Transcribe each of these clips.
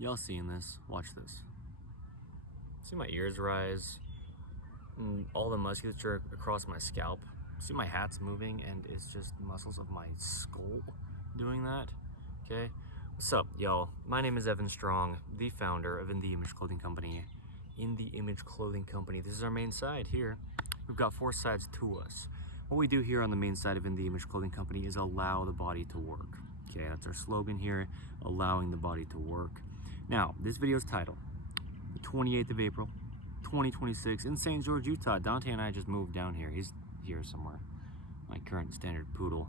Y'all seeing this? Watch this. See my ears rise, and all the musculature across my scalp. See my hat's moving, and it's just muscles of my skull doing that. Okay? What's up, y'all? My name is Evan Strong, the founder of In The Image Clothing Company. In The Image Clothing Company. This is our main side here. We've got 4 sides to us. What we do here on the main side of In The Image Clothing Company is allow the body to work. Okay, that's our slogan here, allowing the body to work. Now, this video's title, the 28th of April, 2026, in St. George, Utah. Dante and I just moved down here. He's here somewhere, my current standard poodle.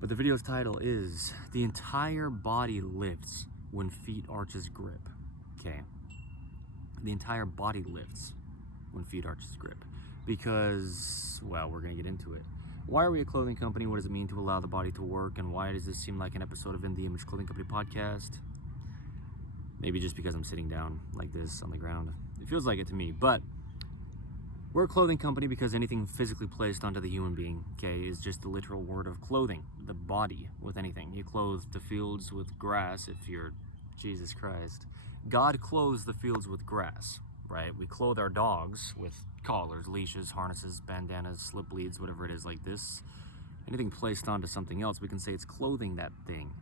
But the video's title is, The Entire Body Lifts When Feet Arches Grip. Okay, the entire body lifts when feet arches grip. Because, well, we're gonna get into it. Why are we a clothing company? What does it mean to allow the body to work? And why does this seem like an episode of In The Image Clothing Company podcast? Maybe just because I'm sitting down like this on the ground. It feels like it to me, but we're a clothing company because anything physically placed onto the human being, okay, is just the literal word of clothing, the body with anything. You clothe the fields with grass if you're Jesus Christ. God clothes the fields with grass, right? We clothe our dogs with collars, leashes, harnesses, bandanas, slip leads, whatever it is like this. Anything placed onto something else, we can say it's clothing that thing.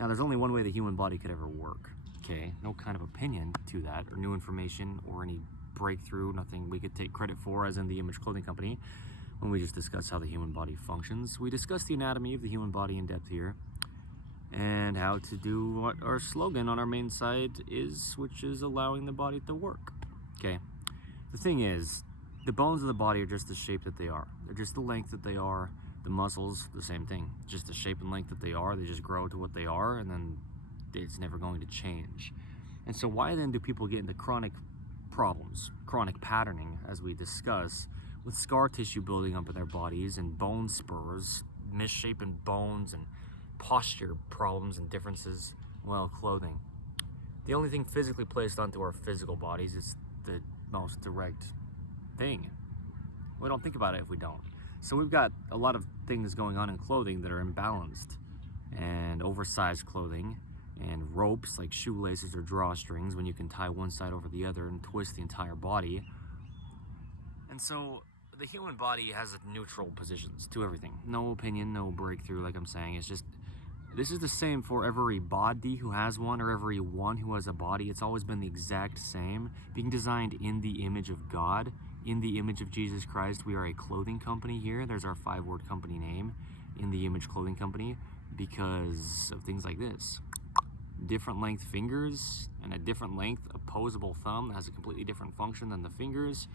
Now, there's only one way the human body could ever work, okay? No kind of opinion to that, or new information, or any breakthrough, nothing we could take credit for as In The Image Clothing Company when we just discuss how the human body functions. We discuss the anatomy of the human body in depth here and how to do what our slogan on our main site is, which is allowing the body to work. Okay, the thing is, the bones of the body are just the shape that they are. They're just the length that they are. The muscles, the same thing, just the shape and length that they are. They just grow to what they are, and then it's never going to change. And so why then do people get into chronic problems, chronic patterning, as we discuss, with scar tissue building up in their bodies and bone spurs, misshapen bones, and posture problems and differences? Well, clothing. The only thing physically placed onto our physical bodies is the most direct thing. We don't think about it if we don't. So we've got a lot of things going on in clothing that are imbalanced, and oversized clothing, and ropes like shoelaces or drawstrings when you can tie one side over the other and twist the entire body. And so the human body has neutral positions to everything. No opinion, no breakthrough, like I'm saying. It's just, this is the same for every body who has one or everyone who has a body. It's always been the exact same. Being designed in the image of God, in the image of Jesus Christ. We are a clothing company here. There's our 5-word company name, In The Image Clothing Company, because of things like this. Different length fingers and a different length opposable thumb that has a completely different function than the fingers.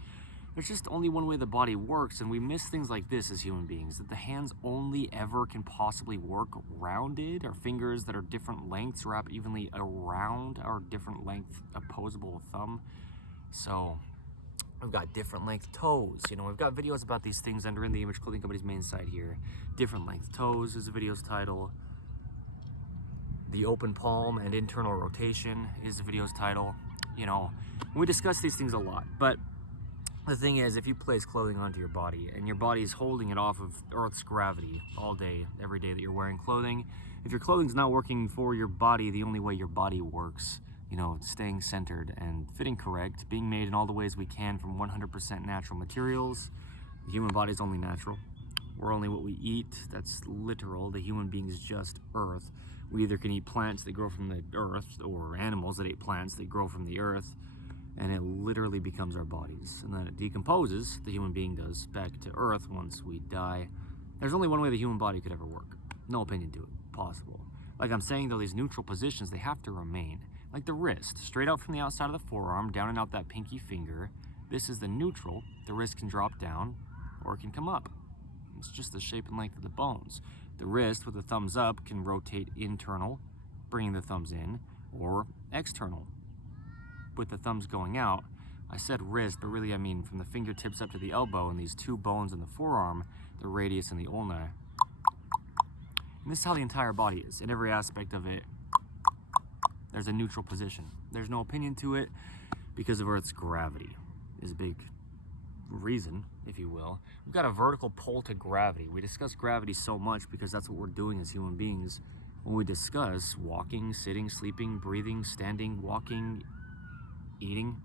There's just only one way the body works, and we miss things like this as human beings, that the hands only ever can possibly work rounded. Our fingers that are different lengths wrap evenly around our different length opposable thumb. So we've got different length toes. You know, we've got videos about these things under In The Image Clothing Company's main site here. Different length toes is the video's title. The open palm and internal rotation is the video's title. You know, we discuss these things a lot, but the thing is, if you place clothing onto your body and your body is holding it off of Earth's gravity all day, every day that you're wearing clothing, if your clothing's not working for your body the only way your body works, you know, staying centered and fitting correct, being made in all the ways we can from 100% natural materials. The human body is only natural. We're only what we eat. That's literal. The human being is just earth. We either can eat plants that grow from the earth or animals that eat plants that grow from the earth, and it literally becomes our bodies. And then it decomposes, the human being does, back to earth once we die. There's only one way the human body could ever work. No opinion to it. Possible. Like I'm saying though, these neutral positions, they have to remain. Like the wrist, straight out from the outside of the forearm, down and out that pinky finger. This is the neutral. The wrist can drop down or it can come up. It's just the shape and length of the bones. The wrist with the thumbs up can rotate internal, bringing the thumbs in, or external, with the thumbs going out. I said wrist, but really I mean from the fingertips up to the elbow and these 2 bones in the forearm, the radius and the ulna. And this is how the entire body is. In every aspect of it, there's a neutral position. There's no opinion to it because of Earth's gravity is a big reason, if you will. We've got a vertical pull to gravity. We discuss gravity so much because that's what we're doing as human beings. when we discuss walking, sitting, sleeping, breathing, standing, walking, eating,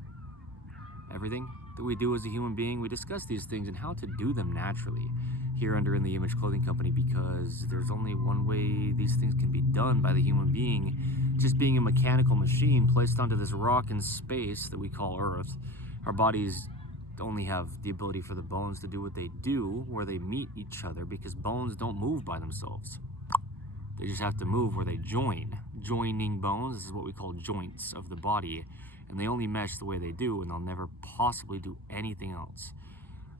everything that we do as a human being. We discuss these things and how to do them naturally here under In the Image Clothing Company, because there's only one way these things can be done by the human being, just being a mechanical machine placed onto this rock in space that we call Earth. Our bodies only have the ability for the bones to do what they do where they meet each other, because bones don't move by themselves. They just have to move where they join. Joining bones, this is what we call joints of the body, and they only mesh the way they do, and they'll never possibly do anything else.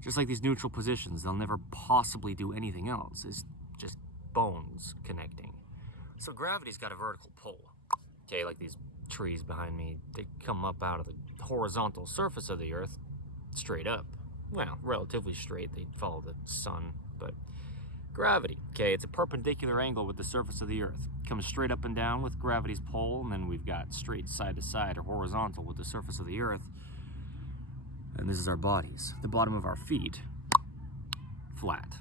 Just like these neutral positions, they'll never possibly do anything else. It's just bones connecting. So gravity's got a vertical pull. Okay, like these trees behind me, they come up out of the horizontal surface of the Earth straight up. Well, relatively straight, they follow the sun, but gravity, okay, it's a perpendicular angle with the surface of the Earth. It comes straight up and down with gravity's pull, and then we've got straight side to side or horizontal with the surface of the Earth. And this is our bodies. The bottom of our feet, flat.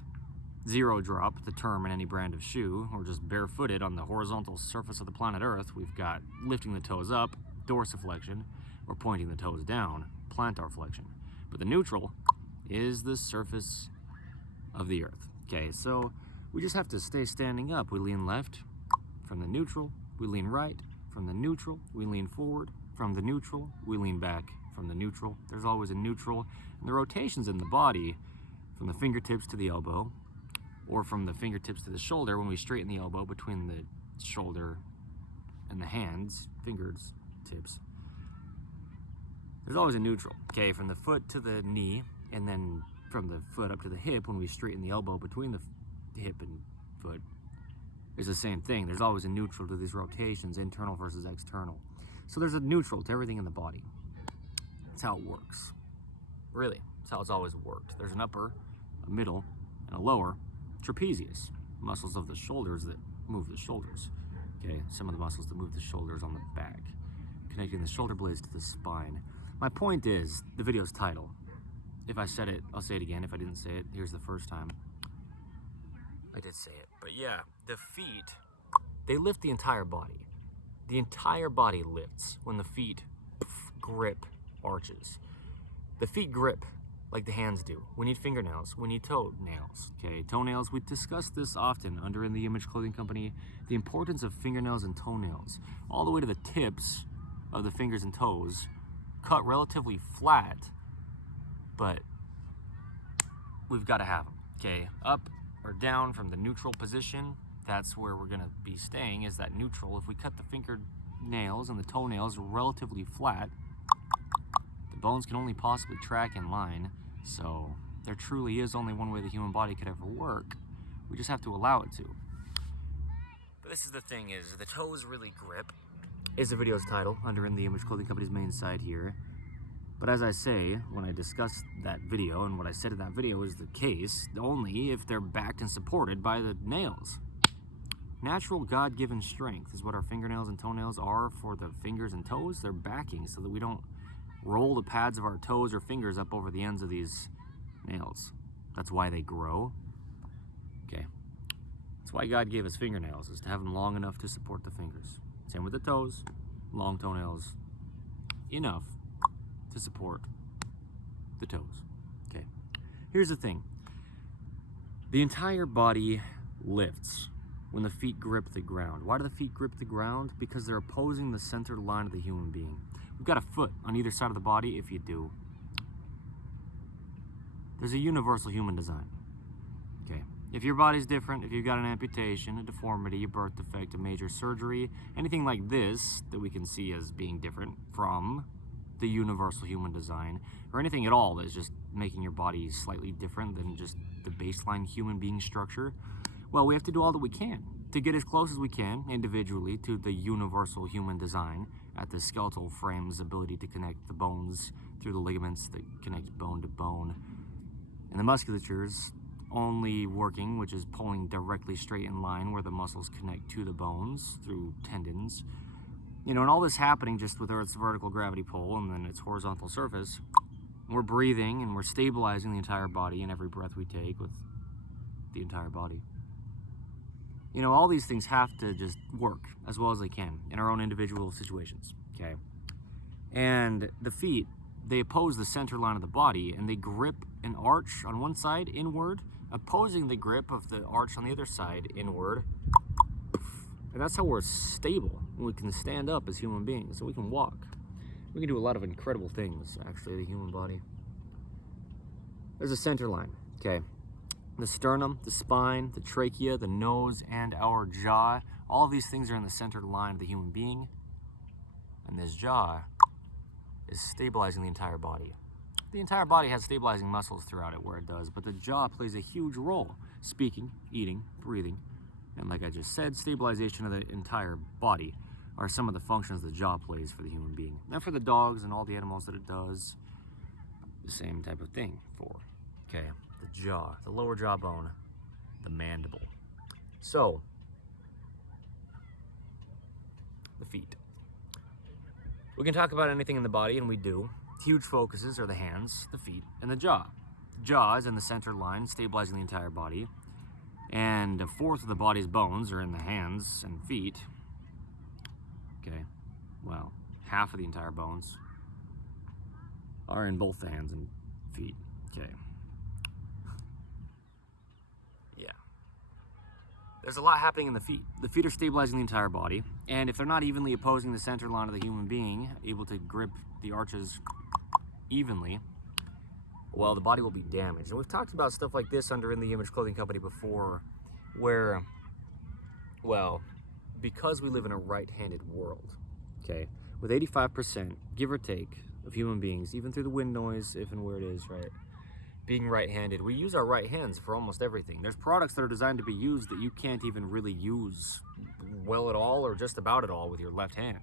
Zero drop, the term in any brand of shoe, or just barefooted on the horizontal surface of the planet Earth. We've got lifting the toes up, dorsiflexion, or pointing the toes down, plantar flexion. But the neutral is the surface of the Earth. Okay, so we just have to stay standing up. We lean left from the neutral, we lean right from the neutral, we lean forward from the neutral, we lean back from the neutral. There's always a neutral. And the rotations in the body, from the fingertips to the elbow, or from the fingertips to the shoulder, when we straighten the elbow between the shoulder and the hands, fingers, tips, there's always a neutral. Okay, from the foot to the knee, and then from the foot up to the hip, when we straighten the elbow between the hip and foot, is the same thing. There's always a neutral to these rotations, internal versus external. So there's a neutral to everything in the body. That's how it works. Really, that's how it's always worked. There's an upper, a middle, and a lower trapezius, muscles of the shoulders that move the shoulders. Okay, some of the muscles that move the shoulders on the back, connecting the shoulder blades to the spine. My point is, the video's title. If I said it, I'll say it again. If I didn't say it, here's the first time. I did say it. But yeah, the feet, they lift the entire body. The entire body lifts when the feet grip arches. The feet grip like the hands do. We need fingernails. We need toenails. Okay, toenails. We discuss this often under In the Image Clothing Company, the importance of fingernails and toenails, all the way to the tips of the fingers and toes, cut relatively flat, but we've got to have them. Okay, up or down from the neutral position, that's where we're gonna be staying, is that neutral. If we cut the fingernails and the toenails relatively flat, the bones can only possibly track in line. So there truly is only one way the human body could ever work. We just have to allow it to. But this is the thing, is the toes really grip, is the video's title under In the Image Clothing Company's main site here. But as I say, when I discuss that video, and what I said in that video is the case only if they're backed and supported by the nails. Natural God-given strength is what our fingernails and toenails are for the fingers and toes. They're backing so that we don't roll the pads of our toes or fingers up over the ends of these nails. That's why they grow. Okay. That's why God gave us fingernails, is to have them long enough to support the fingers. Same with the toes, long toenails, enough to support the toes. Okay. Here's the thing. The entire body lifts when the feet grip the ground. Why do the feet grip the ground? Because they're opposing the centered line of the human being. We've got a foot on either side of the body. If you do, there's a universal human design. Okay. If your body's different, if you've got an amputation, a deformity, a birth defect, a major surgery, anything like this that we can see as being different from the universal human design, or anything at all that's just making your body slightly different than just the baseline human being structure, well, we have to do all that we can to get as close as we can individually to the universal human design at the skeletal frame's ability to connect the bones through the ligaments that connect bone to bone, and the musculature's only working, which is pulling directly straight in line where the muscles connect to the bones through tendons. You know, and all this happening just with Earth's vertical gravity pull and then its horizontal surface. We're breathing and we're stabilizing the entire body in every breath we take with the entire body. You know, all these things have to just work as well as they can in our own individual situations, okay? And the feet, they oppose the center line of the body, and they grip an arch on one side inward, opposing the grip of the arch on the other side inward. And that's how we're stable. We can stand up as human beings, so we can walk. We can do a lot of incredible things, actually, the human body. There's a center line, okay? The sternum, the spine, the trachea, the nose, and our jaw. All of these things are in the center line of the human being. And this jaw is stabilizing the entire body. The entire body has stabilizing muscles throughout it where it does, but the jaw plays a huge role. Speaking, eating, breathing, and like I just said, stabilization of the entire body are some of the functions the jaw plays for the human being. And for the dogs and all the animals that it does, the same type of thing for. Okay, the jaw, the lower jawbone, the mandible. So, the feet. We can talk about anything in the body, and we do. Huge focuses are the hands, the feet, and the jaw. The jaw is in the center line, stabilizing the entire body. And a fourth of the body's bones are in the hands and feet. Okay, well, half of the entire bones are in both the hands and feet. Okay. Yeah. There's a lot happening in the feet. The feet are stabilizing the entire body, and if they're not evenly opposing the center line of the human being, able to grip the arches evenly, well, the body will be damaged. And we've talked about stuff like this under In the Image Clothing Company before, where, well, because we live in a right-handed world, okay, with 85%, give or take, of human beings, even through the wind noise, if and where it is, right, being right-handed, we use our right hands for almost everything. There's products that are designed to be used that you can't even really use well at all or just about at all with your left hand.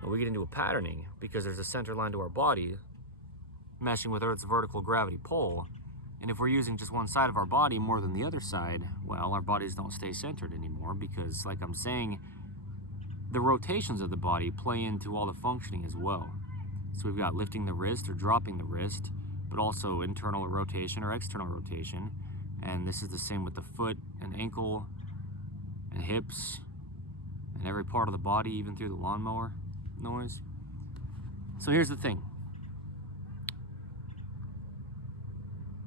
And we get into a patterning because there's a center line to our body meshing with Earth's vertical gravity pull. And if we're using just one side of our body more than the other side, well, our bodies don't stay centered anymore because, like I'm saying, the rotations of the body play into all the functioning as well. So we've got lifting the wrist or dropping the wrist, but also internal rotation or external rotation. And this is the same with the foot and ankle and hips and every part of the body, even through the lawnmower noise. So here's the thing.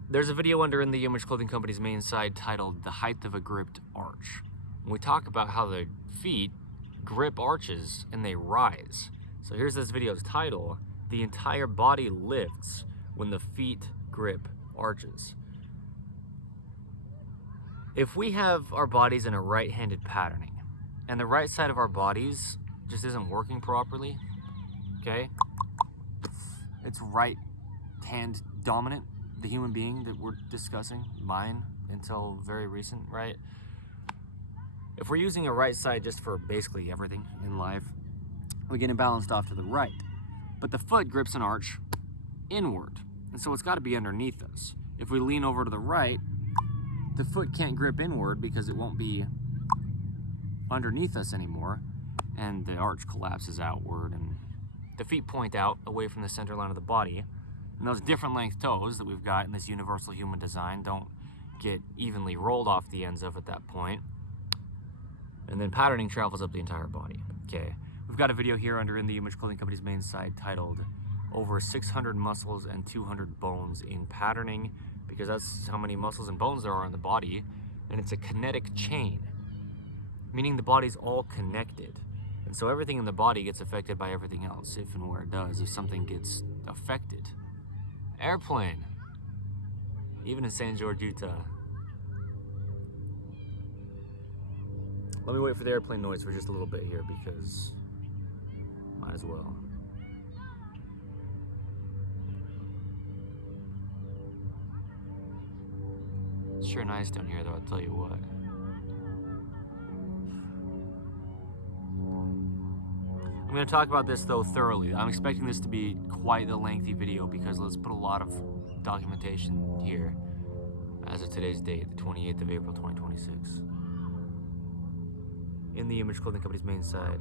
There's a video under In the Image Clothing Company's main site titled The Height of a Gripped Arch. And we talk about how the feet grip arches and they rise. So here's this video's title: The entire body lifts when the feet grip arches. If we have our bodies in a right-handed patterning and the right side of our bodies just isn't working properly, okay? It's right hand dominant, the human being that we're discussing, mine until very recent, right? If we're using a right side just for basically everything in life, we get imbalanced off to the right. But the foot grips an arch inward, and so it's got to be underneath us. If we lean over to the right, the foot can't grip inward because it won't be underneath us anymore, and the arch collapses outward, and the feet point out away from the center line of the body. And those different length toes that we've got in this universal human design don't get evenly rolled off the ends of at that point. And then patterning travels up the entire body. Okay, we've got a video here under In the Image Clothing Company's main site titled Over 600 Muscles and 200 Bones in Patterning, because that's how many muscles and bones there are in the body, and it's a kinetic chain, meaning the body's all connected. And so everything in the body gets affected by everything else, if and where it does, if something gets affected. Airplane, even in St. George, Utah. Let me wait for the airplane noise for just a little bit here because might as well. It's sure nice down here though, I'll tell you what. I'm going to talk about this though thoroughly. I'm expecting this to be quite a lengthy video because let's put a lot of documentation here as of today's date, the 28th of April 2026. In the Image Clothing Company's main side,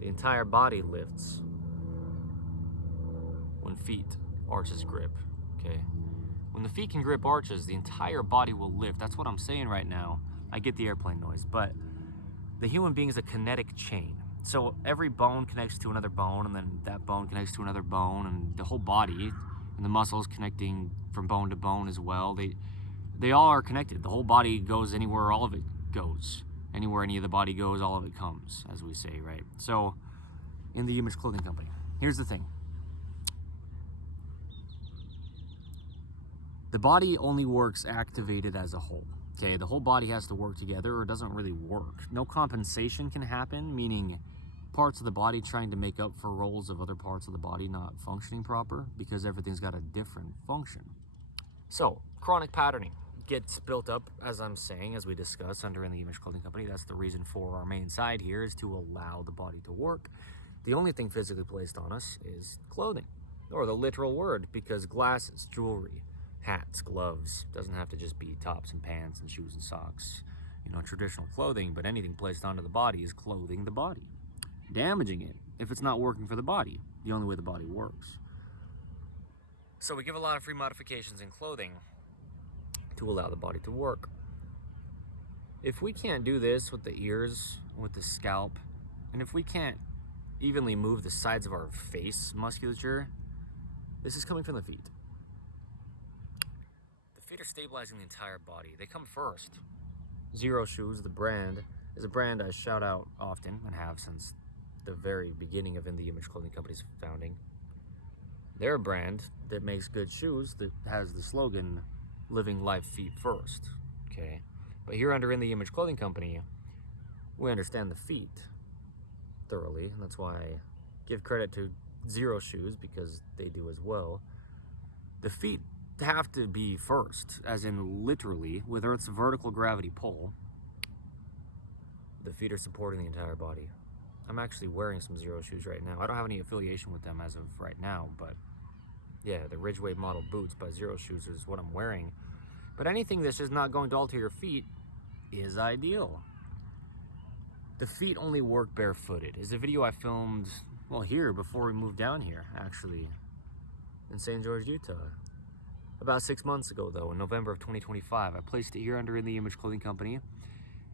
the entire body lifts when feet arches grip, okay? When the feet can grip arches, the entire body will lift. That's what I'm saying right now. I get the airplane noise, but the human being is a kinetic chain. So every bone connects to another bone, and then that bone connects to another bone, and the whole body and the muscles connecting from bone to bone as well. They all are connected. The whole body goes anywhere all of it goes. Anywhere any of the body goes, all of it comes, as we say, right? So, in the Image Clothing Company, here's the thing. The body only works activated as a whole. Okay, the whole body has to work together or it doesn't really work. No compensation can happen, meaning parts of the body trying to make up for roles of other parts of the body not functioning proper, because everything's got a different function. So, chronic patterning gets built up, as I'm saying, as we discuss under In the Image Clothing Company. That's the reason for our main side here, is to allow the body to work. The only thing physically placed on us is clothing, or the literal word, because glasses, jewelry, hats, gloves, doesn't have to just be tops and pants and shoes and socks. You know, traditional clothing, but anything placed onto the body is clothing the body, damaging it if it's not working for the body, the only way the body works. So we give a lot of free modifications in clothing to allow the body to work. If we can't do this with the ears, with the scalp, and if we can't evenly move the sides of our face musculature, this is coming from the feet. The feet are stabilizing the entire body. They come first. Zero Shoes, the brand, is a brand I shout out often and have since the very beginning of In the Image Clothing Company's founding. They're a brand that makes good shoes that has the slogan, living life feet first, okay? But here under In the Image Clothing Company, we understand the feet thoroughly, and that's why I give credit to Zero Shoes, because they do as well. The feet have to be first, as in literally, with Earth's vertical gravity pull, the feet are supporting the entire body. I'm actually wearing some Zero Shoes right now. I don't have any affiliation with them as of right now, but yeah, the Ridgeway model boots by Zero Shoes is what I'm wearing. But anything that's just not going to alter your feet is ideal. The feet only work barefooted. Is a video I filmed, well, here before we moved down here, actually, in St. George, Utah. About 6 months ago, though, in November of 2025. I placed it here under In the Image Clothing Company.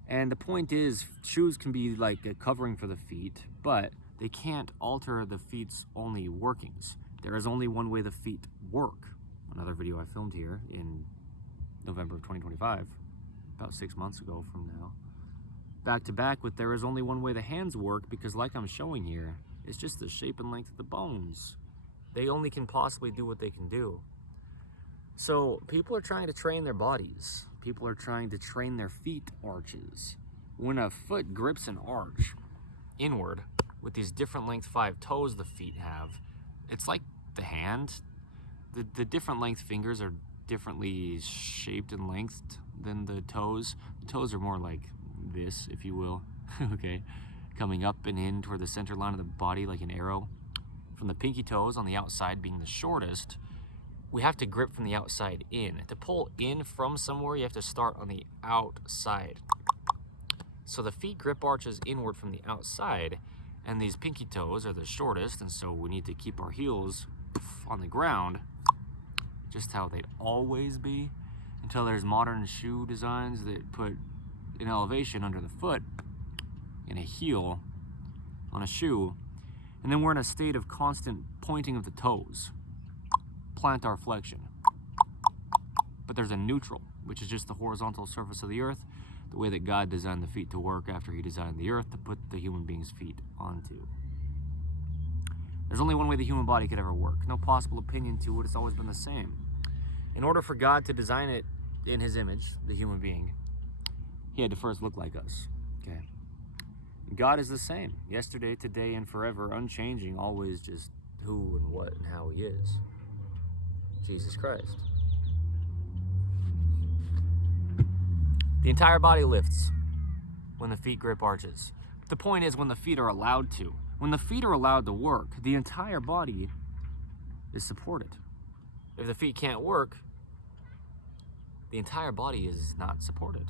And the point is, shoes can be like a covering for the feet, but they can't alter the feet's only workings. There is only one way the feet work. Another video I filmed here in November of 2025, about 6 months ago from now. Back to back with there is only one way the hands work, because like I'm showing here, it's just the shape and length of the bones. They only can possibly do what they can do. So people are trying to train their bodies. People are trying to train their feet arches. When a foot grips an arch inward with these different length 5 toes the feet have, it's like the hand. The different length fingers are differently shaped and lengthed than the toes. The toes are more like this, if you will, okay? Coming up and in toward the center line of the body like an arrow. From the pinky toes on the outside being the shortest, we have to grip from the outside in. To pull in from somewhere, you have to start on the outside. So the feet grip arches inward from the outside, and these pinky toes are the shortest, and so we need to keep our heels on the ground, just how they'd always be, until there's modern shoe designs that put an elevation under the foot in a heel on a shoe, and then we're in a state of constant pointing of the toes. Plantar flexion. But there's a neutral, which is just the horizontal surface of the earth, the way that God designed the feet to work after he designed the earth to put the human being's feet onto. There's only one way the human body could ever work. No possible opinion to it. It's always been the same. In order for God to design it in his image, the human being, he had to first look like us. Okay. God is the same. Yesterday, today, and forever, unchanging, always just who and what and how he is. Jesus Christ. The entire body lifts when the feet grip arches. The point is when the feet are allowed to. When the feet are allowed to work, the entire body is supported. If the feet can't work, the entire body is not supported.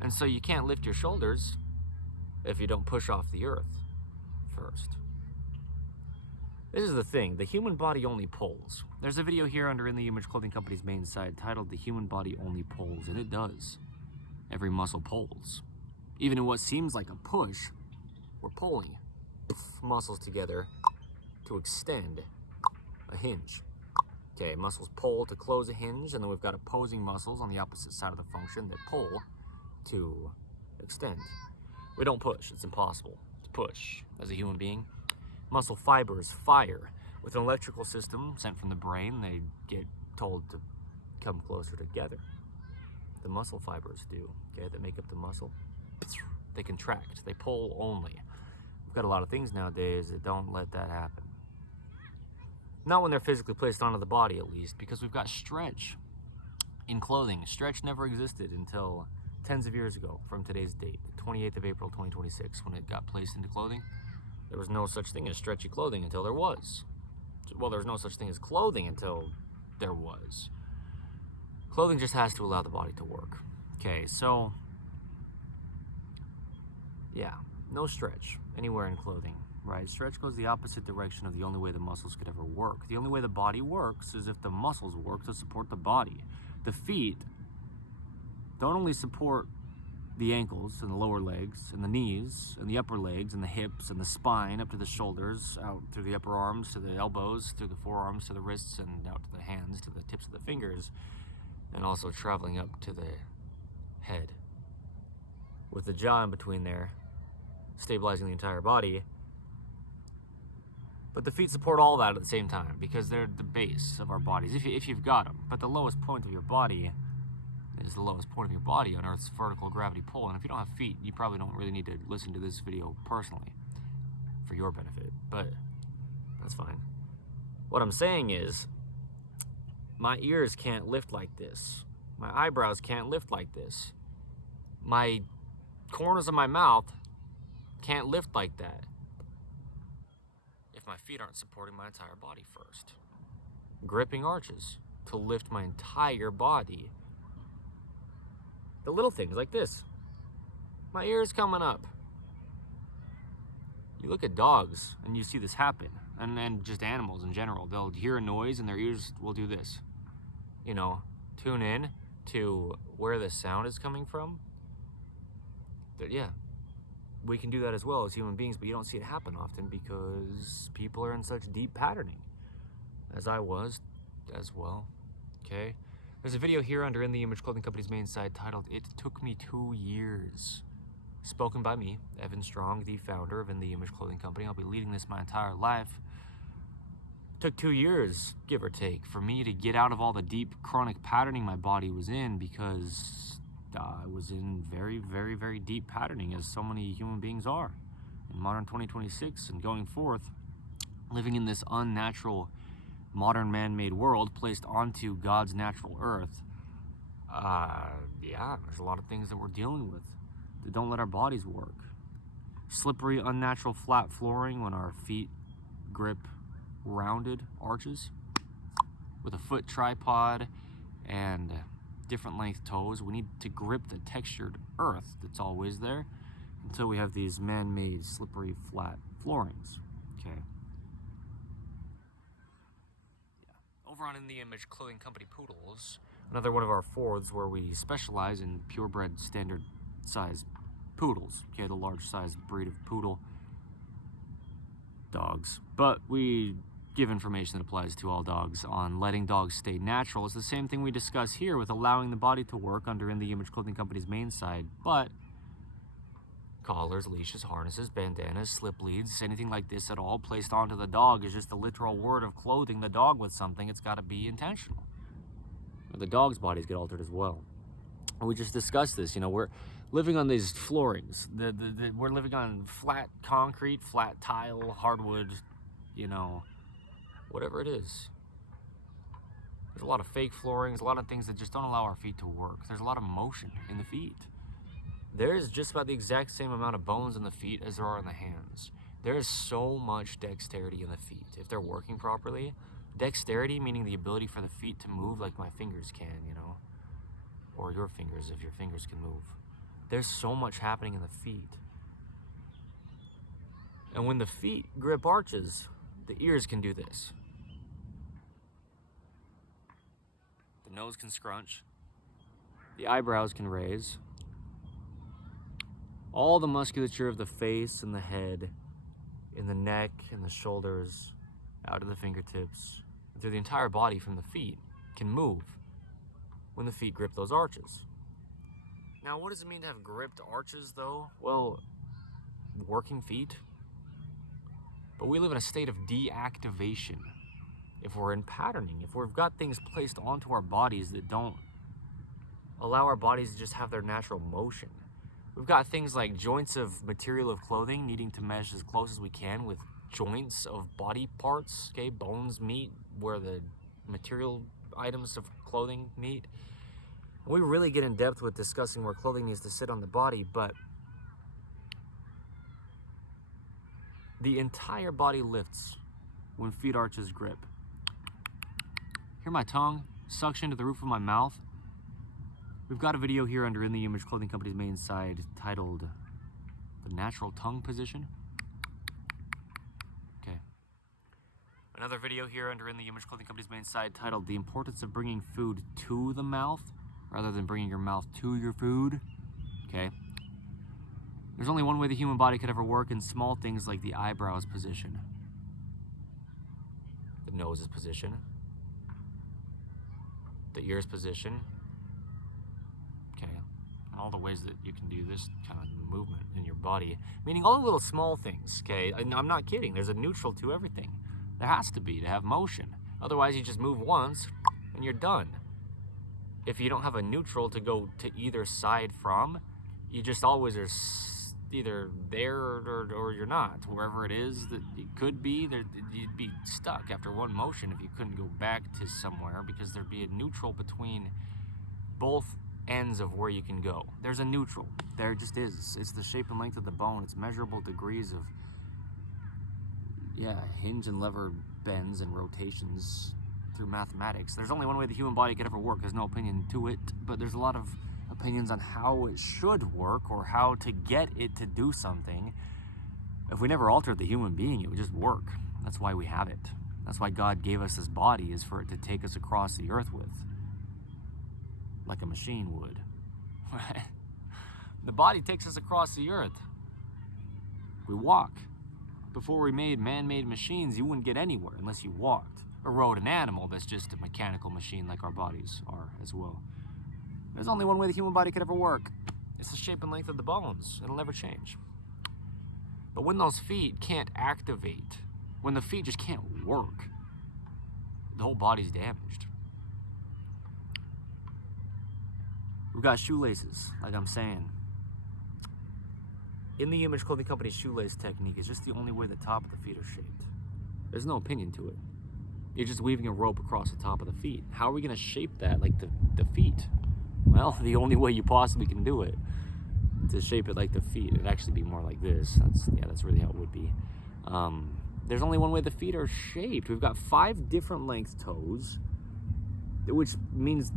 And so you can't lift your shoulders if you don't push off the earth first. This is the thing, the human body only pulls. There's a video here under In the Image Clothing Company's main site titled The Human Body Only Pulls, and it does. Every muscle pulls. Even in what seems like a push, we're pulling muscles together to extend a hinge. Okay, muscles pull to close a hinge, and then we've got opposing muscles on the opposite side of the function that pull to extend. We don't push, it's impossible to push as a human being. Muscle fibers fire. With an electrical system sent from the brain, they get told to come closer together. The muscle fibers do, okay, that make up the muscle. They contract, they pull only. We've got a lot of things nowadays that don't let that happen. Not when they're physically placed onto the body, at least, because we've got stretch in clothing. Stretch never existed until tens of years ago from today's date, the 28th of April, 2026, when it got placed into clothing. There was no such thing as stretchy clothing until there was. Well, there was no such thing as clothing until there was. Clothing just has to allow the body to work. Okay, so, yeah, no stretch anywhere in clothing, right? Stretch goes the opposite direction of the only way the muscles could ever work. The only way the body works is if the muscles work to support the body. The feet don't only support the ankles and the lower legs and the knees and the upper legs and the hips and the spine up to the shoulders, out through the upper arms to the elbows, through the forearms to the wrists, and out to the hands, to the tips of the fingers, and also traveling up to the head with the jaw in between there, stabilizing the entire body. But the feet support all that at the same time because they're the base of our bodies, if you've got them. But the lowest point of your body is the lowest point of your body on Earth's vertical gravity pull. And if you don't have feet, you probably don't really need to listen to this video personally for your benefit, but that's fine. What I'm saying is, my ears can't lift like this. My eyebrows can't lift like this. My corners of my mouth can't lift like that if my feet aren't supporting my entire body first. Gripping arches to lift my entire body. The little things like this. My ear's coming up. You look at dogs and you see this happen, and just animals in general. They'll hear a noise and their ears will do this. You know, tune in to where the sound is coming from. But yeah, we can do that as well as human beings, but you don't see it happen often because people are in such deep patterning, as I was as well, okay? There's a video here under In the Image Clothing Company's main site titled It Took Me 2 Years. Spoken by me, Evan Strong, the founder of In the Image Clothing Company. I'll be leading this my entire life. It took 2 years, give or take, for me to get out of all the deep chronic patterning my body was in because I was in very, very, very deep patterning, as so many human beings are. In modern 2026 and going forth, living in this unnatural modern man-made world placed onto God's natural earth, yeah, there's a lot of things that we're dealing with that don't let our bodies work. Slippery, unnatural flat flooring when our feet grip rounded arches with a foot tripod and different length toes. We need to grip the textured earth that's always there until we have these man-made slippery flat floorings, okay? Over on In the Image Clothing Company Poodles, another one of our fourths where we specialize in purebred standard size poodles, okay, the large size breed of poodle dogs. But we give information that applies to all dogs on letting dogs stay natural. It's the same thing we discuss here with allowing the body to work under In the Image Clothing Company's main side, but collars, leashes, harnesses, bandanas, slip leads, anything like this at all placed onto the dog is just a literal word of clothing the dog with something. It's got to be intentional. The dog's bodies get altered as well. And we just discussed this. You know, we're living on these floorings. We're living on flat concrete, flat tile, hardwood, you know, whatever it is. There's a lot of fake floorings, a lot of things that just don't allow our feet to work. There's a lot of motion in the feet. There's just about the exact same amount of bones in the feet as there are in the hands. There is so much dexterity in the feet. If they're working properly, dexterity meaning the ability for the feet to move like my fingers can, you know, or your fingers if your fingers can move. There's so much happening in the feet. And when the feet grip arches, The ears can do this. The nose can scrunch. The eyebrows can raise. All the musculature of the face and the head, in the neck and the shoulders, out to the fingertips, and through the entire body from the feet can move when the feet grip those arches. Now, what does it mean to have gripped arches, though? Well, working feet. But we live in a state of deactivation. If we're in patterning, if we've got things placed onto our bodies that don't allow our bodies to just have their natural motion. We've got things like joints of material of clothing needing to mesh as close as we can with joints of body parts, okay? Bones meet where the material items of clothing meet. We really get in depth with discussing where clothing needs to sit on the body, but the entire body lifts when feet arches grip. Hear my tongue suction to the roof of my mouth? We've got a video here under In The Image Clothing Company's main side titled The Natural Tongue Position. Okay. Another video here under In The Image Clothing Company's main side titled The Importance of Bringing Food to the Mouth rather than bringing your mouth to your food. Okay. There's only one way the human body could ever work in small things like the eyebrows position, the nose's position, the ears position, okay, and all the ways that you can do this kind of movement in your body, meaning all the little small things, okay? I'm not kidding. There's a neutral to everything. There has to be to have motion. Otherwise, you just move once and you're done. If you don't have a neutral to go to either side from, you just always are either there or you're not. Wherever it is that it could be, you'd be stuck after one motion if you couldn't go back to somewhere, because there'd be a neutral between both ends of where you can go. There's a neutral. There just is. It's the shape and length of the bone. It's measurable degrees of, hinge and lever bends and rotations through mathematics. There's only one way the human body could ever work. There's no opinion to it, but there's a lot of opinions on how it should work or how to get it to do something. If we never altered the human being, it would just work. That's why we have it. That's why God gave us this body, is for it to take us across the earth with, like a machine would. The body takes us across the earth. We walk. Before we made man-made machines, you wouldn't get anywhere unless you walked or rode an animal that's just a mechanical machine like our bodies are as well. There's only one way the human body could ever work. It's the shape and length of the bones. It'll never change. But when those feet can't activate, when the feet just can't work, the whole body's damaged. We've got shoelaces, like I'm saying. In the Image Clothing Company's shoelace technique is just the only way the top of the feet are shaped. There's no opinion to it. You're just weaving a rope across the top of the feet. How are we going to shape that like the feet? Well, the only way you possibly can do it, to shape it like the feet, it'd actually be more like this. That's really how it would be. There's only one way the feet are shaped. We've got 5 different length toes, which means,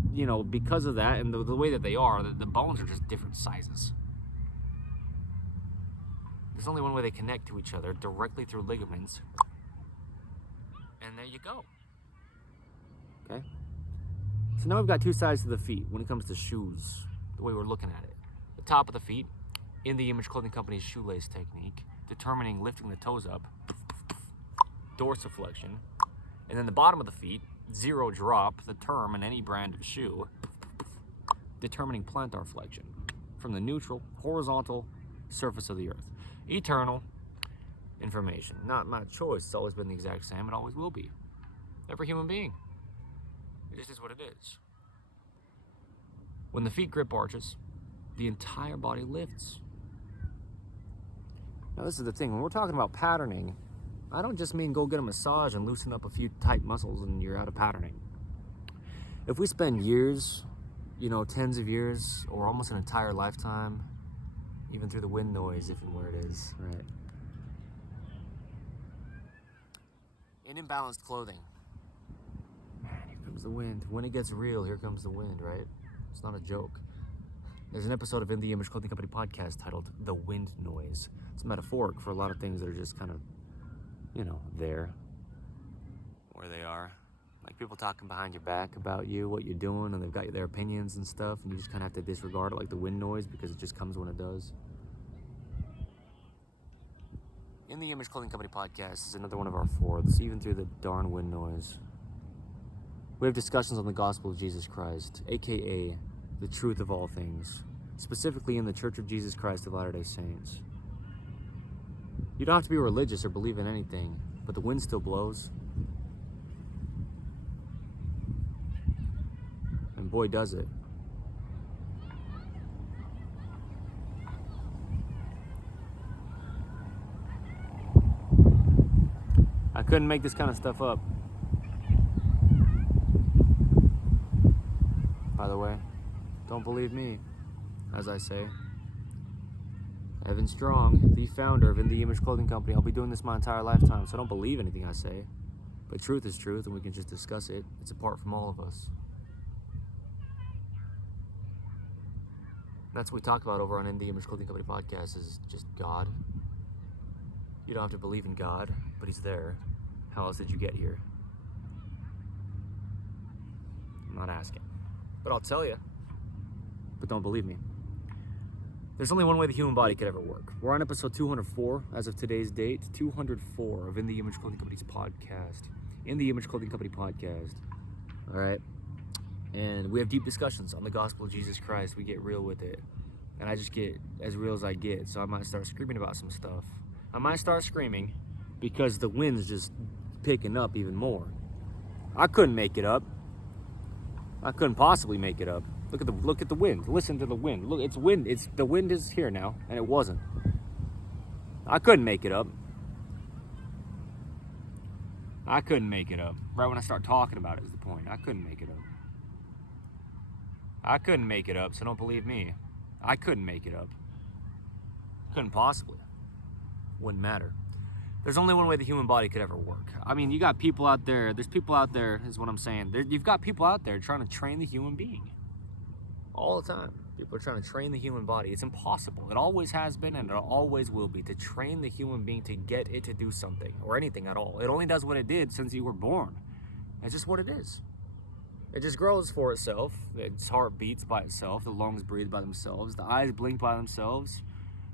because of that and the way that they are, the bones are just different sizes. There's only one way they connect to each other, directly through ligaments. And there you go. Okay? So now we've got 2 sides to the feet when it comes to shoes, the way we're looking at it. The top of the feet, in the Image Clothing Company's shoelace technique, determining lifting the toes up, dorsiflexion. And then the bottom of the feet, 0 drop, the term in any brand of shoe, determining plantar flexion from the neutral, horizontal surface of the earth. Eternal information. Not my choice. It's always been the exact same. It always will be. Every human being. It just is what it is. When the feet grip arches, the entire body lifts. Now this is the thing. When we're talking about patterning, I don't just mean go get a massage and loosen up a few tight muscles and you're out of patterning. If we spend years, tens of years, or almost an entire lifetime, even through the wind noise, if and where it is, right? In imbalanced clothing. Man, here comes the wind. When it gets real, here comes the wind, right? It's not a joke. There's an episode of In the Image Clothing Company podcast titled The Wind Noise. It's metaphoric for a lot of things that are just kind of, there. where they are. Like people talking behind your back about you, what you're doing, and they've got their opinions and stuff, and you just kind of have to disregard it like the wind noise because it just comes when it does. In the Image Clothing Company podcast is another one of our fourths, even through the darn wind noise. We have discussions on the gospel of Jesus Christ, aka the truth of all things, specifically in the Church of Jesus Christ of Latter-day Saints. You don't have to be religious or believe in anything, but the wind still blows. And boy, does it. I couldn't make this kind of stuff up. By the way, don't believe me, as I say. Evan Strong, the founder of the Image Clothing Company. I'll be doing this my entire lifetime, so don't believe anything I say. But truth is truth, and we can just discuss it. It's apart from all of us. That's what we talk about over on the Image Clothing Company podcast is just God. You don't have to believe in God, but He's there. How else did you get here? I'm not asking. But I'll tell you. But don't believe me. There's only one way the human body could ever work. We're on episode 204 as of today's date. 204 of In the Image Clothing Company's podcast. In the Image Clothing Company podcast. All right. And we have deep discussions on the gospel of Jesus Christ. We get real with it. And I just get as real as I get. So I might start screaming about some stuff. I might start screaming because the wind's just picking up even more. I couldn't make it up. I couldn't possibly make it up. Look at the wind. Listen to the wind. Look, it's wind. The wind is here now, and it wasn't. I couldn't make it up. I couldn't make it up. Right when I start talking about it is the point. I couldn't make it up. I couldn't make it up, so don't believe me. I couldn't make it up. Couldn't possibly. Wouldn't matter. There's only one way the human body could ever work. I mean, you got people out there, there's people out there, is what I'm saying. You've got people out there trying to train the human being. All the time. People are trying to train the human body. It's impossible. It always has been and it always will be to train the human being to get it to do something or anything at all. It only does what it did since you were born. It's just what it is. It just grows for itself. Its heart beats by itself. The lungs breathe by themselves. The eyes blink by themselves.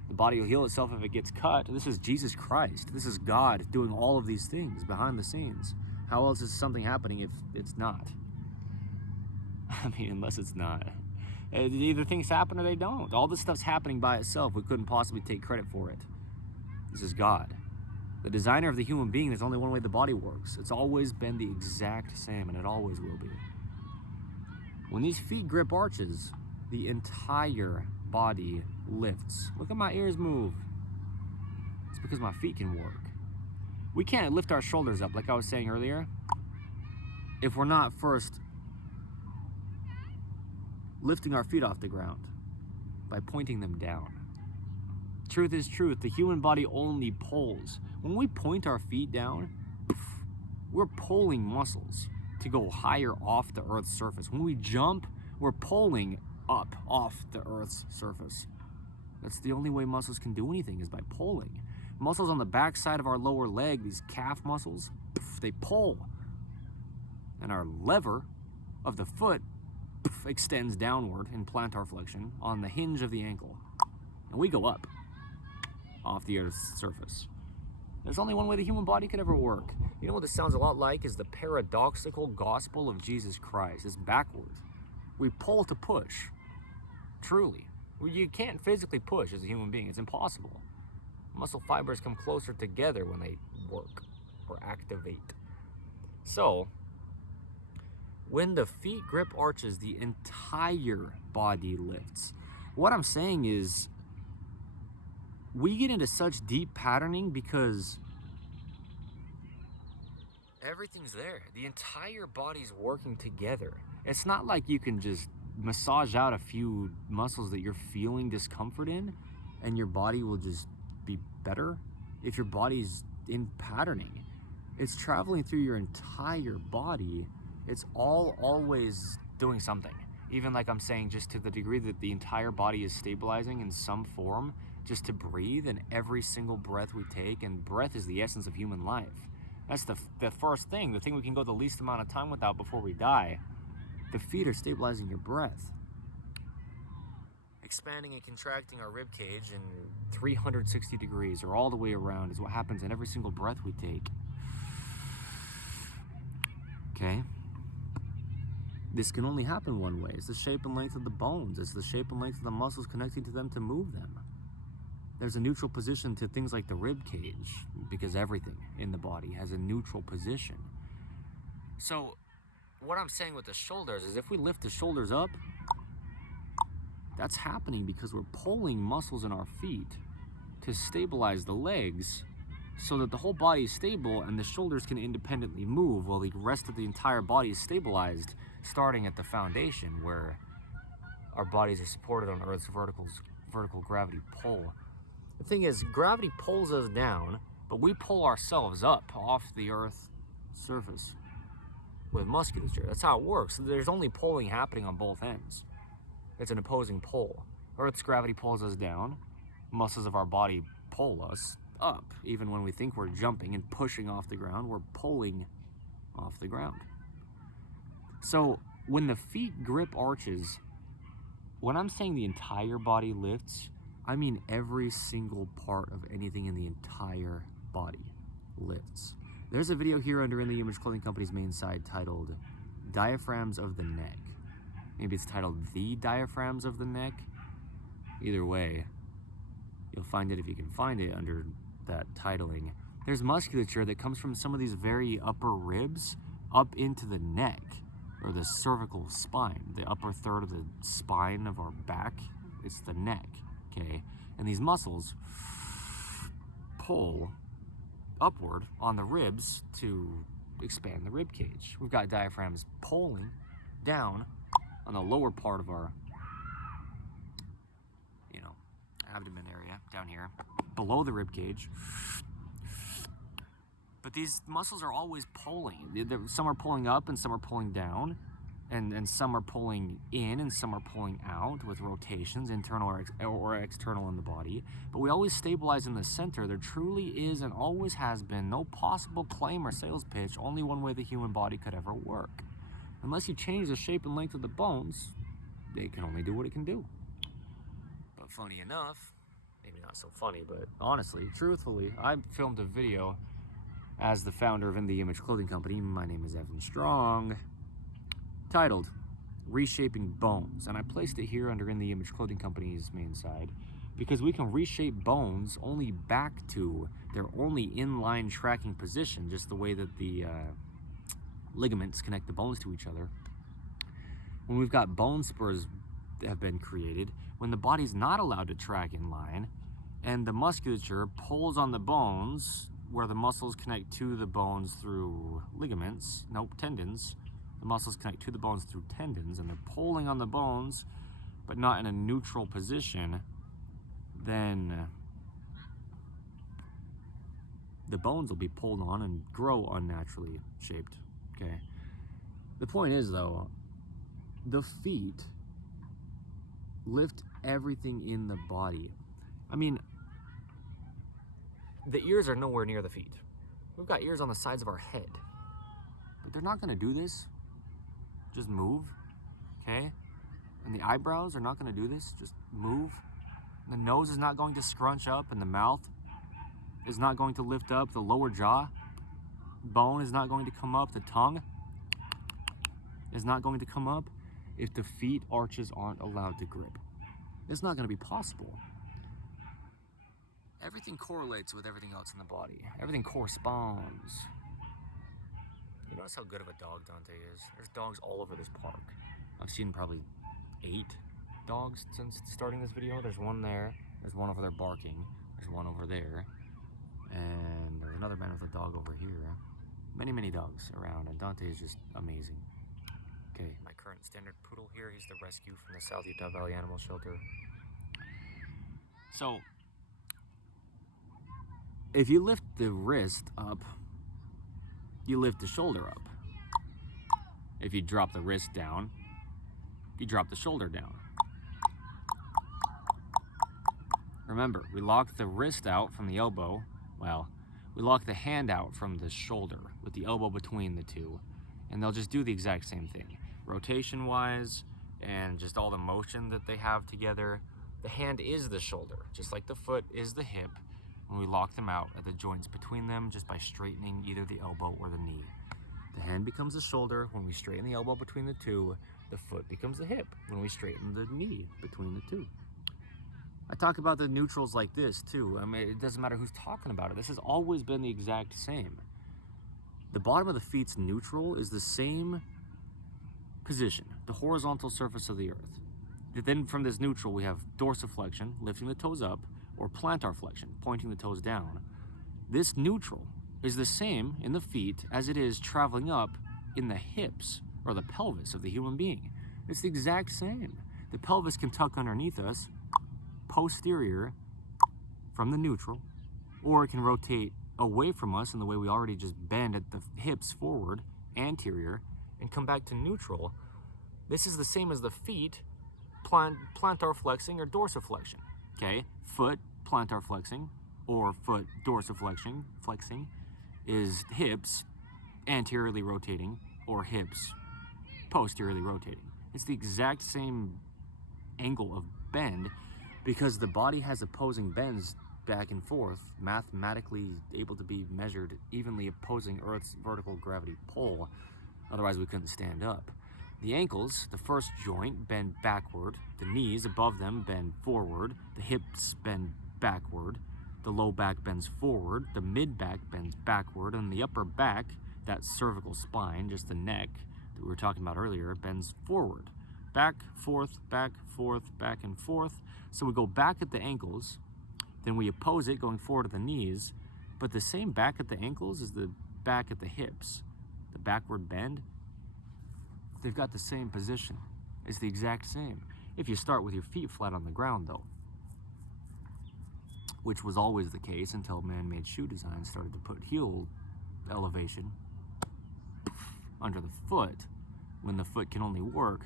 The body will heal itself if it gets cut. This is Jesus Christ. This is God doing all of these things behind the scenes. How else is something happening if it's not? I mean, unless it's not. Either things happen or they don't. All this stuff's happening by itself. We couldn't possibly take credit for it. This is God. The designer of the human being, there's only one way the body works. It's always been the exact same, and it always will be. When these feet grip arches, the entire body lifts. Look at my ears move. It's because my feet can work. We can't lift our shoulders up, like I was saying earlier, if we're not first lifting our feet off the ground by pointing them down. Truth is truth. The human body only pulls. When we point our feet down, we're pulling muscles to go higher off the Earth's surface. When we jump, we're pulling up off the Earth's surface. That's the only way muscles can do anything is by pulling. Muscles on the back side of our lower leg, these calf muscles, they pull. And our lever of the foot extends downward in plantar flexion on the hinge of the ankle. And we go up off the Earth's surface. There's only one way the human body could ever work. You know what this sounds a lot like is the paradoxical gospel of Jesus Christ. It's backwards. We pull to push. Truly. You can't physically push as a human being. It's impossible. Muscle fibers come closer together when they work or activate. So, when the feet grip arches, the entire body lifts. What I'm saying is, we get into such deep patterning because everything's there. The entire body's working together. It's not like you can just massage out a few muscles that you're feeling discomfort in and your body will just be better if your body's in patterning. It's traveling through your entire body. It's always doing something. Even like I'm saying, just to the degree that the entire body is stabilizing in some form, just to breathe, and every single breath we take, and breath is the essence of human life. That's the first thing, the thing we can go the least amount of time without before we die. The feet are stabilizing your breath. Expanding and contracting our rib cage in 360 degrees or all the way around is what happens in every single breath we take. Okay? This can only happen one way. It's the shape and length of the bones. It's the shape and length of the muscles connecting to them to move them. There's a neutral position to things like the rib cage because everything in the body has a neutral position. So what I'm saying with the shoulders is if we lift the shoulders up, that's happening because we're pulling muscles in our feet to stabilize the legs so that the whole body is stable and the shoulders can independently move while the rest of the entire body is stabilized, starting at the foundation where our bodies are supported on Earth's vertical gravity pull. The thing is, gravity pulls us down, but we pull ourselves up off the Earth's surface with musculature. That's how it works. There's only pulling happening on both ends. It's an opposing pull. Earth's gravity pulls us down. Muscles of our body pull us up. Even when we think we're jumping and pushing off the ground, we're pulling off the ground. So when the feet grip arches, when I'm saying the entire body lifts, I mean every single part of anything in the entire body lifts. There's a video here under In the Image Clothing Company's main site titled Diaphragms of the Neck. Maybe it's titled The Diaphragms of the Neck. Either way, you'll find it if you can find it under that titling. There's musculature that comes from some of these very upper ribs up into the neck or the cervical spine, the upper third of the spine of our back. It's the neck, okay? And these muscles pull upward on the ribs to expand the rib cage. We've got diaphragms pulling down on the lower part of our, abdomen area down here, below the rib cage. But these muscles are always pulling. Some are pulling up and some are pulling down, and some are pulling in and some are pulling out with rotations, internal or external in the body. But we always stabilize in the center. There truly is and always has been no possible claim or sales pitch, only one way the human body could ever work. Unless you change the shape and length of the bones, it can only do what it can do. But funny enough, maybe not so funny, but honestly, truthfully, I filmed a video as the founder of In the Image Clothing Company. My name is Evan Strong, titled Reshaping Bones. And I placed it here under In the Image Clothing Company's main side because we can reshape bones only back to their only inline tracking position, just the way that the ligaments connect the bones to each other. When we've got bone spurs that have been created, when the body's not allowed to track in line and the musculature pulls on the bones where the muscles connect to the bones through tendons. The muscles connect to the bones through tendons and they're pulling on the bones but not in a neutral position, then the bones will be pulled on and grow unnaturally shaped, okay? The point is, though, the feet lift everything in the body. I mean, the ears are nowhere near the feet. We've got ears on the sides of our head. But they're not gonna do this. Just move, okay? And the eyebrows are not gonna do this, just move. The nose is not going to scrunch up and the mouth is not going to lift up. The lower jaw bone is not going to come up. The tongue is not going to come up if the feet arches aren't allowed to grip. It's not going to be possible. Everything correlates with everything else in the body. Everything corresponds. You notice how good of a dog Dante is? There's dogs all over this park. I've seen probably 8 dogs since starting this video. There's one there. There's one over there barking. There's one over there. And there's another man with a dog over here. Many, many dogs around, and Dante is just amazing. Okay, my current standard poodle here, he's the rescue from the South Utah Valley Animal Shelter. So, if you lift the wrist up, you lift the shoulder up. If you drop the wrist down, you drop the shoulder down. Remember, we lock the wrist out from the elbow. Well, we lock the hand out from the shoulder with the elbow between the two, and they'll just do the exact same thing. Rotation-wise, and just all the motion that they have together, the hand is the shoulder, just like the foot is the hip, when we lock them out at the joints between them just by straightening either the elbow or the knee. The hand becomes the shoulder when we straighten the elbow between the two. The foot becomes the hip when we straighten the knee between the two. I talk about the neutrals like this too. I mean, it doesn't matter who's talking about it. This has always been the exact same. The bottom of the feet's neutral is the same position, the horizontal surface of the earth. Then from this neutral, we have dorsiflexion, lifting the toes up, or plantar flexion, pointing the toes down. This neutral is the same in the feet as it is traveling up in the hips or the pelvis of the human being. It's the exact same. The pelvis can tuck underneath us, posterior from the neutral, or it can rotate away from us in the way we already just bend at the hips forward, anterior, and come back to neutral. This is the same as the feet, plantar flexing or dorsiflexion. Okay, foot plantar flexing or foot dorsiflexion flexing is hips anteriorly rotating or hips posteriorly rotating. It's the exact same angle of bend because the body has opposing bends back and forth, mathematically able to be measured, evenly opposing Earth's vertical gravity pull. Otherwise, we couldn't stand up. The ankles, the first joint, bend backward. The knees above them bend forward. The hips bend backward. The low back bends forward. The mid back bends backward. And the upper back, that cervical spine, just the neck that we were talking about earlier, bends forward. Back, forth, back and forth. So we go back at the ankles, then we oppose it going forward at the knees, but the same back at the ankles is the back at the hips. The backward bend, they've got the same position. It's the exact same. If you start with your feet flat on the ground though, which was always the case until man-made shoe design started to put heel elevation under the foot, when the foot can only work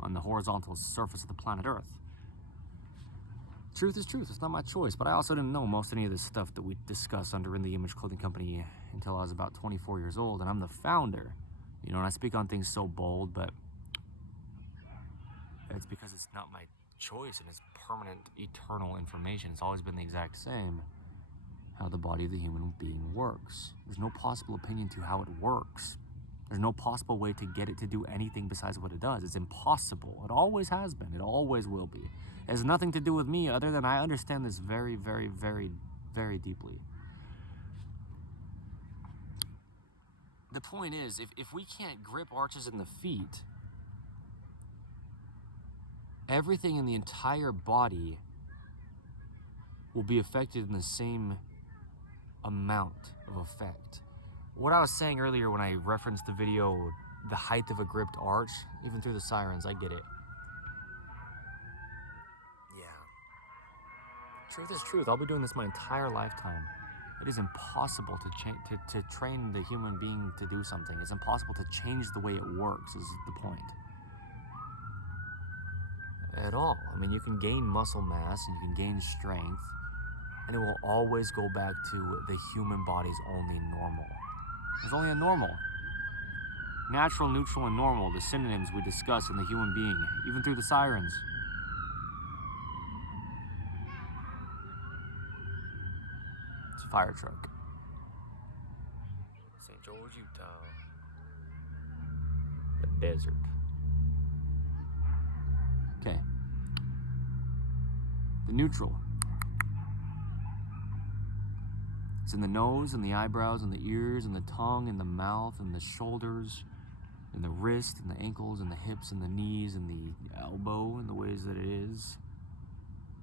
on the horizontal surface of the planet Earth. Truth is truth, it's not my choice, but I also didn't know most any of this stuff that we discuss under In the Image Clothing Company until I was about 24 years old, and I'm the founder. You know, and I speak on things so bold, but it's because it's not my choice and it's permanent, eternal information. It's always been the exact same. How the body of the human being works. There's no possible opinion to how it works. There's no possible way to get it to do anything besides what it does. It's impossible. It always has been. It always will be. It has nothing to do with me other than I understand this very, very, very, very deeply. The point is, if we can't grip arches in the feet, everything in the entire body will be affected in the same amount of effect. What I was saying earlier when I referenced the video, the height of a gripped arch, even through the sirens, I get it. Yeah. Truth is truth. I'll be doing this my entire lifetime. It is impossible to train the human being to do something. It's impossible to change the way it works, is the point. At all. I mean, you can gain muscle mass and you can gain strength, and it will always go back to the human body's only normal. There's only a normal. Natural, neutral, and normal, the synonyms we discuss in the human being, even through the sirens. It's a fire truck. St. George, Utah. The desert. Okay. The neutral. It's in the nose and the eyebrows and the ears and the tongue and the mouth and the shoulders and the wrist and the ankles and the hips and the knees and the elbow in the ways that it is.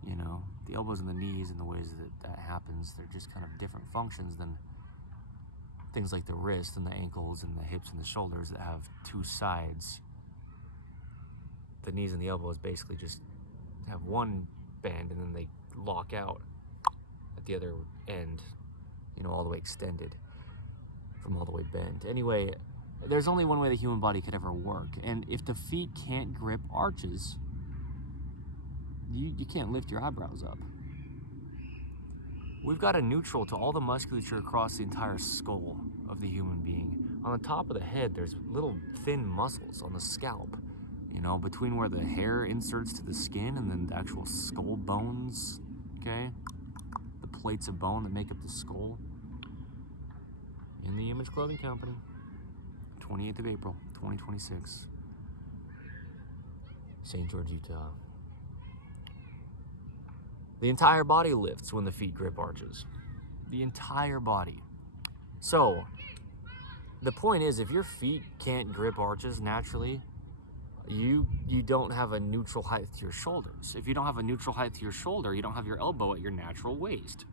You know, the elbows and the knees and the ways that happens, they're just kind of different functions than things like the wrist and the ankles and the hips and the shoulders that have two sides. The knees and the elbows basically just have one band and then they lock out at the other end, you know, all the way extended from all the way bent. Anyway, there's only one way the human body could ever work, and if the feet can't grip arches, you can't lift your eyebrows up. we've got a neutral to all the musculature across the entire skull of the human being. On the top of the head, there's little thin muscles on the scalp, you know, between where the hair inserts to the skin and then the actual skull bones, okay? The plates of bone that make up the skull. In the Image Clothing Company, 28th of April, 2026. St. George, Utah. The entire body lifts when the feet grip arches. The entire body. So, the point is, if your feet can't grip arches naturally, you don't have a neutral height to your shoulders. If you don't have a neutral height to your shoulder, you don't have your elbow at your natural waist.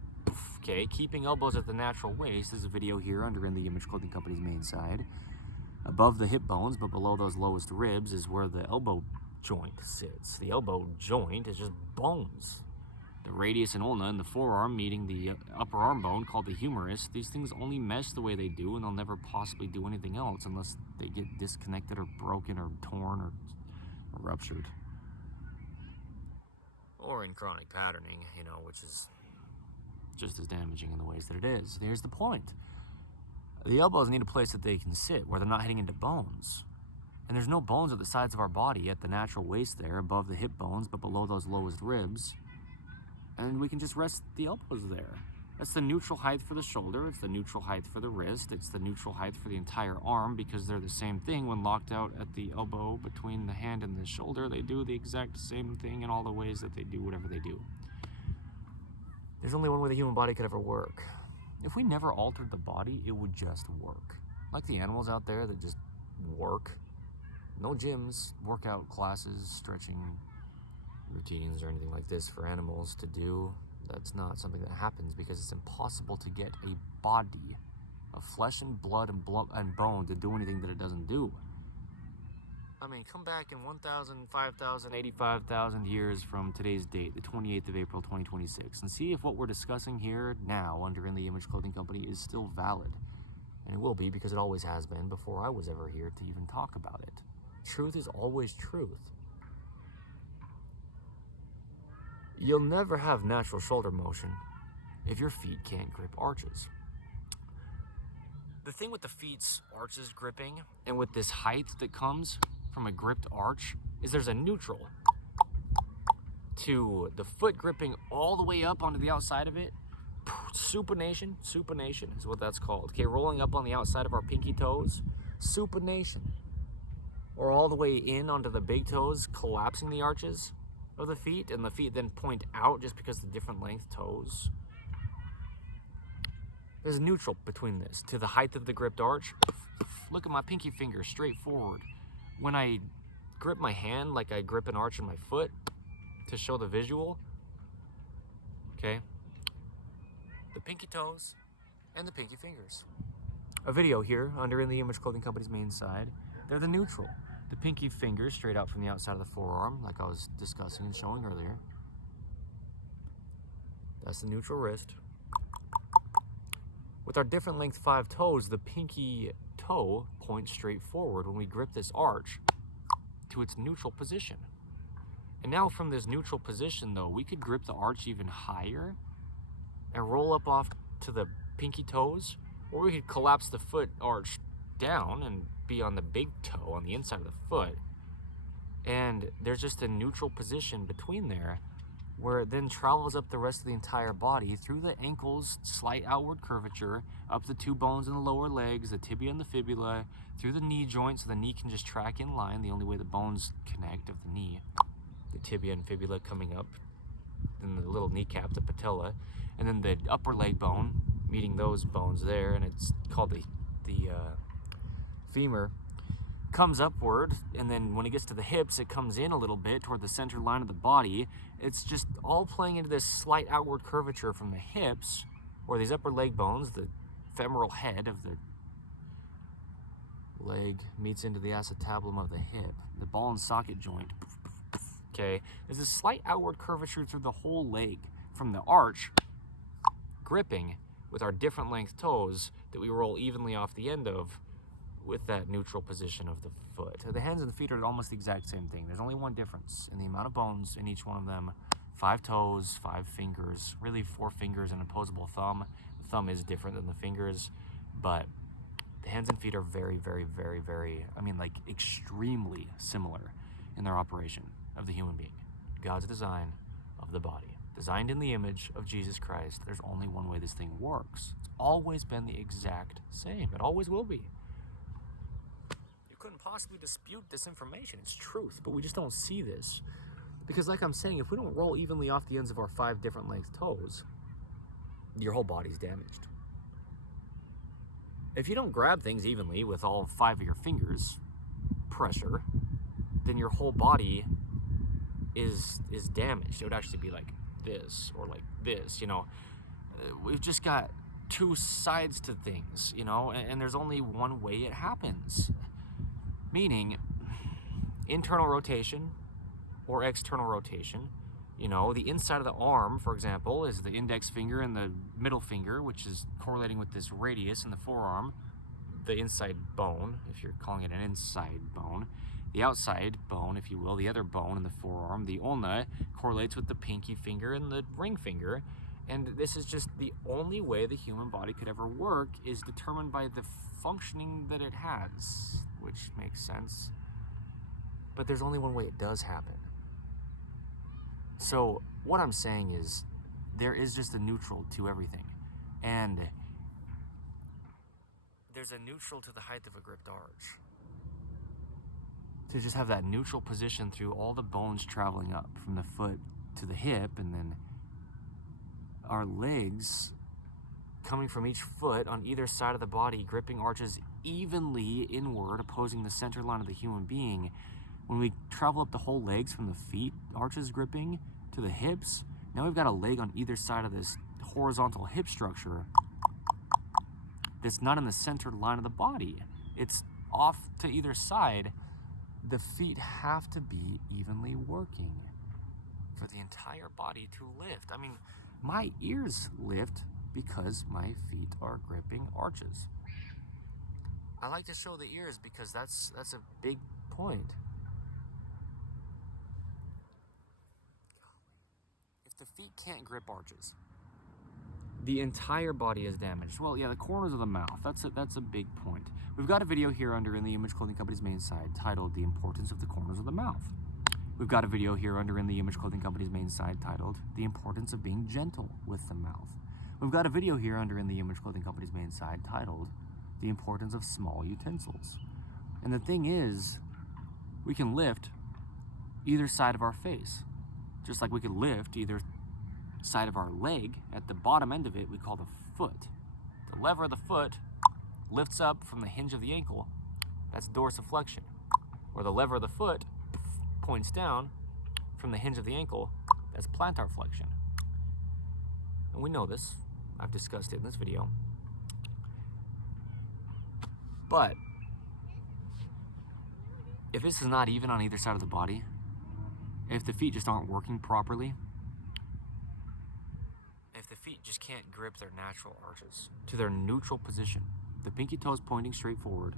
Okay, keeping elbows at the natural waist is a video here under In the Image Clothing Company's main side. Above the hip bones, but below those lowest ribs, is where the elbow joint sits. The elbow joint is just bones. The radius and ulna in the forearm meeting the upper arm bone called the humerus. These things only mesh the way they do, and they'll never possibly do anything else unless they get disconnected or broken or torn or ruptured. Or in chronic patterning, you know, which is just as damaging in the ways that it is. Here's the point. The elbows need a place that they can sit where they're not hitting into bones. And there's no bones at the sides of our body at the natural waist there, above the hip bones, but below those lowest ribs. And we can just rest the elbows there. That's the neutral height for the shoulder, it's the neutral height for the wrist, it's the neutral height for the entire arm, because they're the same thing when locked out at the elbow between the hand and the shoulder. They do the exact same thing in all the ways that they do whatever they do. There's only one way the human body could ever work. If we never altered the body, it would just work. Like the animals out there that just work. No gyms, workout classes, stretching routines or anything like this for animals to do. That's not something that happens because it's impossible to get a body of flesh and blood and bone to do anything that it doesn't do. I mean, come back in 1,000, 5,000, 85,000 years from today's date, the 28th of April, 2026, and see if what we're discussing here now under In the Image Clothing Company is still valid. And it will be, because it always has been before I was ever here to even talk about it. Truth is always truth. You'll never have natural shoulder motion if your feet can't grip arches. The thing with the feet's arches gripping and with this height that comes from a gripped arch is there's a neutral to the foot gripping all the way up onto the outside of it. Supination is what that's called. Okay, rolling up on the outside of our pinky toes, supination. Or all the way in onto the big toes, collapsing the arches of the feet, and the feet then point out just because of the different length toes. There's a neutral between this. To the height of the gripped arch, look at my pinky finger straight forward. When I grip my hand like I grip an arch in my foot to show the visual, okay, the pinky toes and the pinky fingers. A video here under In the Image Clothing Company's main side. They're the neutral. The pinky fingers straight out from the outside of the forearm, like I was discussing and showing earlier. That's the neutral wrist. With our different length 5 toes, the pinky toe points straight forward when we grip this arch to its neutral position. And now from this neutral position though, we could grip the arch even higher and roll up off to the pinky toes, or we could collapse the foot arch down and be on the big toe on the inside of the foot. And there's just a neutral position between there where it then travels up the rest of the entire body through the ankles, slight outward curvature, up the 2 bones in the lower legs, the tibia and the fibula, through the knee joint so the knee can just track in line, the only way the bones connect of the knee. The tibia and fibula coming up, then the little kneecap, the patella, and then the upper leg bone meeting those bones there, and it's called the femur, comes upward, and then when it gets to the hips, it comes in a little bit toward the center line of the body. It's just all playing into this slight outward curvature from the hips, or these upper leg bones, the femoral head of the leg meets into the acetabulum of the hip, the ball and socket joint. Okay, there's a slight outward curvature through the whole leg from the arch, gripping with our different length toes that we roll evenly off the end of with that neutral position of the foot. The hands and the feet are almost the exact same thing. There's only one difference in the amount of bones in each one of them 5 toes, 5 fingers, really 4 fingers and opposable thumb. The thumb is different than the fingers, but the hands and feet are very, very, very, very, like extremely similar in their operation of the human being. God's design of the body. Designed in the image of Jesus Christ, there's only one way this thing works. It's always been the exact same. It always will be. You couldn't possibly dispute this information. It's truth, but we just don't see this. Because like I'm saying, if we don't roll evenly off the ends of our 5 different length toes, your whole body's damaged. If you don't grab things evenly with all 5 of your fingers, pressure, then your whole body is damaged. It would actually be like this or like this, We've just got 2 sides to things, and there's only one way it happens. Meaning, internal rotation or external rotation. The inside of the arm, for example, is the index finger and the middle finger, which is correlating with this radius in the forearm, the inside bone, if you're calling it an inside bone. The outside bone, if you will, the other bone in the forearm, the ulna, correlates with the pinky finger and the ring finger. And this is just the only way the human body could ever work, is determined by the functioning that it has, which makes sense. But there's only one way it does happen. So what I'm saying is, there is just a neutral to everything. And there's a neutral to the height of a gripped arch. To just have that neutral position through all the bones traveling up from the foot to the hip, and then our legs coming from each foot on either side of the body, gripping arches evenly inward, opposing the center line of the human being. When we travel up the whole legs from the feet, arches gripping, to the hips, now we've got a leg on either side of this horizontal hip structure that's not in the center line of the body. It's off to either side. The feet have to be evenly working for the entire body to lift. My ears lift because my feet are gripping arches. I like to show the ears because that's a big point. If the feet can't grip arches, the entire body is damaged. Well, yeah, the corners of the mouth, that's a big point. We've got a video here under In the Image Clothing Company's main side titled The Importance of the Corners of the Mouth. We've got a video here under In the Image Clothing Company's main side titled The Importance of Being Gentle with the Mouth. We've got a video here under In the Image Clothing Company's main side titled The Importance of Small Utensils. And the thing is, we can lift either side of our face, just like we could lift either side of our leg. At the bottom end of it, we call the foot. The lever of the foot lifts up from the hinge of the ankle. That's dorsiflexion. Or the lever of the foot points down from the hinge of the ankle. That's plantar flexion. And we know this. I've discussed it in this video. But if this is not even on either side of the body, if the feet just aren't working properly, if the feet just can't grip their natural arches to their neutral position, the pinky toes pointing straight forward,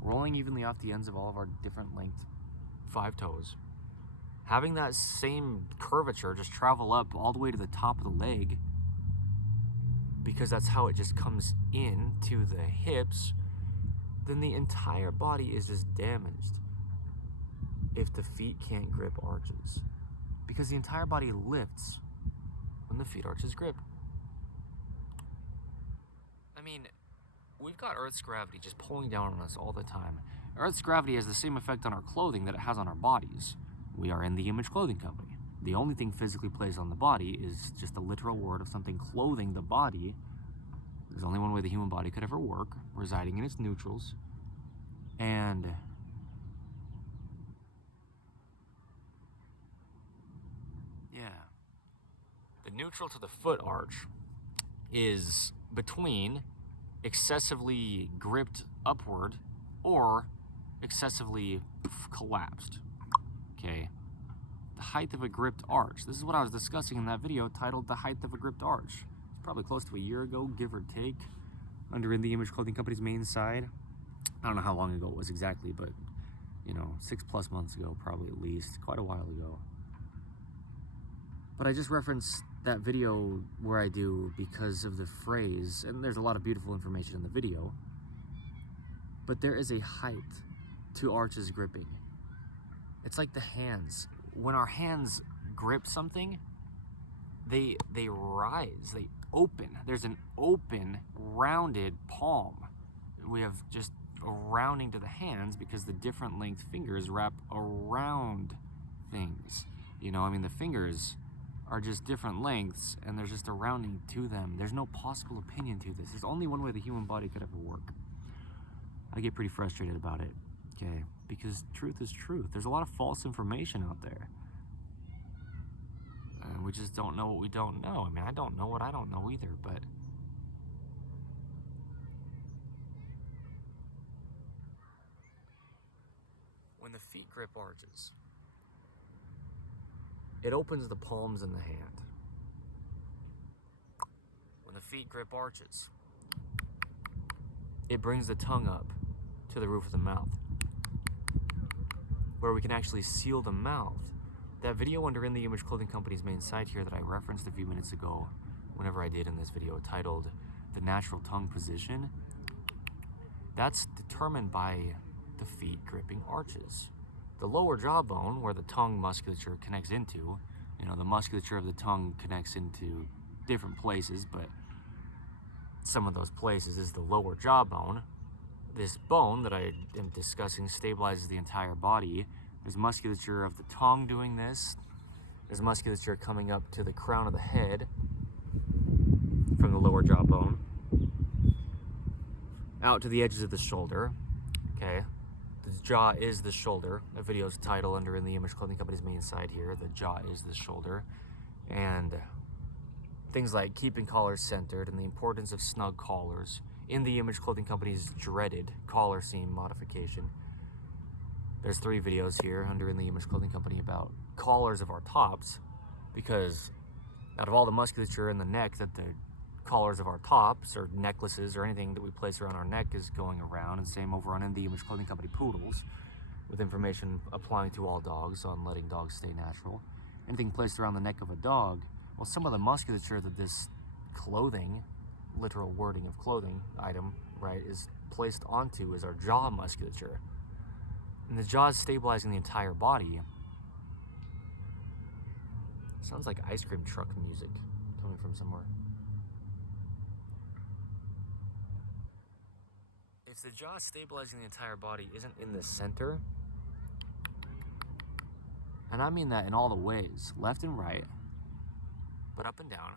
rolling evenly off the ends of all of our different length 5 toes, having that same curvature just travel up all the way to the top of the leg, because that's how it just comes in to the hips, then the entire body is just damaged if the feet can't grip arches, because the entire body lifts when the feet arches grip. We've got Earth's gravity just pulling down on us all the time. Earth's gravity has the same effect on our clothing that it has on our bodies. We are In the Image Clothing Company. The only thing physically placed on the body is just a literal word of something clothing the body. There's only one way the human body could ever work, residing in its neutrals. And yeah, the neutral to the foot arch is between excessively gripped upward or excessively collapsed. Okay, the height of a gripped arch. This is what I was discussing in that video titled The Height of a Gripped Arch. It's probably close to a year ago, give or take, under In the Image Clothing Company's main side. I don't know how long ago it was exactly, but 6+ months ago, probably, at least, quite a while ago. But I just referenced that video where I do because of the phrase, and there's a lot of beautiful information in the video, but there is a height to arches gripping. It's like the hands. When our hands grip something, they rise, they open. There's an open, rounded palm. We have just a rounding to the hands because the different length fingers wrap around things. You know, I mean, the fingers are just different lengths and there's just a rounding to them. There's no possible opinion to this. There's only one way the human body could ever work. I get pretty frustrated about it, okay? Because truth is truth. There's a lot of false information out there. We just don't know what we don't know. I mean, I don't know what I don't know either, but when the feet grip arches, it opens the palms in the hand. When the feet grip arches, it brings the tongue up to the roof of the mouth, where we can actually seal the mouth. That video under In The Image Clothing Company's main site here that I referenced a few minutes ago, whenever I did in this video, titled The Natural Tongue Position, that's determined by the feet gripping arches. The lower jawbone, where the tongue musculature connects into, you know, the musculature of the tongue connects into different places, but some of those places is the lower jawbone. This bone that I am discussing stabilizes the entire body. There's musculature of the tongue doing this. There's musculature coming up to the crown of the head from the lower jawbone, out to the edges of the shoulder, okay? The jaw is the shoulder. The video's title under In The Image Clothing Company's main site here, the jaw is the shoulder. And things like keeping collars centered and the importance of snug collars. In The Image Clothing Company's dreaded collar seam modification. There's 3 videos here under In The Image Clothing Company about collars of our tops, because out of all the musculature in the neck that the collars of our tops or necklaces or anything that we place around our neck is going around, and same over on In The Image Clothing Company poodles, with information applying to all dogs on letting dogs stay natural. Anything placed around the neck of a dog, well, some of the musculature that this clothing, literal wording of clothing item, right, is placed onto is our jaw musculature. And the jaw is stabilizing the entire body. Sounds like ice cream truck music coming from somewhere. If the jaw stabilizing the entire body isn't in the center, and I mean that in all the ways, left and right, but up and down,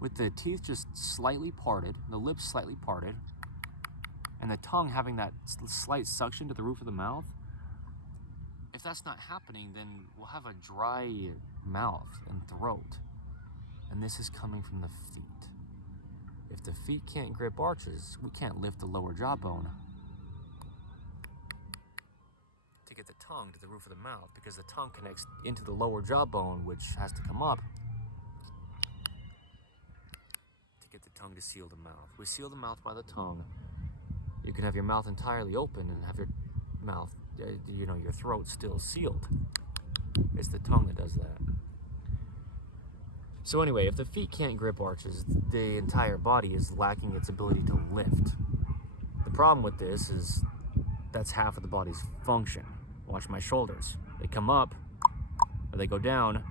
with the teeth just slightly parted, the lips slightly parted, and the tongue having that slight suction to the roof of the mouth, if that's not happening, then we'll have a dry mouth and throat. And this is coming from the feet. If the feet can't grip arches, we can't lift the lower jawbone to get the tongue to the roof of the mouth, because the tongue connects into the lower jawbone, which has to come up to get the tongue to seal the mouth. We seal the mouth by the tongue. You can have your mouth entirely open and have your mouth, your throat still sealed. It's the tongue that does that. So anyway, if the feet can't grip arches, the entire body is lacking its ability to lift. The problem with this is that's half of the body's function. Watch my shoulders. They come up, or they go down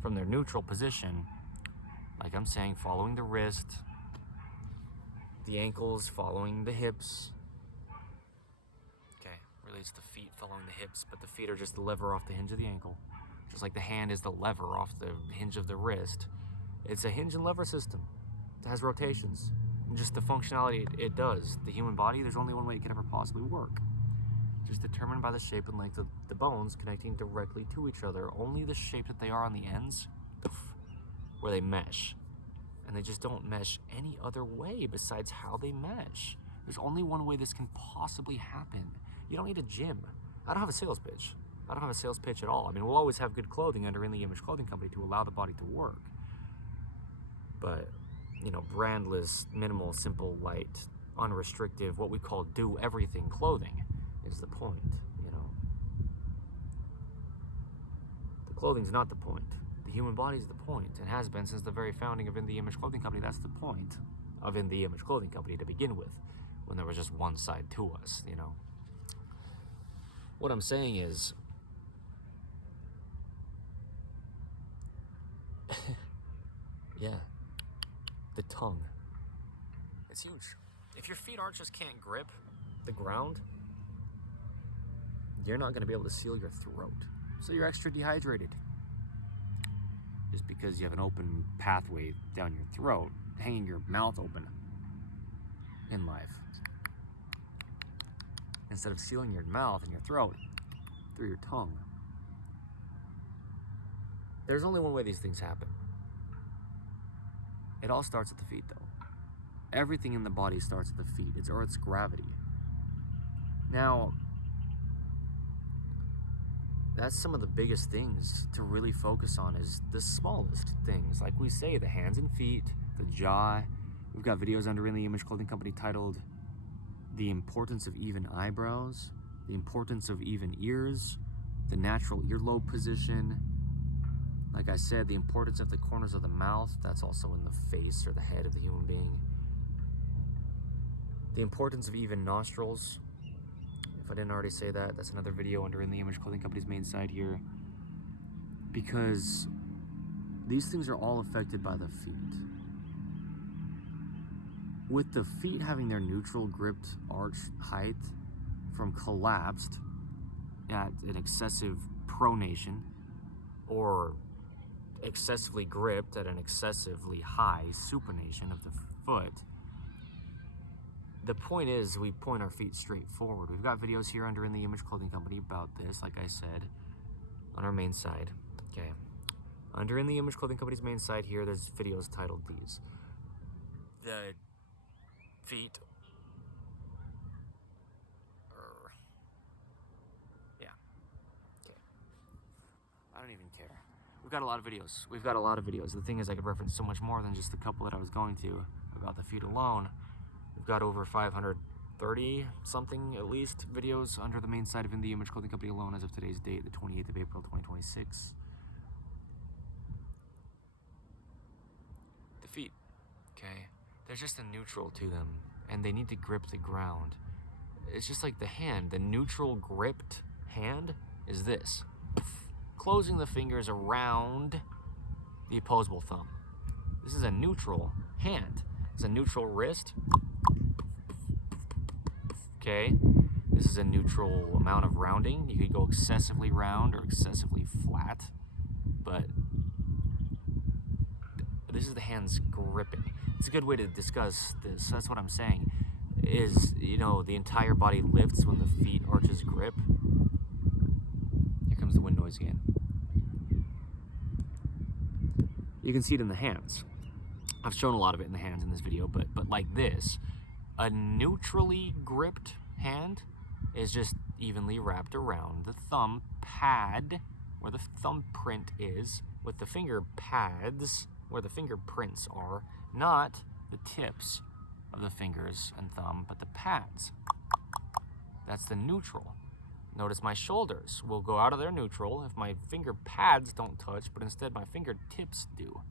from their neutral position, like I'm saying, following the wrist, the ankles following the hips. Okay, really it's the feet following the hips, but the feet are just the lever off the hinge of the ankle. Just like the hand is the lever off the hinge of the wrist. It's a hinge and lever system. It has rotations. And just the functionality it does. The human body, there's only one way it can ever possibly work. Just determined by the shape and length of the bones connecting directly to each other. Only the shape that they are on the ends, where they mesh. And they just don't mesh any other way besides how they mesh. There's only one way this can possibly happen. You don't need a gym. I don't have a sales pitch. I don't have a sales pitch at all. I mean, we'll always have good clothing under In The Image Clothing Company to allow the body to work. But, brandless, minimal, simple, light, unrestrictive, what we call do everything clothing is the point, Clothing's not the point. The human body is the point, and has been since the very founding of In The Image Clothing Company. That's the point of In The Image Clothing Company to begin with, when there was just one side to us, you know. What I'm saying is, yeah, the tongue. It's huge. If your feet arches can't grip the ground, you're not going to be able to seal your throat. So you're extra dehydrated. Just because you have an open pathway down your throat, hanging your mouth open in life, instead of sealing your mouth and your throat through your tongue. There's only one way these things happen. It all starts at the feet, though. Everything in the body starts at the feet. It's Earth's gravity. Now, that's some of the biggest things to really focus on, is the smallest things. Like we say, the hands and feet, the jaw. We've got videos under In The Image Clothing Company titled The Importance of Even Eyebrows, The Importance of Even Ears, the natural earlobe position. Like I said, the importance of the corners of the mouth. That's also in the face or the head of the human being. The importance of even nostrils. If I didn't already say that, that's another video under In The Image Clothing Company's main site here. Because these things are all affected by the feet. With the feet having their neutral gripped arch height from collapsed at an excessive pronation, or excessively gripped at an excessively high supination of the foot, the point is, we point our feet straight forward. We've got videos here under In The Image Clothing Company about this, like I said, on our main site. Okay. Under In The Image Clothing Company's main site here, there's videos titled these. The feet. Yeah. Okay. I don't even care. We've got a lot of videos. The thing is, I could reference so much more than just the couple that I was going to about the feet alone. We've got over 530 something at least videos under the main site of In The Image Clothing Company alone as of today's date, the 28th of April, 2026. The feet, okay? There's just a neutral to them, and they need to grip the ground. It's just like the hand. The neutral gripped hand is this. Closing the fingers around the opposable thumb. This is a neutral hand. It's a neutral wrist. Okay, this is a neutral amount of rounding. You could go excessively round or excessively flat, but this is the hands gripping. It's a good way to discuss this. That's what I'm saying, is, you know, the entire body lifts when the feet arches grip. Here comes the wind noise again. You can see it in the hands. I've shown a lot of it in the hands in this video, but like this, a neutrally gripped hand is just evenly wrapped around the thumb pad, where the thumbprint is, with the finger pads, where the fingerprints are, not the tips of the fingers and thumb, but the pads. That's the neutral. Notice my shoulders will go out of their neutral if my finger pads don't touch, but instead my fingertips do.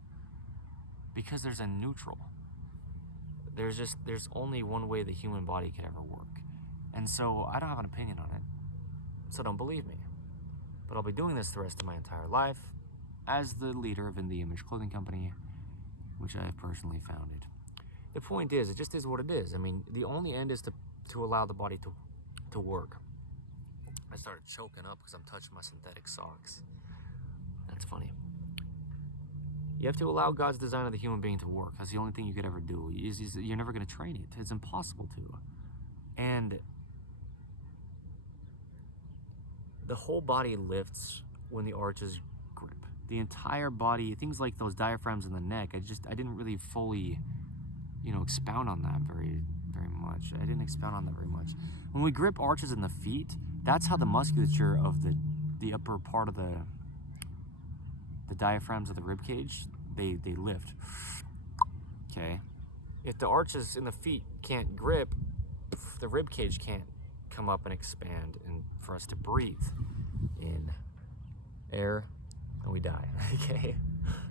Because there's a neutral. There's only one way the human body could ever work. And so I don't have an opinion on it. So don't believe me. But I'll be doing this the rest of my entire life as the leader of In The Image Clothing Company, which I have personally founded. The point is, it just is what it is. I mean, the only end is to allow the body to work. I started choking up because I'm touching my synthetic socks. That's funny. You have to allow God's design of the human being to work. That's the only thing you could ever do. You're never going to train it. It's impossible to. And the whole body lifts when the arches grip. The entire body, things like those diaphragms in the neck, I didn't really fully, expound on that very much. I didn't expound on that very much. When we grip arches in the feet, that's how the musculature of the upper part of the diaphragms of the rib cage, they lift. Okay. If the arches in the feet can't grip, the rib cage can't come up and expand, and for us to breathe in air and we die, okay?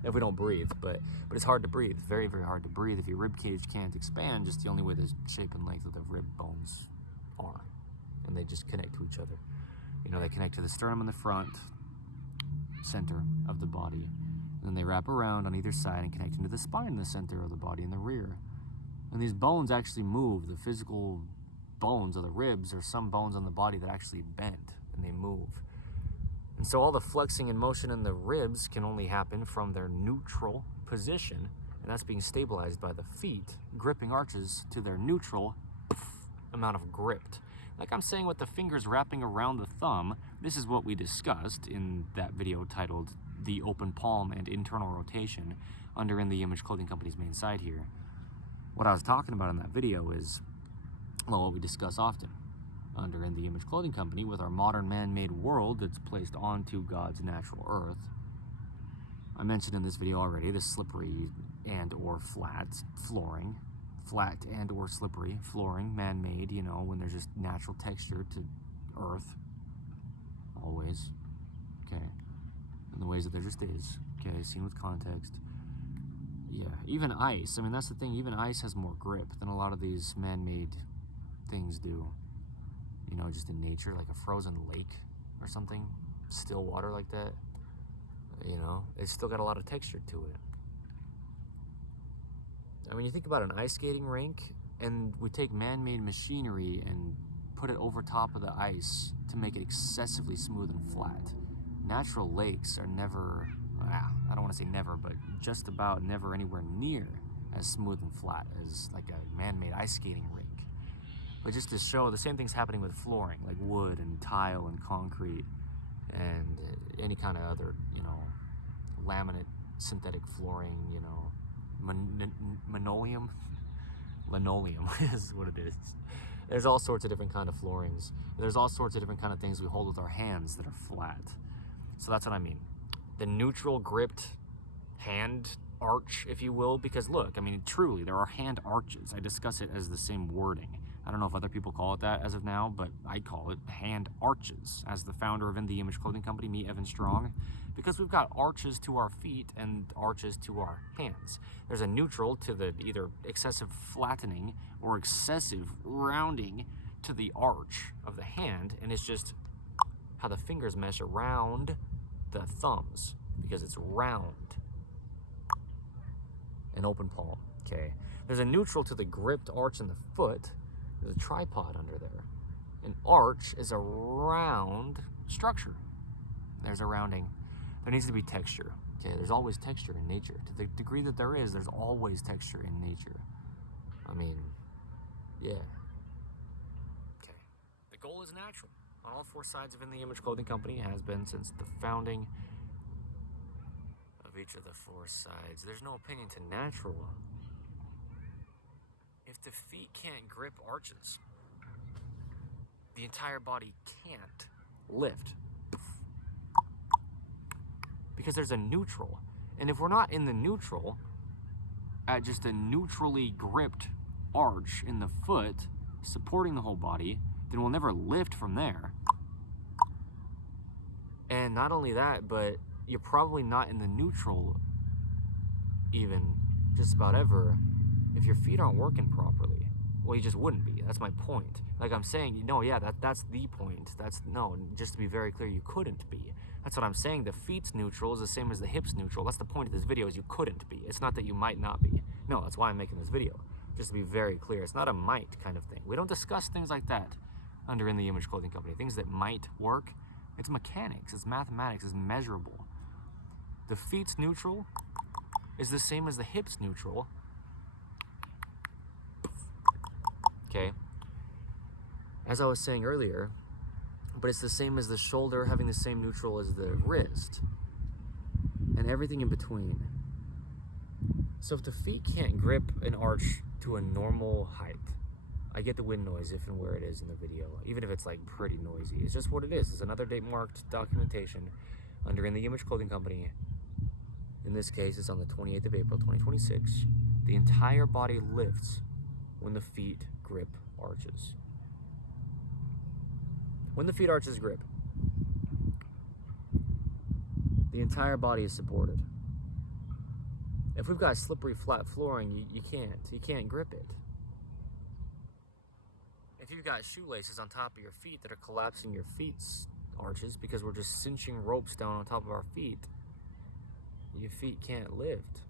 If we don't breathe, but it's hard to breathe. Very, very hard to breathe. If your rib cage can't expand, just the only way the shape and length of the rib bones are, and they just connect to each other. You know, they connect to the sternum in the front, center of the body, and then they wrap around on either side and connect into the spine in the center of the body in the rear. And these bones actually move. The physical bones of the ribs are some bones on the body that actually bend and they move. And so all the flexing and motion in the ribs can only happen from their neutral position, and that's being stabilized by the feet gripping arches to their neutral amount of grip. Like I'm saying with the fingers wrapping around the thumb, this is what we discussed in that video titled The Open Palm and Internal Rotation under In The Image Clothing Company's main site here. What I was talking about in that video is, well, what we discuss often under In The Image Clothing Company with our modern man-made world that's placed onto God's natural earth. I mentioned in this video already the slippery and or flat flooring, flat and or slippery flooring, man-made, you know, when there's just natural texture to earth, always, okay, in the ways that there just is, okay, seen with context. Yeah, even ice, I mean, that's the thing, even ice has more grip than a lot of these man-made things do. You know, just in nature, like a frozen lake or something, still water like that, you know, it's still got a lot of texture to it. I mean, you think about an ice skating rink, and we take man-made machinery and put it over top of the ice to make it excessively smooth and flat. Natural lakes are never, I don't want to say never, but just about never anywhere near as smooth and flat as like a man-made ice skating rink. But just to show, the same thing's happening with flooring, like wood and tile and concrete and any kind of other, you know, laminate synthetic flooring, you know, linoleum is what it is. There's all sorts of different kind of floorings. There's all sorts of different kind of things we hold with our hands that are flat. So that's what I mean. The neutral gripped hand arch, if you will, because look, I mean, truly, there are hand arches. I discuss it as the same wording. I don't know if other people call it that as of now, but I call it hand arches. As the founder of In The Image Clothing Company, me, Evan Strong, because we've got arches to our feet and arches to our hands. There's a neutral to the either excessive flattening or excessive rounding to the arch of the hand, and it's just how the fingers mesh around the thumbs because it's round. An open palm, okay? There's a neutral to the gripped arch in the foot. There's a tripod under there. An arch is a round structure. There's a rounding. There needs to be texture, okay? There's always texture in nature. To the degree that there is, there's always texture in nature. I mean, yeah. Okay. The goal is natural. On all four sides of In The Image Clothing Company has been since the founding of each of the four sides. There's no opinion to natural. If the feet can't grip arches, the entire body can't lift. Because there's a neutral. And if we're not in the neutral, at just a neutrally gripped arch in the foot, supporting the whole body, then we'll never lift from there. And not only that, but you're probably not in the neutral even just about ever if your feet aren't working properly. Well, you just wouldn't be. That's my point. Like I'm saying, no, yeah, that's the point. No, just to be very clear, you couldn't be. That's what I'm saying. The feet's neutral is the same as the hip's neutral. That's the point of this video, is you couldn't be. It's not that you might not be. No, that's why I'm making this video. Just to be very clear, it's not a might kind of thing. We don't discuss things like that under In The Image Clothing Company. Things that might work, it's mechanics, it's mathematics, it's measurable. The feet's neutral is the same as the hip's neutral. Okay, as I was saying earlier, but it's the same as the shoulder having the same neutral as the wrist, and everything in between. So if the feet can't grip an arch to a normal height, I get the wind noise if and where it is in the video, even if it's like pretty noisy. It's just what it is. It's another date marked documentation under In The Image Clothing Company. In this case, it's on the 28th of April, 2026. The entire body lifts when the feet grip arches. When the feet arches grip. The entire body is supported. If we've got slippery flat flooring, you can't grip it. If you've got shoelaces on top of your feet that are collapsing your feet's arches because we're just cinching ropes down on top of our feet, your feet can't lift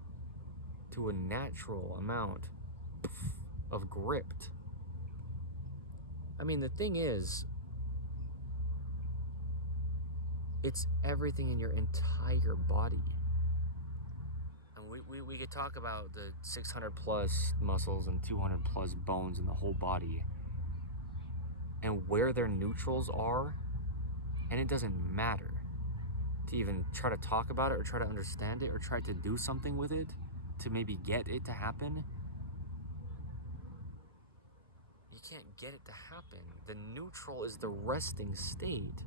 to a natural amount of grip. I mean, the thing is, it's everything in your entire body. And we could talk about the 600 plus muscles and 200 plus bones in the whole body and where their neutrals are, and it doesn't matter to even try to talk about it or try to understand it or try to do something with it to maybe get it to happen. You can't get it to happen. The neutral is the resting state,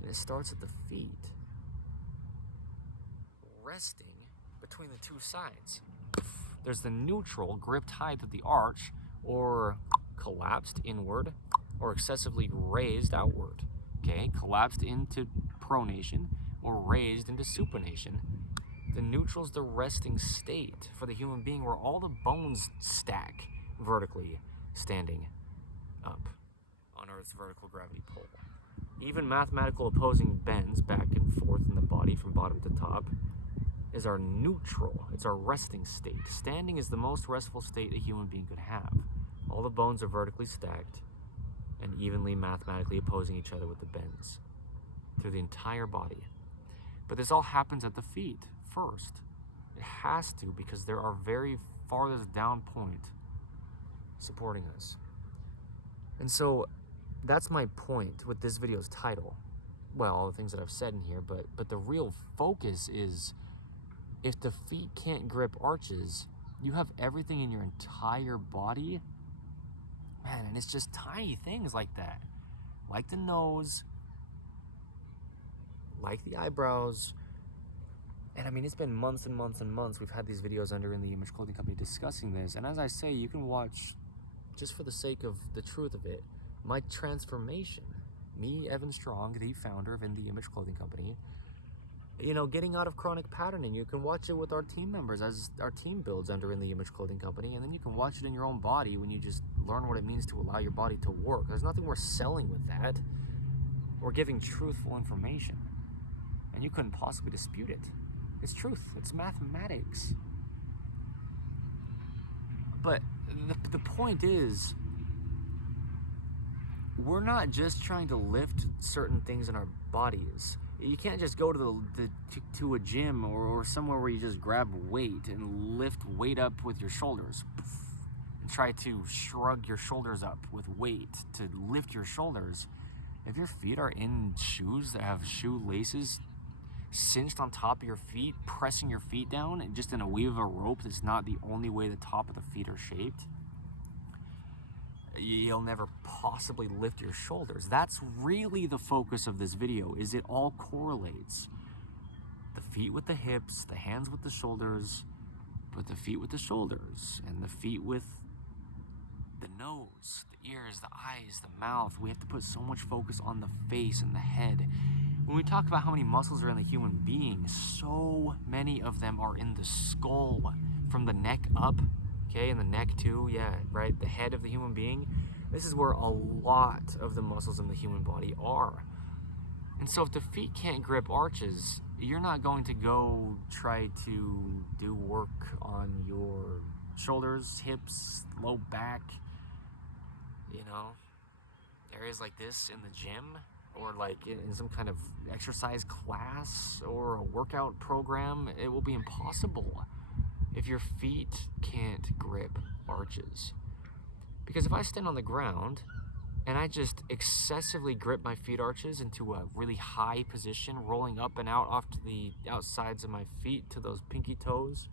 and it starts at the feet. Resting between the two sides. There's the neutral, gripped high to the arch, or collapsed inward, or excessively raised outward. Okay, collapsed into pronation, or raised into supination. The neutral is the resting state for the human being where all the bones stack vertically, standing up on Earth's vertical gravity pull. Even mathematical opposing bends back and forth in the body from bottom to top is our neutral. It's our resting state. Standing is the most restful state a human being could have. All the bones are vertically stacked and evenly mathematically opposing each other with the bends through the entire body. But this all happens at the feet first. It has to, because they're our very farthest down point supporting us. And so that's my point with this video's title. Well, all the things that I've said in here, but the real focus is, if the feet can't grip arches, you have everything in your entire body. Man, and it's just tiny things like that. Like the nose, like the eyebrows. And I mean, it's been months and months and months we've had these videos under In The Image Clothing Company discussing this. And as I say, you can watch, just for the sake of the truth of it, my transformation. Me, Evan Strong, the founder of In The Image Clothing Company, you know, getting out of chronic patterning. You can watch it with our team members as our team builds under In The Image Clothing Company, and then you can watch it in your own body when you just learn what it means to allow your body to work. There's nothing we're selling with that. We're giving truthful information, and you couldn't possibly dispute it. It's truth. It's mathematics. But the point is, we're not just trying to lift certain things in our bodies. You can't just go to a gym or somewhere where you just grab weight and lift weight up with your shoulders and try to shrug your shoulders up with weight to lift your shoulders. If your feet are in shoes that have shoelaces cinched on top of your feet, pressing your feet down and just in a weave of a rope that's not the only way the top of the feet are shaped, you'll never possibly lift your shoulders. That's really the focus of this video, is it all correlates. The feet with the hips, the hands with the shoulders, but the feet with the shoulders, and the feet with the nose, the ears, the eyes, the mouth. We have to put so much focus on the face and the head. When we talk about how many muscles are in the human being, so many of them are in the skull, from the neck up. Okay, and the neck too, yeah, right? The head of the human being. This is where a lot of the muscles in the human body are. And so if the feet can't grip arches, you're not going to go try to do work on your shoulders, hips, low back, you know, areas like this in the gym, or like in some kind of exercise class or a workout program. It will be impossible if your feet can't grip arches. Because if I stand on the ground and I just excessively grip my feet arches into a really high position, rolling up and out off to the outsides of my feet to those pinky toes.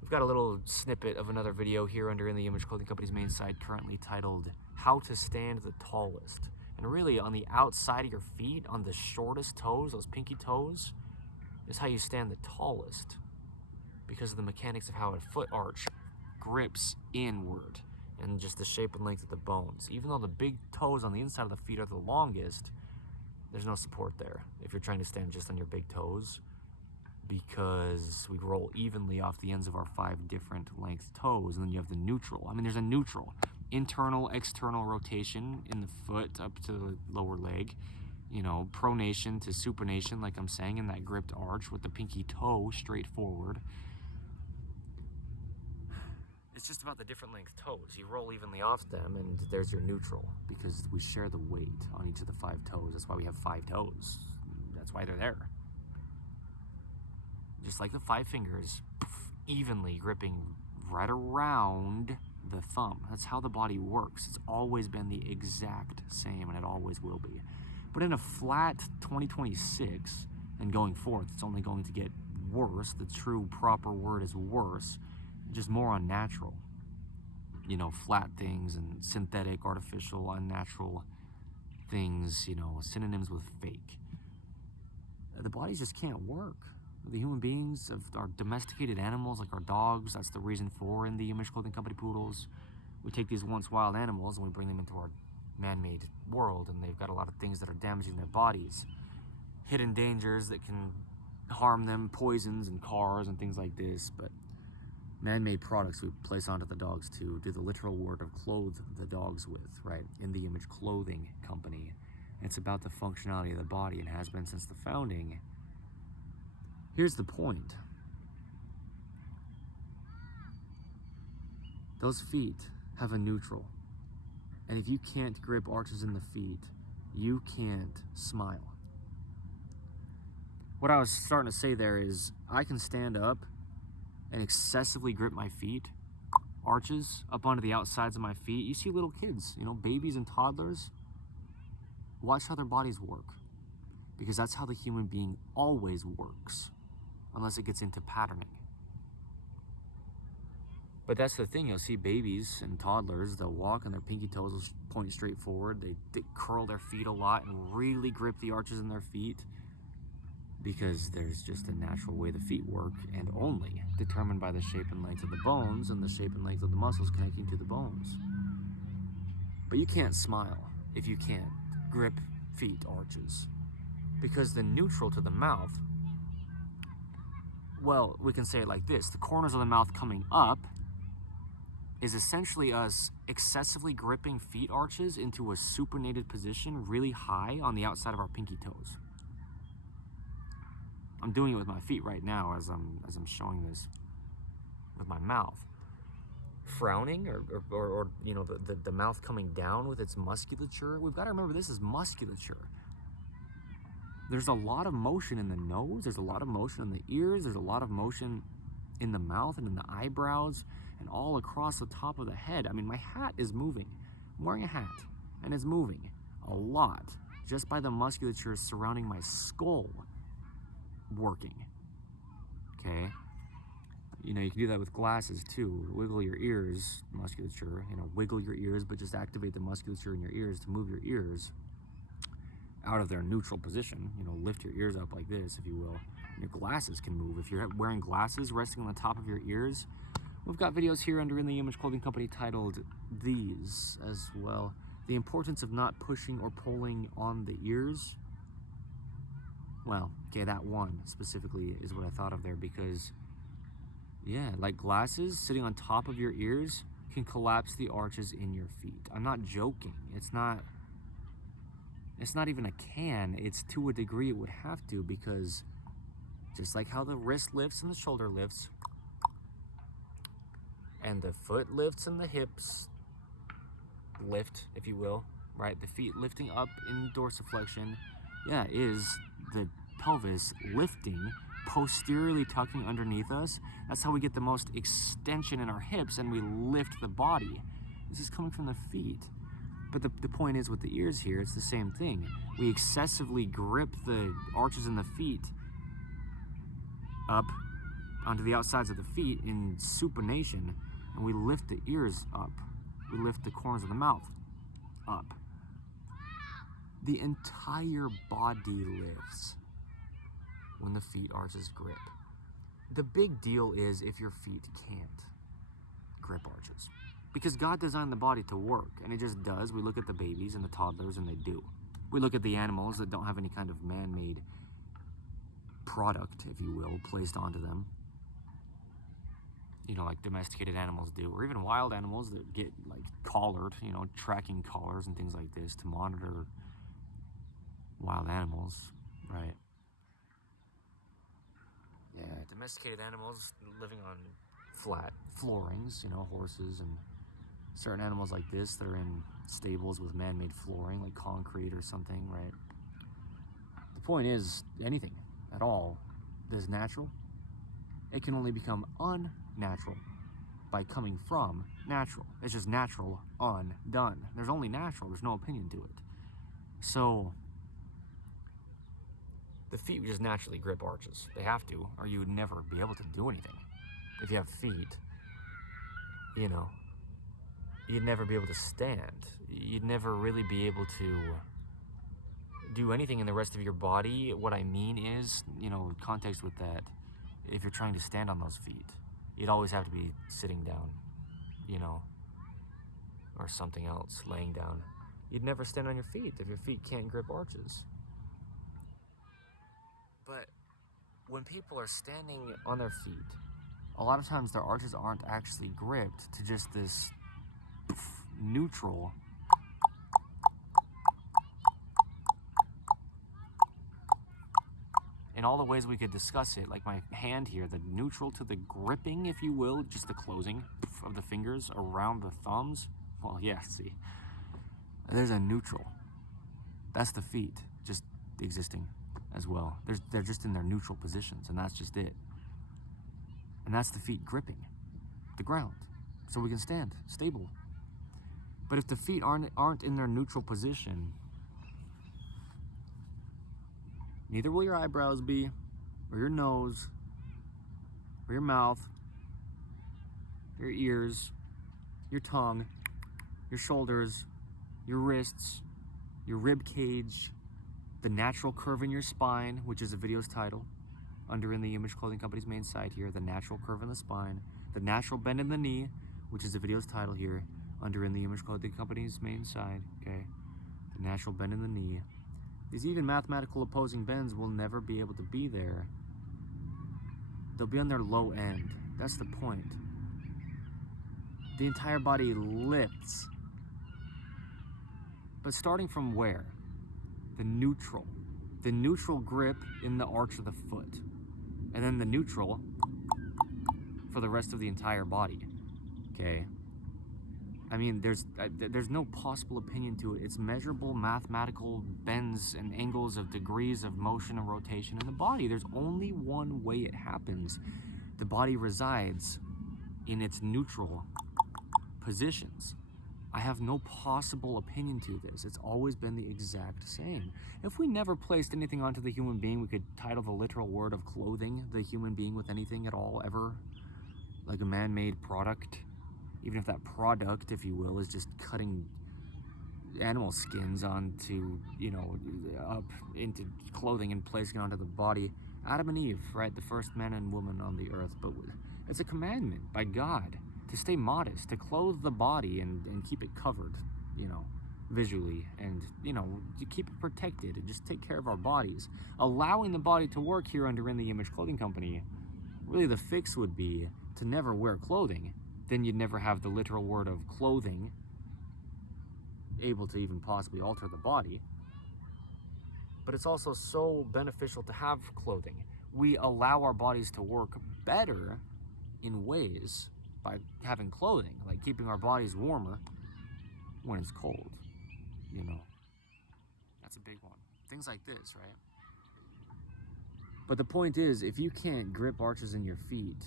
We've got a little snippet of another video here under In The Image Clothing Company's main site currently titled How to Stand the Tallest. And really on the outside of your feet, on the shortest toes, those pinky toes, is how you stand the tallest, because of the mechanics of how a foot arch grips inward and just the shape and length of the bones. Even though the big toes on the inside of the feet are the longest, There's no support there if you're trying to stand just on your big toes, because we roll evenly off the ends of our 5 different length toes, and then you have the neutral. I mean, there's a neutral. Internal, external rotation in the foot up to the lower leg. You know, pronation to supination, like I'm saying, in that gripped arch with the pinky toe straight forward. It's just about the different length toes. You roll evenly off them, and there's your neutral, because we share the weight on each of the 5 toes. That's why we have 5 toes. That's why they're there. Just like the 5 fingers, evenly gripping right around the thumb. That's how the body works. It's always been the exact same, and it always will be. But in a flat 2026 and going forth, it's only going to get worse. The true proper word is worse, just more unnatural. You know, flat things and synthetic, artificial, unnatural things, you know, synonyms with fake. The bodies just can't work. The human beings, of our domesticated animals like our dogs, that's the reason for in the Image Clothing Company poodles. We take these once wild animals and we bring them into our man-made world, and they've got a lot of things that are damaging their bodies. Hidden dangers that can harm them, poisons and cars and things like this, but man-made products we place onto the dogs to do the literal word of clothe the dogs with, right? In the Image Clothing Company. And it's about the functionality of the body, and has been since the founding. Here's the point. Those feet have a neutral. And if you can't grip arches in the feet, you can't smile. What I was starting to say there is, I can stand up and excessively grip my feet, arches up onto the outsides of my feet. You see little kids, you know, babies and toddlers. Watch how their bodies work, because that's how the human being always works, unless it gets into patterning. But that's the thing, you'll see babies and toddlers, they'll walk and their pinky toes will point straight forward. They curl their feet a lot and really grip the arches in their feet, because there's just a natural way the feet work, and only determined by the shape and length of the bones and the shape and length of the muscles connecting to the bones. But you can't smile if you can't grip feet arches, because the neutral to the mouth, well, we can say it like this: the corners of the mouth coming up is essentially us excessively gripping feet arches into a supinated position really high on the outside of our pinky toes. I'm doing it with my feet right now as I'm showing this with my mouth. Frowning or you know, the mouth coming down with its musculature. We've got to remember, this is musculature. There's a lot of motion in the nose, there's a lot of motion in the ears, there's a lot of motion in the mouth and in the eyebrows and all across the top of the head. I mean, my hat is moving. I'm wearing a hat and it's moving a lot just by the musculature surrounding my skull working. Okay? You know, you can do that with glasses too. Wiggle your ears, musculature, you know, wiggle your ears, but just activate the musculature in your ears to move your ears out of their neutral position. You know, lift your ears up like this, if you will. Your glasses can move. If you're wearing glasses resting on the top of your ears, we've got videos here under In the Image Clothing Company titled these as well. The importance of not pushing or pulling on the ears. Well, okay, that one specifically is what I thought of there, because yeah, like glasses sitting on top of your ears can collapse the arches in your feet. I'm not joking. It's not even a can. It's to a degree it would have to, because just like how the wrist lifts and the shoulder lifts, and the foot lifts and the hips lift, if you will, right? The feet lifting up in dorsiflexion, yeah, is the pelvis lifting, posteriorly tucking underneath us. That's how we get the most extension in our hips, and we lift the body. This is coming from the feet. But the point is, with the ears here, it's the same thing. We excessively grip the arches in the feet up onto the outsides of the feet in supination, and we lift the ears up. We lift the corners of the mouth up. The entire body lifts when the feet arches grip. The big deal is if your feet can't grip arches, because God designed the body to work, and it just does. We look at the babies and the toddlers, and they do. We look at the animals that don't have any kind of man-made product, if you will, placed onto them. You know, like domesticated animals do, or even wild animals that get like collared, you know, tracking collars and things like this to monitor wild animals, right? Yeah, domesticated animals living on flat floorings, you know, horses and certain animals like this that are in stables with man-made flooring, like concrete or something, right? The point is, anything at all that is natural, it can only become unnatural by coming from natural. It's just natural, undone. There's only natural, there's no opinion to it. So, the feet would just naturally grip arches. They have to, or you would never be able to do anything. If you have feet, you know, you'd never be able to stand. You'd never really be able to do anything in the rest of your body. What I mean is, you know, context with that, if you're trying to stand on those feet, you'd always have to be sitting down, you know, or something else, laying down. You'd never stand on your feet if your feet can't grip arches. But when people are standing on their feet, a lot of times their arches aren't actually gripped to just this neutral in all the ways we could discuss it, like my hand here, the neutral to the gripping, if you will, just the closing of the fingers around the thumbs. Well, yeah, see, there's a neutral. That's the feet just existing as well. They're just in their neutral positions, and that's just it. And that's the feet gripping the ground, so we can stand stable. But if the feet aren't in their neutral position, neither will your eyebrows be, or your nose, or your mouth, your ears, your tongue, your shoulders, your wrists, your rib cage, the natural curve in your spine, which is the video's title, under In the Image Clothing Company's main site here, the natural curve in the spine, the natural bend in the knee, which is the video's title here, under In the Image Clothing Company's main site, okay, the natural bend in the knee. These even mathematical opposing bends will never be able to be there. They'll be on their low end. That's the point. The entire body lifts. But starting from where? The neutral. The neutral grip in the arch of the foot. And then the neutral for the rest of the entire body. Okay? I mean, there's no possible opinion to it. It's measurable mathematical bends and angles of degrees of motion and rotation in the body. There's only one way it happens. The body resides in its neutral positions. I have no possible opinion to this. It's always been the exact same. If we never placed anything onto the human being, we could title the literal word of clothing the human being with anything at all, ever. Like a man-made product. Even if that product, if you will, is just cutting animal skins onto, you know, up into clothing and placing it onto the body. Adam and Eve, right? The first man and woman on the earth. But it's a commandment by God to stay modest, to clothe the body and keep it covered, you know, visually, and, you know, to keep it protected and just take care of our bodies. Allowing the body to work here under In the Image Clothing Company, really the fix would be to never wear clothing. Then you'd never have the literal word of clothing able to even possibly alter the body. But it's also so beneficial to have clothing. We allow our bodies to work better in ways by having clothing, like keeping our bodies warmer when it's cold, you know. That's a big one. Things like this, right? But the point is, if you can't grip arches in your feet,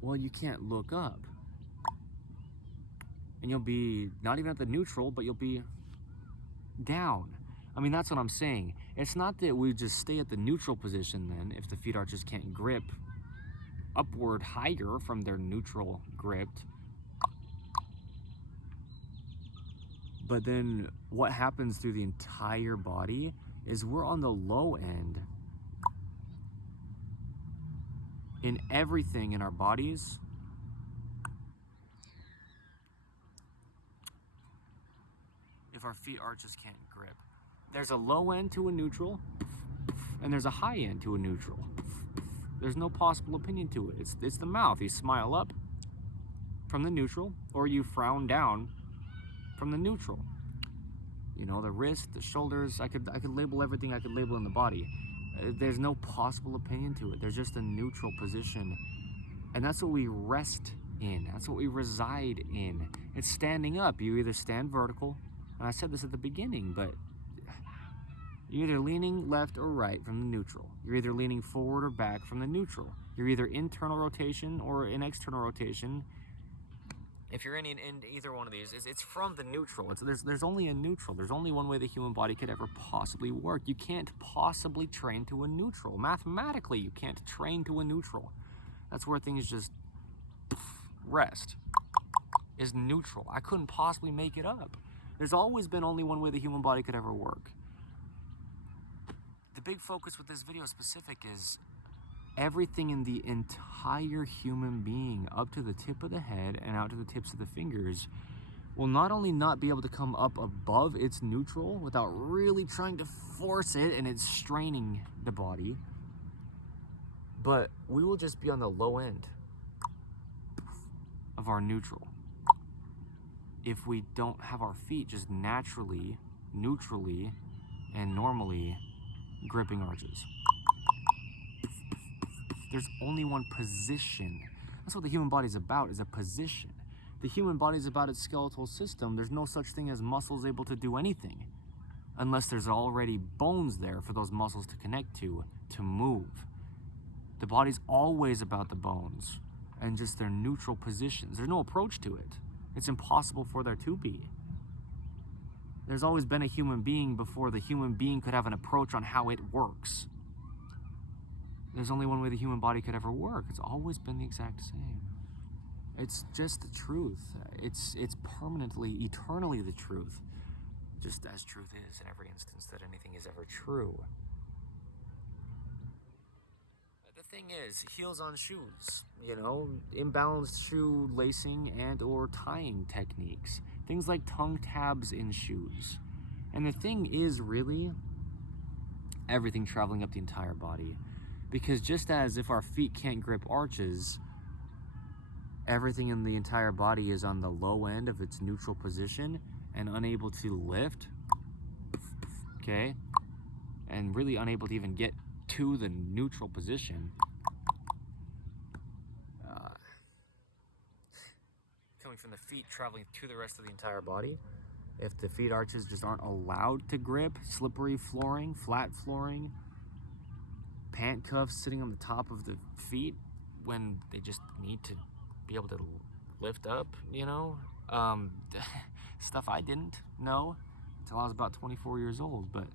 well, you can't look up. And you'll be not even at the neutral, but you'll be down. I mean, that's what I'm saying. It's not that we just stay at the neutral position then, if the feet arches can't grip upward higher from their neutral gripped. But then what happens through the entire body is we're on the low end in everything in our bodies. if our feet arches can't grip. There's a low end to a neutral, and there's a high end to a neutral. There's no possible opinion to it. It's the mouth. You smile up from the neutral, or you frown down from the neutral. You know, the wrist, the shoulders, I could label everything I could label in the body. There's no possible opinion to it. There's just a neutral position. And that's what we rest in. That's what we reside in. It's standing up. You either stand vertical, and I said this at the beginning, but you're either leaning left or right from the neutral. You're either leaning forward or back from the neutral. You're either internal rotation or in external rotation. If you're in either one of these, it's from the neutral. There's only a neutral. There's only one way the human body could ever possibly work. You can't possibly train to a neutral. Mathematically, you can't train to a neutral. That's where things just rest. Is neutral. I couldn't possibly make it up. There's always been only one way the human body could ever work. The big focus with this video specific is everything in the entire human being, up to the tip of the head and out to the tips of the fingers, will not only not be able to come up above its neutral without really trying to force it and it's straining the body, but we will just be on the low end of our neutral if we don't have our feet just naturally, neutrally, and normally gripping arches. There's only one position. That's what the human body's about, is a position. The human body's about its skeletal system. There's no such thing as muscles able to do anything unless there's already bones there for those muscles to connect to move. The body's always about the bones and just their neutral positions. There's no approach to it. It's impossible for there to be. There's always been a human being before the human being could have an approach on how it works. There's only one way the human body could ever work. It's always been the exact same. It's just the truth. It's permanently, eternally the truth. Just as truth is in every instance that anything is ever true. The thing is, heels on shoes, you know, imbalanced shoe lacing and or tying techniques. Things like tongue tabs in shoes. And the thing is really everything traveling up the entire body. Because just as if our feet can't grip arches, everything in the entire body is on the low end of its neutral position and unable to lift, okay? And really unable to even get to the neutral position. Coming from the feet, traveling to the rest of the entire body. If the feet arches just aren't allowed to grip, slippery flooring, flat flooring, pant cuffs sitting on the top of the feet when they just need to be able to lift up, you know? Stuff I didn't know until I was about 24 years old, but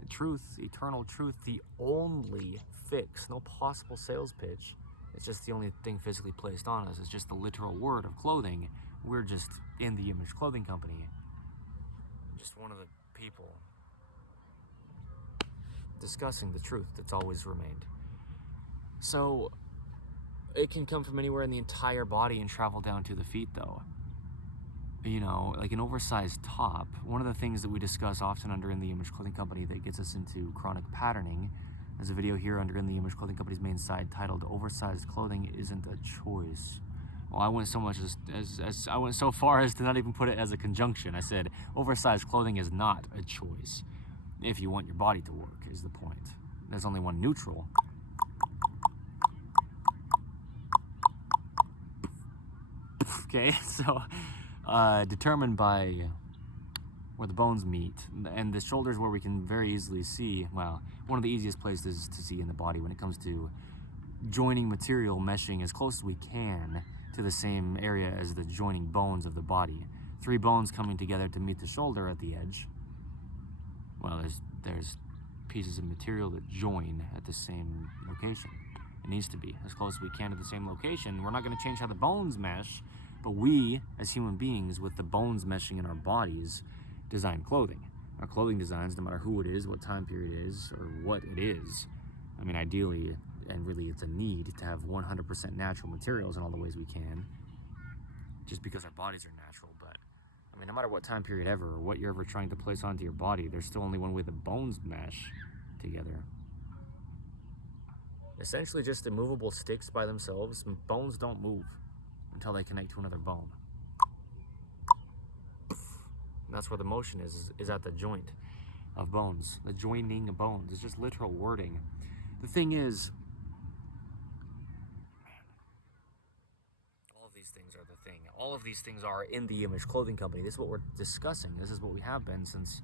the truth, eternal truth, the only fix, no possible sales pitch. It's just the only thing physically placed on us. It's just the literal word of clothing. We're just in the Image Clothing Company. Just one of the people discussing the truth that's always remained. So it can come from anywhere in the entire body and travel down to the feet though. You know, like an oversized top. One of the things that we discuss often under In the Image Clothing Company that gets us into chronic patterning. There's a video here under In the Image Clothing Company's main site titled "Oversized Clothing Isn't a Choice." Well, I went so much as I went so far as to not even put it as a conjunction. I said oversized clothing is not a choice. If you want your body to work, is the point. There's only one neutral. Okay, so determined by where the bones meet, and the shoulders where we can very easily see, well, one of the easiest places to see in the body when it comes to joining material meshing as close as we can to the same area as the joining bones of the body. 3 bones coming together to meet the shoulder at the edge. Well, there's pieces of material that join at the same location. It needs to be as close as we can to the same location. We're not going to change how the bones mesh, but we, as human beings, with the bones meshing in our bodies, design clothing. Our clothing designs, no matter who it is, what time period it is, or what it is. I mean, ideally, and really it's a need to have 100% natural materials in all the ways we can, just because our bodies are natural, but I mean, no matter what time period ever, or what you're ever trying to place onto your body, there's still only one way the bones mesh together. Essentially just immovable sticks by themselves. Bones don't move until they connect to another bone. And that's where the motion is at the joint of bones. The joining of bones. It's just literal wording. The thing is, all of these things are the thing. All of these things are in the Image Clothing Company. This is what we're discussing. This is what we have been since,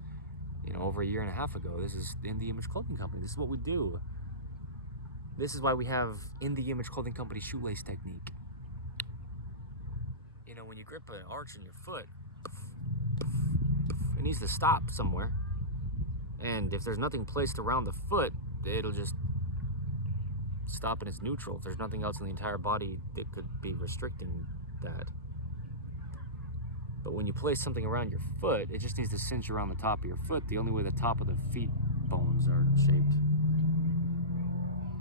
over a year and a half ago. This is in the Image Clothing Company. This is what we do. This is why we have in the Image Clothing Company shoelace technique. When you grip an arch in your foot, it needs to stop somewhere. And if there's nothing placed around the foot, it'll just stop in its neutral. If there's nothing else in the entire body that could be restricting that. But when you place something around your foot, it just needs to cinch around the top of your foot, the only way the top of the feet bones are shaped.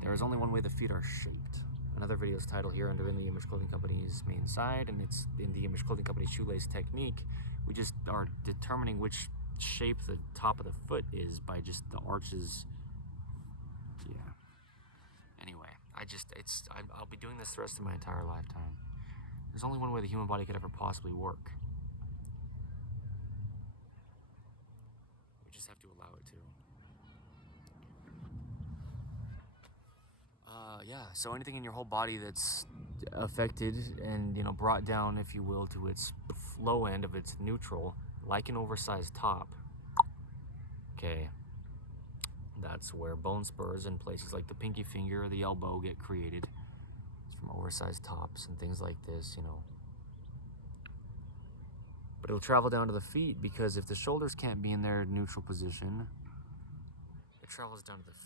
There is only one way the feet are shaped. Another video is titled here under In the Image Clothing Company's main side, and it's In the Image Clothing Company shoelace technique. We just are determining which shape the top of the foot is by just the arches. Yeah. Anyway, I'll be doing this the rest of my entire lifetime. There's only one way the human body could ever possibly work. We just have to allow it to. Yeah, so anything in your whole body that's affected and, brought down, if you will, to its low end of its neutral, like an oversized top, okay, that's where bone spurs in places like the pinky finger or the elbow get created. It's from oversized tops and things like this, But it'll travel down to the feet because if the shoulders can't be in their neutral position, it travels down to the feet.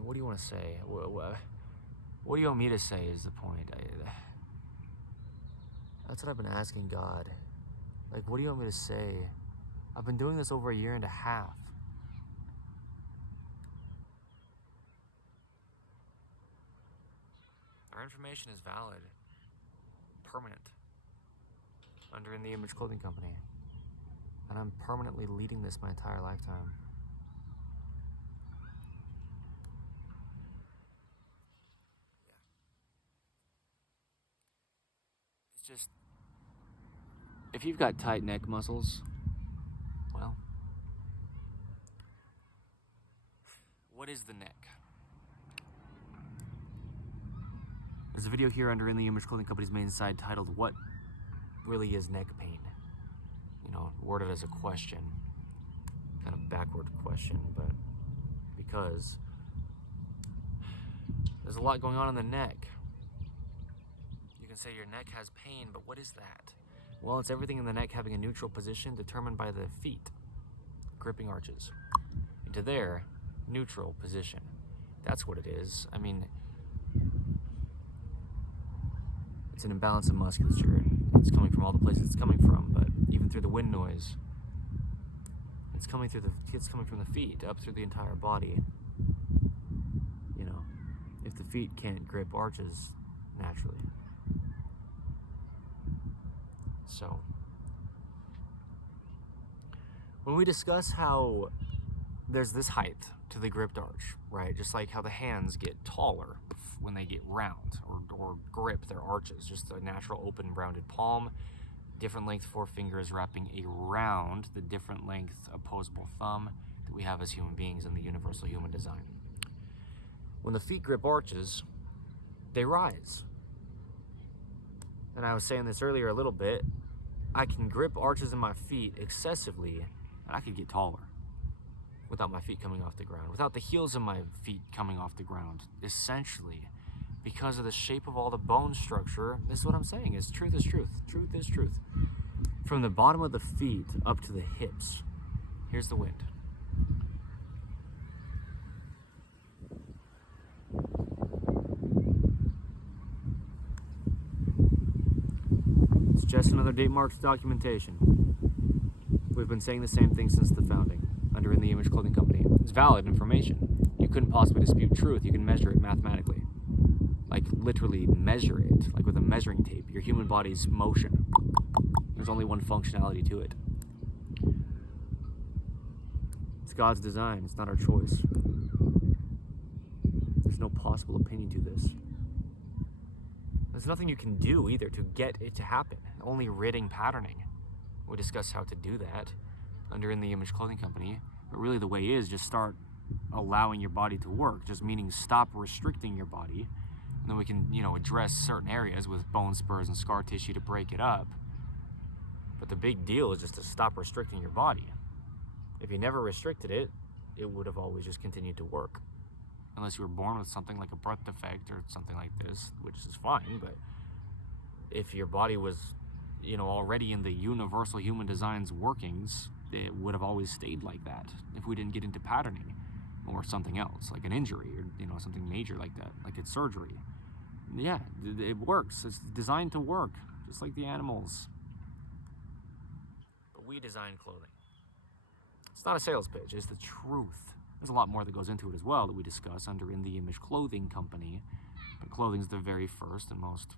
What do you want to say? What do you want me to say is the point. That's what I've been asking God. Like, what do you want me to say? I've been doing this over a year and a half. Our information is valid, permanent, under In the Image Clothing Company. And I'm permanently leading this my entire lifetime. Just, if you've got tight neck muscles, well, what is the neck? There's a video here under In the Image Clothing Company's main side titled, What Really Is Neck Pain? Worded as a question, kind of backward question, but because there's a lot going on in the neck. Say your neck has pain, but what is that? Well, it's everything in the neck having a neutral position determined by the feet gripping arches into their neutral position. That's what it is. I mean, it's an imbalance of musculature. It's coming from all the places it's coming from, but even through the wind noise, it's coming from the feet up through the entire body. If the feet can't grip arches naturally. So, when we discuss how there's this height to the gripped arch, right? Just like how the hands get taller when they get round or grip their arches, just a natural open rounded palm, different length forefingers wrapping around the different length opposable thumb that we have as human beings in the universal human design. When the feet grip arches, they rise. And I was saying this earlier a little bit, I can grip arches in my feet excessively, and I could get taller without my feet coming off the ground, without the heels of my feet coming off the ground, essentially, because of the shape of all the bone structure. This is what I'm saying, is truth is truth. Truth is truth. From the bottom of the feet up to the hips, here's the wind. It's just another date marked documentation. We've been saying the same thing since the founding, under In the Image Clothing Company. It's valid information. You couldn't possibly dispute truth. You can measure it mathematically. Like, literally measure it, like with a measuring tape, your human body's motion. There's only one functionality to it. It's God's design, it's not our choice. There's no possible opinion to this. There's nothing you can do either to get it to happen, only ridding patterning. We discuss how to do that under In the Image Clothing Company, but really the way is just start allowing your body to work, just meaning stop restricting your body, and then we can, address certain areas with bone spurs and scar tissue to break it up. But the big deal is just to stop restricting your body. If you never restricted it, it would have always just continued to work. Unless you were born with something like a birth defect or something like this, which is fine, but if your body was, already in the universal human design's workings, it would have always stayed like that if we didn't get into patterning or something else, like an injury or, something major like that, like it's surgery. Yeah, it works. It's designed to work, just like the animals. But we design clothing. It's not a sales pitch, it's the truth. There's a lot more that goes into it as well that we discuss under In the Image Clothing Company. But clothing's the very first and most,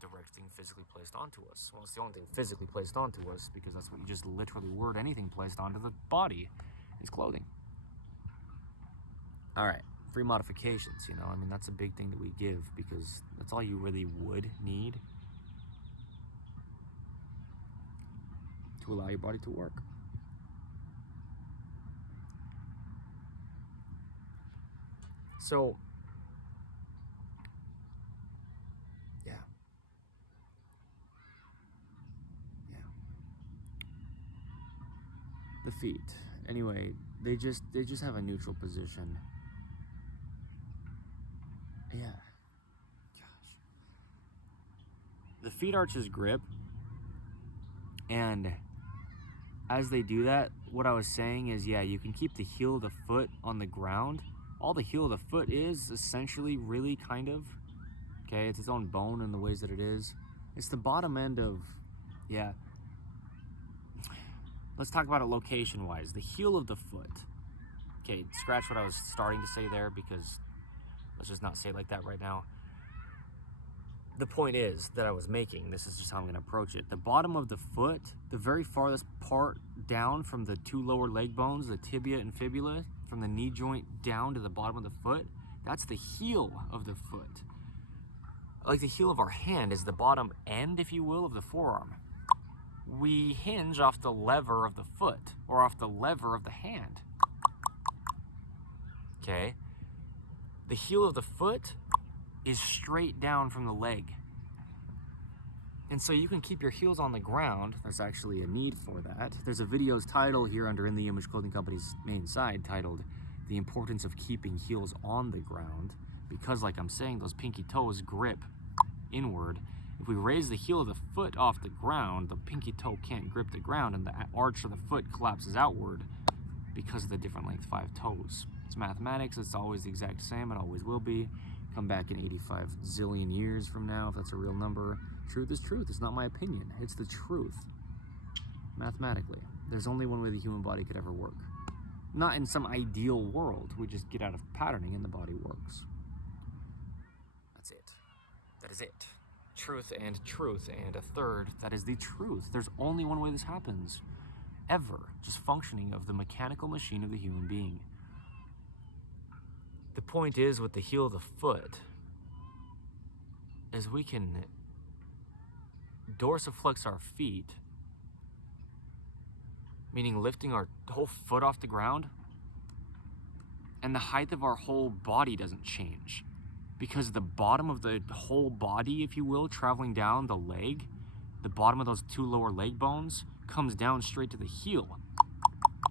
direct thing physically placed onto us. Well, it's the only thing physically placed onto us because that's what you just literally word anything placed onto the body is clothing. All right, free modifications, that's a big thing that we give because that's all you really would need to allow your body to work. So, yeah. The feet. Anyway, they just have a neutral position. Yeah. Gosh. The feet arches grip, and as they do that, what I was saying is, you can keep the heel of the foot on the ground. All the heel of the foot is essentially really it's its own bone in the ways that it is. It's the bottom end of, let's talk about it location-wise. The heel of the foot. Okay, scratch what I was starting to say there because let's just not say it like that right now. The point is that I was making, this is just how I'm going to approach it. The bottom of the foot, the very farthest part down from the two lower leg bones, the tibia and fibula, from the knee joint down to the bottom of the foot, that's the heel of the foot. Like the heel of our hand is the bottom end, if you will, of the forearm. We hinge off the lever of the foot or off the lever of the hand. Okay? The heel of the foot is straight down from the leg. And so you can keep your heels on the ground. There's actually a need for that. There's a video's title here under In the Image Clothing Company's main side titled The Importance of Keeping Heels on the Ground, because like I'm saying, those pinky toes grip inward. If we raise the heel of the foot off the ground, the pinky toe can't grip the ground and the arch of the foot collapses outward because of the different length 5 toes. It's mathematics, it's always the exact same, it always will be. Come back in 85 zillion years from now if that's a real number. Truth is truth, it's not my opinion, it's the truth. Mathematically, there's only one way the human body could ever work. Not in some ideal world, we just get out of patterning and the body works. That's it. That is it. Truth and a third, that is the truth. There's only one way this happens. Ever. Just functioning of the mechanical machine of the human being. The point is with the heel of the foot is we can dorsiflex our feet, meaning lifting our whole foot off the ground, and the height of our whole body doesn't change because the bottom of the whole body, if you will, traveling down the leg, the bottom of those 2 lower leg bones comes down straight to the heel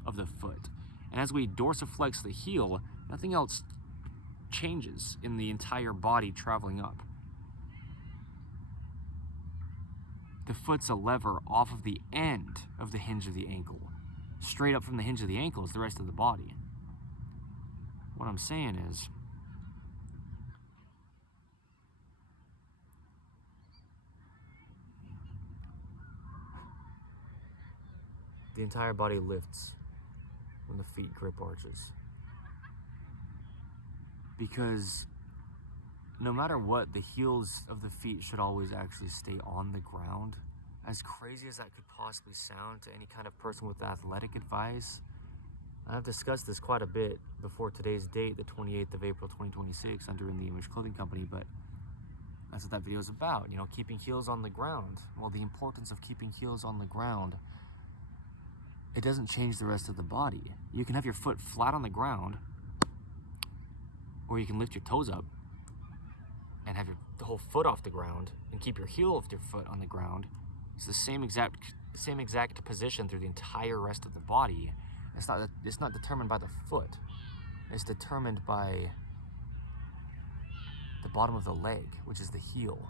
of the foot. And as we dorsiflex the heel, nothing else changes in the entire body traveling up. The foot's a lever off of the end of the hinge of the ankle. Straight up from the hinge of the ankle is the rest of the body. What I'm saying is, the entire body lifts when the feet grip arches. Because no matter what, the heels of the feet should always actually stay on the ground. As crazy as that could possibly sound to any kind of person with athletic advice, I've discussed this quite a bit before today's date, the 28th of April 2026, under In The Image Clothing Company, but that's what that video is about, you know, keeping heels on the ground. Well, the importance of keeping heels on the ground, it doesn't change the rest of the body. You can have your foot flat on the ground, or you can lift your toes up and have the whole foot off the ground and keep your heel of your foot on the ground. It's the same exact position through the entire rest of the body. It's not determined by the foot. It's determined by the bottom of the leg, which is the heel.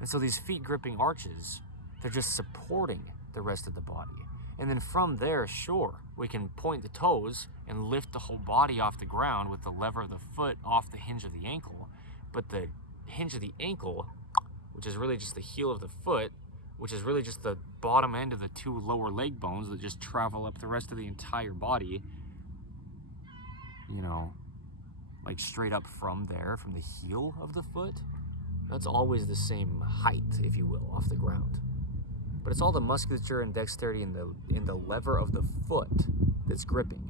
And so these feet gripping arches, they're just supporting the rest of the body. And then from there, sure, we can point the toes and lift the whole body off the ground with the lever of the foot off the hinge of the ankle. But the hinge of the ankle, which is really just the heel of the foot, which is really just the bottom end of the two lower leg bones that just travel up the rest of the entire body, you know, like straight up from there, from the heel of the foot, that's always the same height, if you will, off the ground. But it's all the musculature and dexterity in the lever of the foot that's gripping.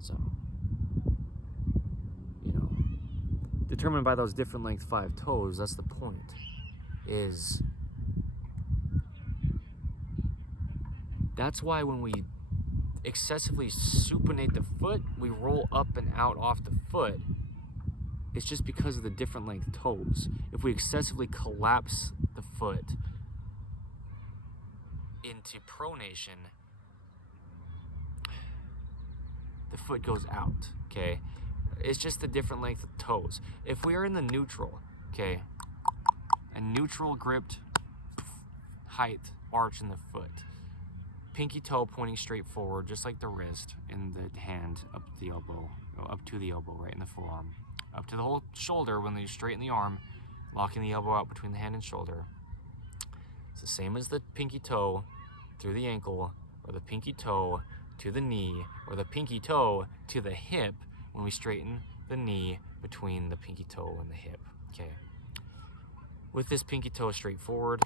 So, you know, determined by those different length 5 toes, that's the point, is that's why when we excessively supinate the foot, we roll up and out off the foot. It's just because of the different length toes. If we excessively collapse the foot into pronation, the foot goes out, okay? It's just the different length of toes. If we are in the neutral, okay, a neutral gripped height arch in the foot, pinky toe pointing straight forward, just like the wrist, and the hand up the elbow, up to the elbow, right in the forearm, up to the whole shoulder when you straighten the arm, locking the elbow out between the hand and shoulder. It's the same as the pinky toe through the ankle, or the pinky toe to the knee, or the pinky toe to the hip when we straighten the knee between the pinky toe and the hip, okay? With this pinky toe straight forward,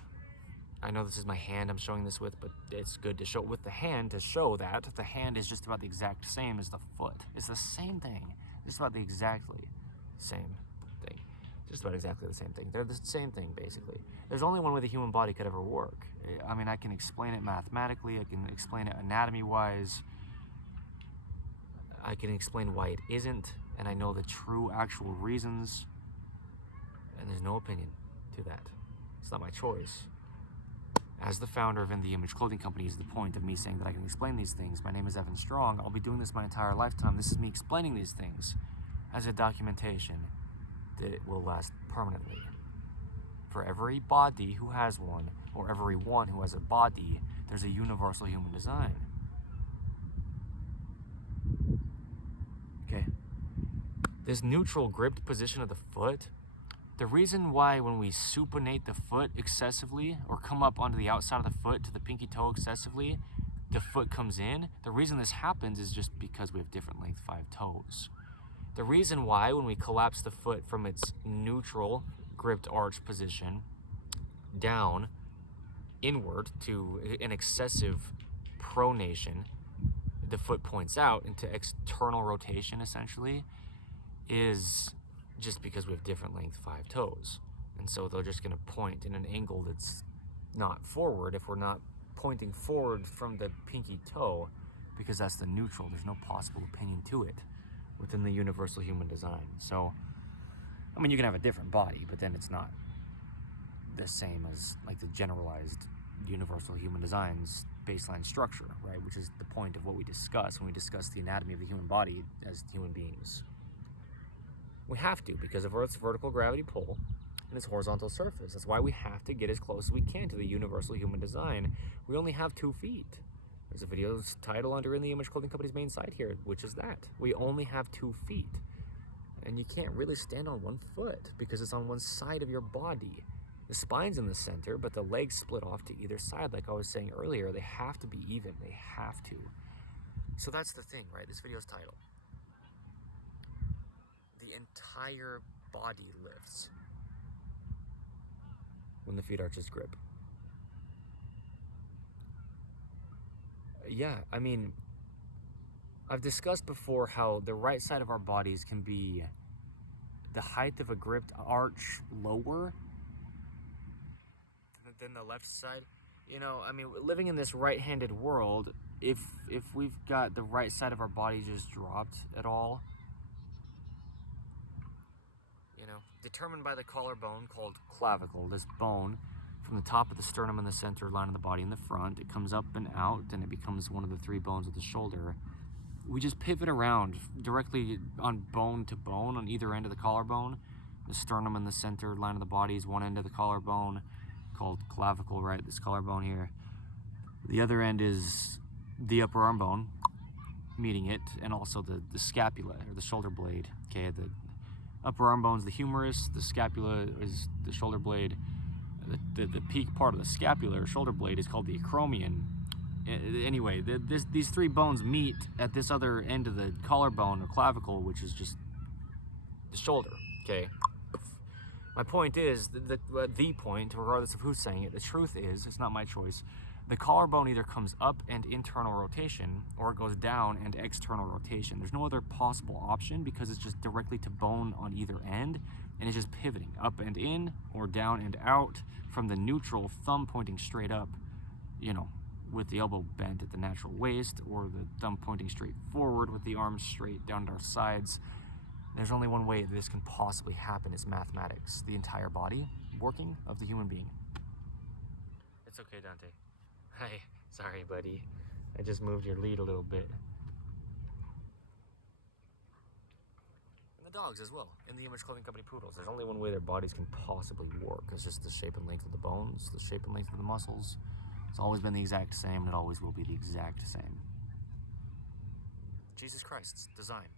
I know this is my hand I'm showing this with, but it's good to show with the hand to show that the hand is just about the exact same as the foot. It's the same thing, just about the exactly same thing. Just about exactly the same thing. They're the same thing, basically. There's only one way the human body could ever work. I mean, I can explain it mathematically, I can explain it anatomy-wise, I can explain why it isn't, and I know the true actual reasons, and there's no opinion to that. It's not my choice. As the founder of In The Image Clothing Company is the point of me saying that I can explain these things. My name is Evan Strong. I'll be doing this my entire lifetime. This is me explaining these things as a documentation that it will last permanently. For every body who has one, or everyone who has a body, there's a universal human design. Okay. This neutral gripped position of the foot, the reason why when we supinate the foot excessively, or come up onto the outside of the foot to the pinky toe excessively, the foot comes in, the reason this happens is just because we have different length 5 toes. The reason why when we collapse the foot from its neutral gripped arch position down inward to an excessive pronation, the foot points out into external rotation essentially, is just because we have different length 5 toes. And so they're just going to point in an angle that's not forward if we're not pointing forward from the pinky toe, because that's the neutral. There's no possible opinion to it within the universal human design. So, I mean, you can have a different body, but then it's not the same as like the generalized universal human design's baseline structure, right? Which is the point of what we discuss when we discuss the anatomy of the human body as human beings. We have to, because of Earth's vertical gravity pull and its horizontal surface. That's why we have to get as close as we can to the universal human design. We only have 2 feet. There's a video's title under In The Image Clothing Company's main site here, which is that. We only have 2 feet. And you can't really stand on 1 foot because it's on one side of your body. The spine's in the center, but the legs split off to either side. Like I was saying earlier, they have to be even. They have to. So that's the thing, right? This video's title. The entire body lifts when the feet arches grip. Yeah, I mean, I've discussed before how the right side of our bodies can be the height of a gripped arch lower than the left side. You know, I mean, living in this right-handed world, if we've got the right side of our body just dropped at all, you know, determined by the collarbone called clavicle, this bone from the top of the sternum in the center line of the body in the front, it comes up and out, and it becomes one of the three bones of the shoulder. We just pivot around directly on bone to bone on either end of the collarbone. The sternum in the center line of the body is one end of the collarbone, called clavicle, right? This collarbone here. The other end is the upper arm bone, meeting it, and also the scapula, or the shoulder blade. Okay, the upper arm bone is the humerus, the scapula is the shoulder blade. The peak part of the scapula or shoulder blade is called the acromion. Anyway, these three bones meet at this other end of the collarbone or clavicle, which is just the shoulder, okay? My point is, the point, regardless of who's saying it, the truth is, it's not my choice, the collarbone either comes up and internal rotation, or it goes down and external rotation. There's no other possible option because it's just directly to bone on either end, and it's just pivoting up and in, or down and out, from the neutral, thumb pointing straight up, you know, with the elbow bent at the natural waist, or the thumb pointing straight forward with the arms straight down to our sides. There's only one way this can possibly happen, is mathematics. The entire body working of the human being. It's okay, Dante. Hi, sorry, buddy. I just moved your lead a little bit. And the dogs as well. In the Image Clothing Company poodles, there's only one way their bodies can possibly work. It's just the shape and length of the bones, the shape and length of the muscles. It's always been the exact same, and it always will be the exact same. Jesus Christ's design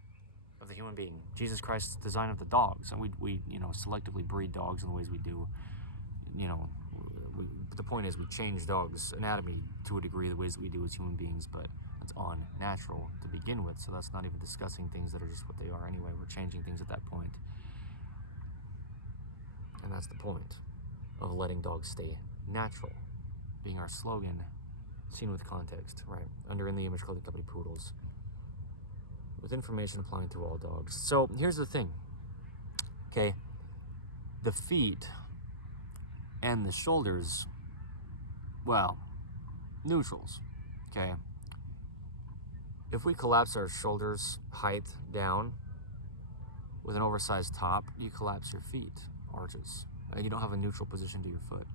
of the human being. Jesus Christ's design of the dogs. And we you know, selectively breed dogs in the ways we do. You know, the point is we change dogs' anatomy to a degree the ways that we do as human beings, but it's unnatural to begin with. So that's not even discussing things that are just what they are anyway. We're changing things at that point. And that's the point of letting dogs stay natural, being our slogan, seen with context, right? Under In the Image Clothing Company poodles, with information applying to all dogs. So here's the thing, okay? The feet and the shoulders, well, neutrals, okay? If we collapse our shoulders height down with an oversized top, you collapse your feet arches, and you don't have a neutral position to your foot.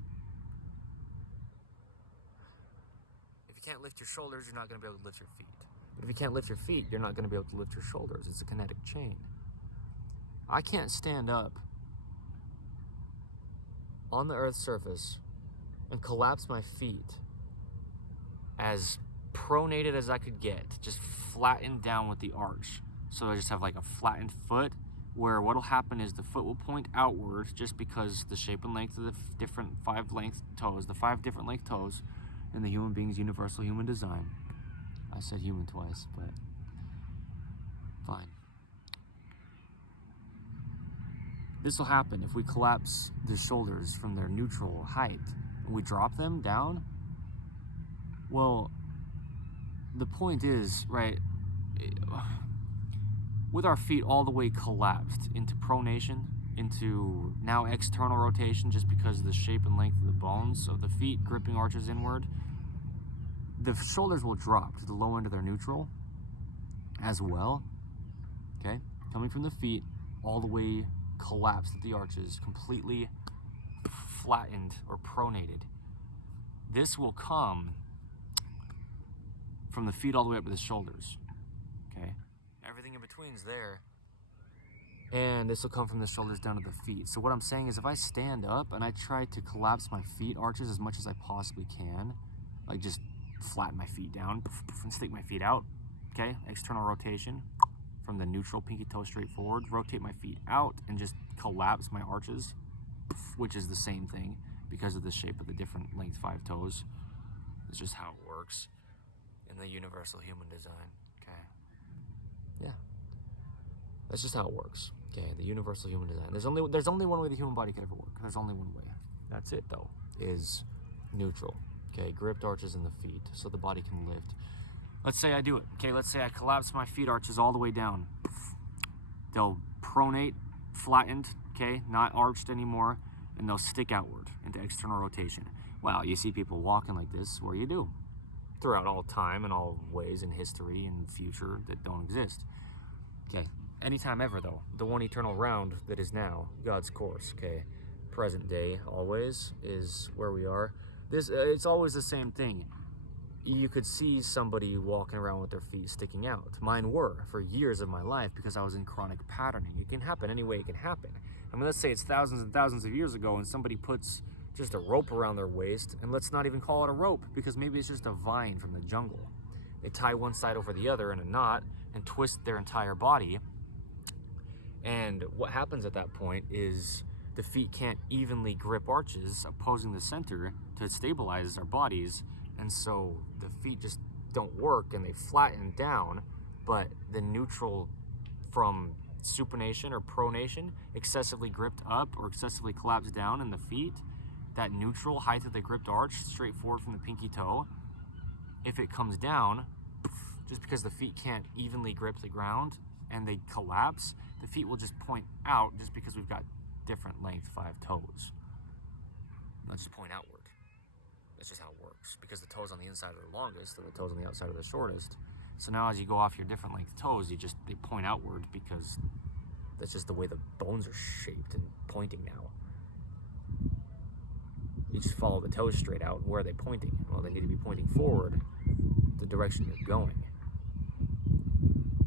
If you can't lift your shoulders, you're not going to be able to lift your feet. But if you can't lift your feet, you're not going to be able to lift your shoulders. It's a kinetic chain. I can't stand up on the Earth's surface and collapse my feet as pronated as I could get, just flattened down with the arch. So I just have like a flattened foot, where what'll happen is the foot will point outward, just because the shape and length of the different five different length toes in the human being's universal human design. I said human twice, but fine. This will happen if we collapse the shoulders from their neutral height and we drop them down. Well, the point is, right, with our feet all the way collapsed into pronation, into now external rotation, just because of the shape and length of the bones of the feet gripping arches inward, the shoulders will drop to the low end of their neutral as well, okay? Coming from the feet all the way collapsed at the arches, completely flattened or pronated. This will come from the feet all the way up to the shoulders, okay? Everything in between is there. And this will come from the shoulders down to the feet. So what I'm saying is, if I stand up and I try to collapse my feet arches as much as I possibly can, like just flatten my feet down and stick my feet out, okay? External rotation from the neutral pinky toe straight forward, rotate my feet out and just collapse my arches, which is the same thing because of the shape of the different length 5 toes. It's just how it works in the universal human design, okay? Yeah. That's just how it works, Okay, the universal human design. There's only one way the human body could ever work. There's only one way. That's it though, is neutral. Okay, gripped arches in the feet so the body can lift. Let's say I do it. Okay, let's say I collapse my feet arches all the way down. They'll pronate, flattened, okay, not arched anymore, and they'll stick outward into external rotation. Wow, you see people walking like this, what do you do? Throughout all time and all ways in history and future that don't exist. Okay, anytime ever though, the one eternal round that is now, God's course, okay? Present day, always, is where we are. It's always the same thing. You could see somebody walking around with their feet sticking out. Mine were for years of my life because I was in chronic patterning. It can happen any way it can happen. I mean, let's say it's thousands and thousands of years ago and somebody puts just a rope around their waist, and let's not even call it a rope because maybe it's just a vine from the jungle. They tie one side over the other in a knot and twist their entire body. And what happens at that point is the feet can't evenly grip arches opposing the center to stabilize our bodies, and so the feet just don't work and they flatten down, but the neutral from supination or pronation, excessively gripped up or excessively collapsed down in the feet, that neutral height of the gripped arch straight forward from the pinky toe, if it comes down, just because the feet can't evenly grip the ground and they collapse, the feet will just point out just because we've got different length 5 toes. Let's just point outward. That's just how it works, because the toes on the inside are the longest and the toes on the outside are the shortest. So now as you go off your different length toes, they point outward because that's just the way the bones are shaped and pointing now. You just follow the toes straight out. Where are they pointing? Well, they need to be pointing forward, the direction you're going.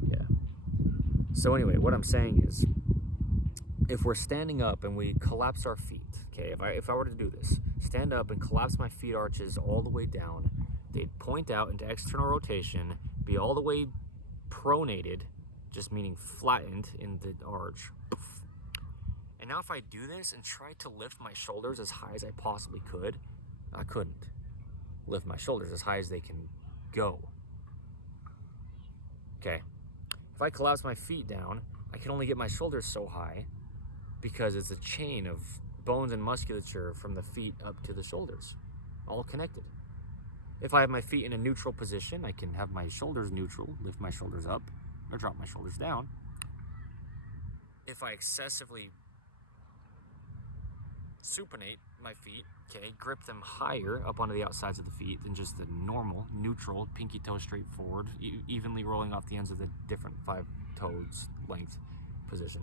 Yeah. So anyway, what I'm saying is, if we're standing up and we collapse our feet, okay, if I were to do this, stand up and collapse my feet arches all the way down, they'd point out into external rotation, be all the way pronated, just meaning flattened in the arch. And now if I do this and try to lift my shoulders as high as I possibly could, I couldn't lift my shoulders as high as they can go. Okay, if I collapse my feet down, I can only get my shoulders so high because it's a chain of bones and musculature from the feet up to the shoulders, all connected. If I have my feet in a neutral position, I can have my shoulders neutral, lift my shoulders up, or drop my shoulders down. If I excessively supinate my feet, okay, grip them higher up onto the outsides of the feet than just the normal, neutral, pinky toe straight forward, evenly rolling off the ends of the different 5 toes length position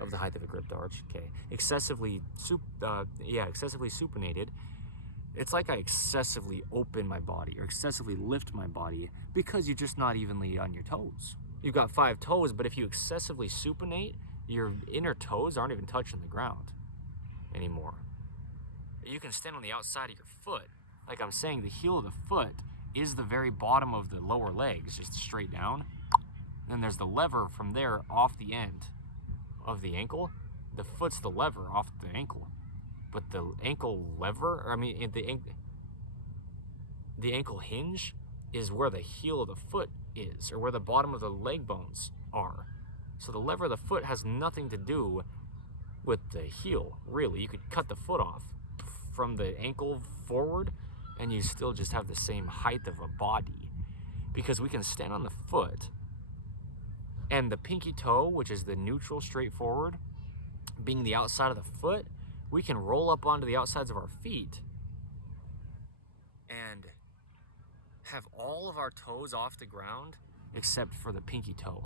of the height of a gripped arch, okay. Excessively supinated, it's like I excessively open my body or excessively lift my body because you're just not evenly on your toes. You've got 5 toes, but if you excessively supinate, your inner toes aren't even touching the ground anymore. You can stand on the outside of your foot. Like I'm saying, the heel of the foot is the very bottom of the lower legs, just straight down. Then there's the lever from there off the end of the ankle. The foot's the lever off the ankle. But the ankle lever, the ankle hinge is where the heel of the foot is, or where the bottom of the leg bones are. So the lever of the foot has nothing to do with the heel, really. You could cut the foot off from the ankle forward and you still just have the same height of a body, because we can stand on the foot and the pinky toe, which is the neutral straight forward, being the outside of the foot, we can roll up onto the outsides of our feet and have all of our toes off the ground except for the pinky toe,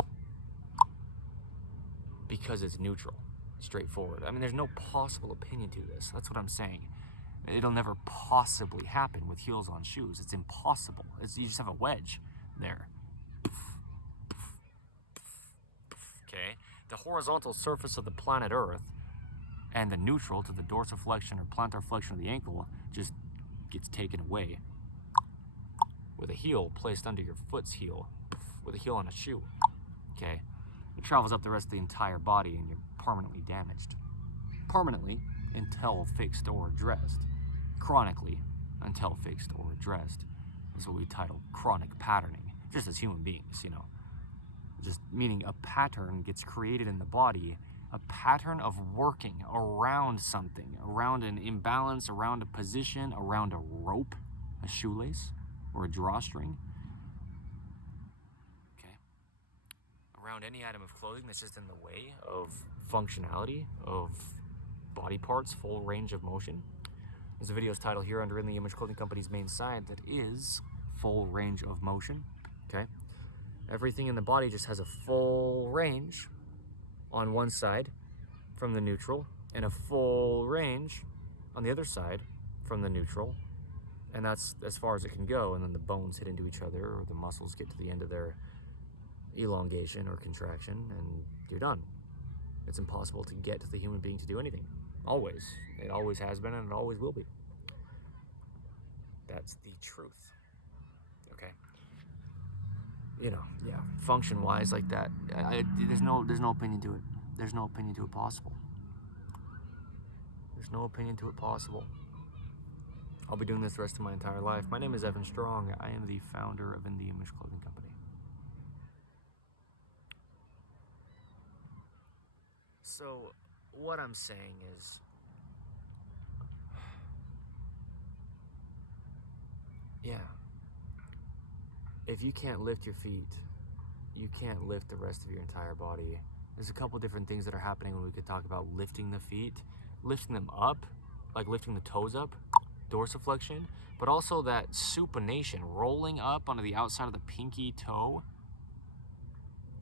because it's neutral, straightforward. I mean, there's no possible opinion to this. That's what I'm saying. It'll never possibly happen with heels on shoes. It's impossible. You just have a wedge there. Okay? The horizontal surface of the planet Earth and the neutral to the dorsiflexion or plantar flexion of the ankle just gets taken away with a heel placed under your foot's heel, with a heel on a shoe. Okay? It travels up the rest of the entire body and you're permanently damaged. Permanently until fixed or addressed. Chronically until fixed or addressed. That's what we title chronic patterning, just as human beings, you know. Just meaning a pattern gets created in the body a pattern of working around something, around an imbalance, around a position, around a rope, a shoelace, or a drawstring. Okay. Around any item of clothing that's just in the way of functionality, of body parts, full range of motion. There's a video's title here under In the Image Clothing Company's main site that is full range of motion. Okay. Everything in the body just has a full range on one side from the neutral and a full range on the other side from the neutral, and that's as far as it can go. And then the bones hit into each other, or the muscles get to the end of their elongation or contraction, and you're done. It's impossible to get the human being to do anything. Always. It always has been, and it always will be. That's the truth. Okay. You know, yeah, function-wise, like that, there's no opinion to it. There's no opinion to it possible. There's no opinion to it possible. I'll be doing this the rest of my entire life. My name is Evan Strong. I am the founder of In the Image Clothing Company. So, what I'm saying is, yeah, if you can't lift your feet, you can't lift the rest of your entire body. There's a couple different things that are happening when we could talk about lifting the feet, lifting them up, like lifting the toes up, dorsiflexion, but also that supination, rolling up onto the outside of the pinky toe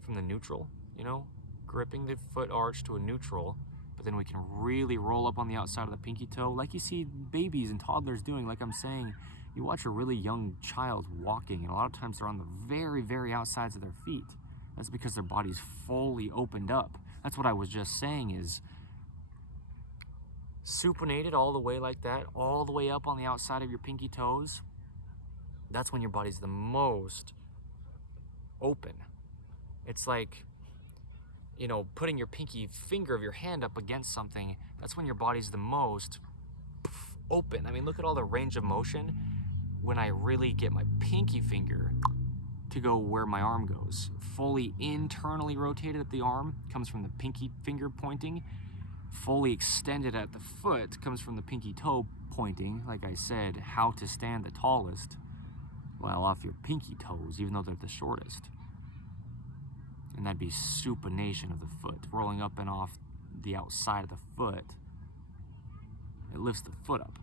from the neutral, you know, gripping the foot arch to a neutral, but then we can really roll up on the outside of the pinky toe like you see babies and toddlers doing. Like I'm saying, you watch a really young child walking, and a lot of times they're on the very, very outsides of their feet. That's because their body's fully opened up. That's what I was just saying, is supinated all the way like that, all the way up on the outside of your pinky toes. That's when your body's the most open. It's like, you know, putting your pinky finger of your hand up against something. That's when your body's the most open. I mean, look at all the range of motion when I really get my pinky finger to go where my arm goes. Fully internally rotated at the arm comes from the pinky finger pointing. Fully extended at the foot comes from the pinky toe pointing. Like I said, how to stand the tallest? Well, off your pinky toes, even though they're the shortest. And that'd be supination of the foot, rolling up and off the outside of the foot. It lifts the foot up.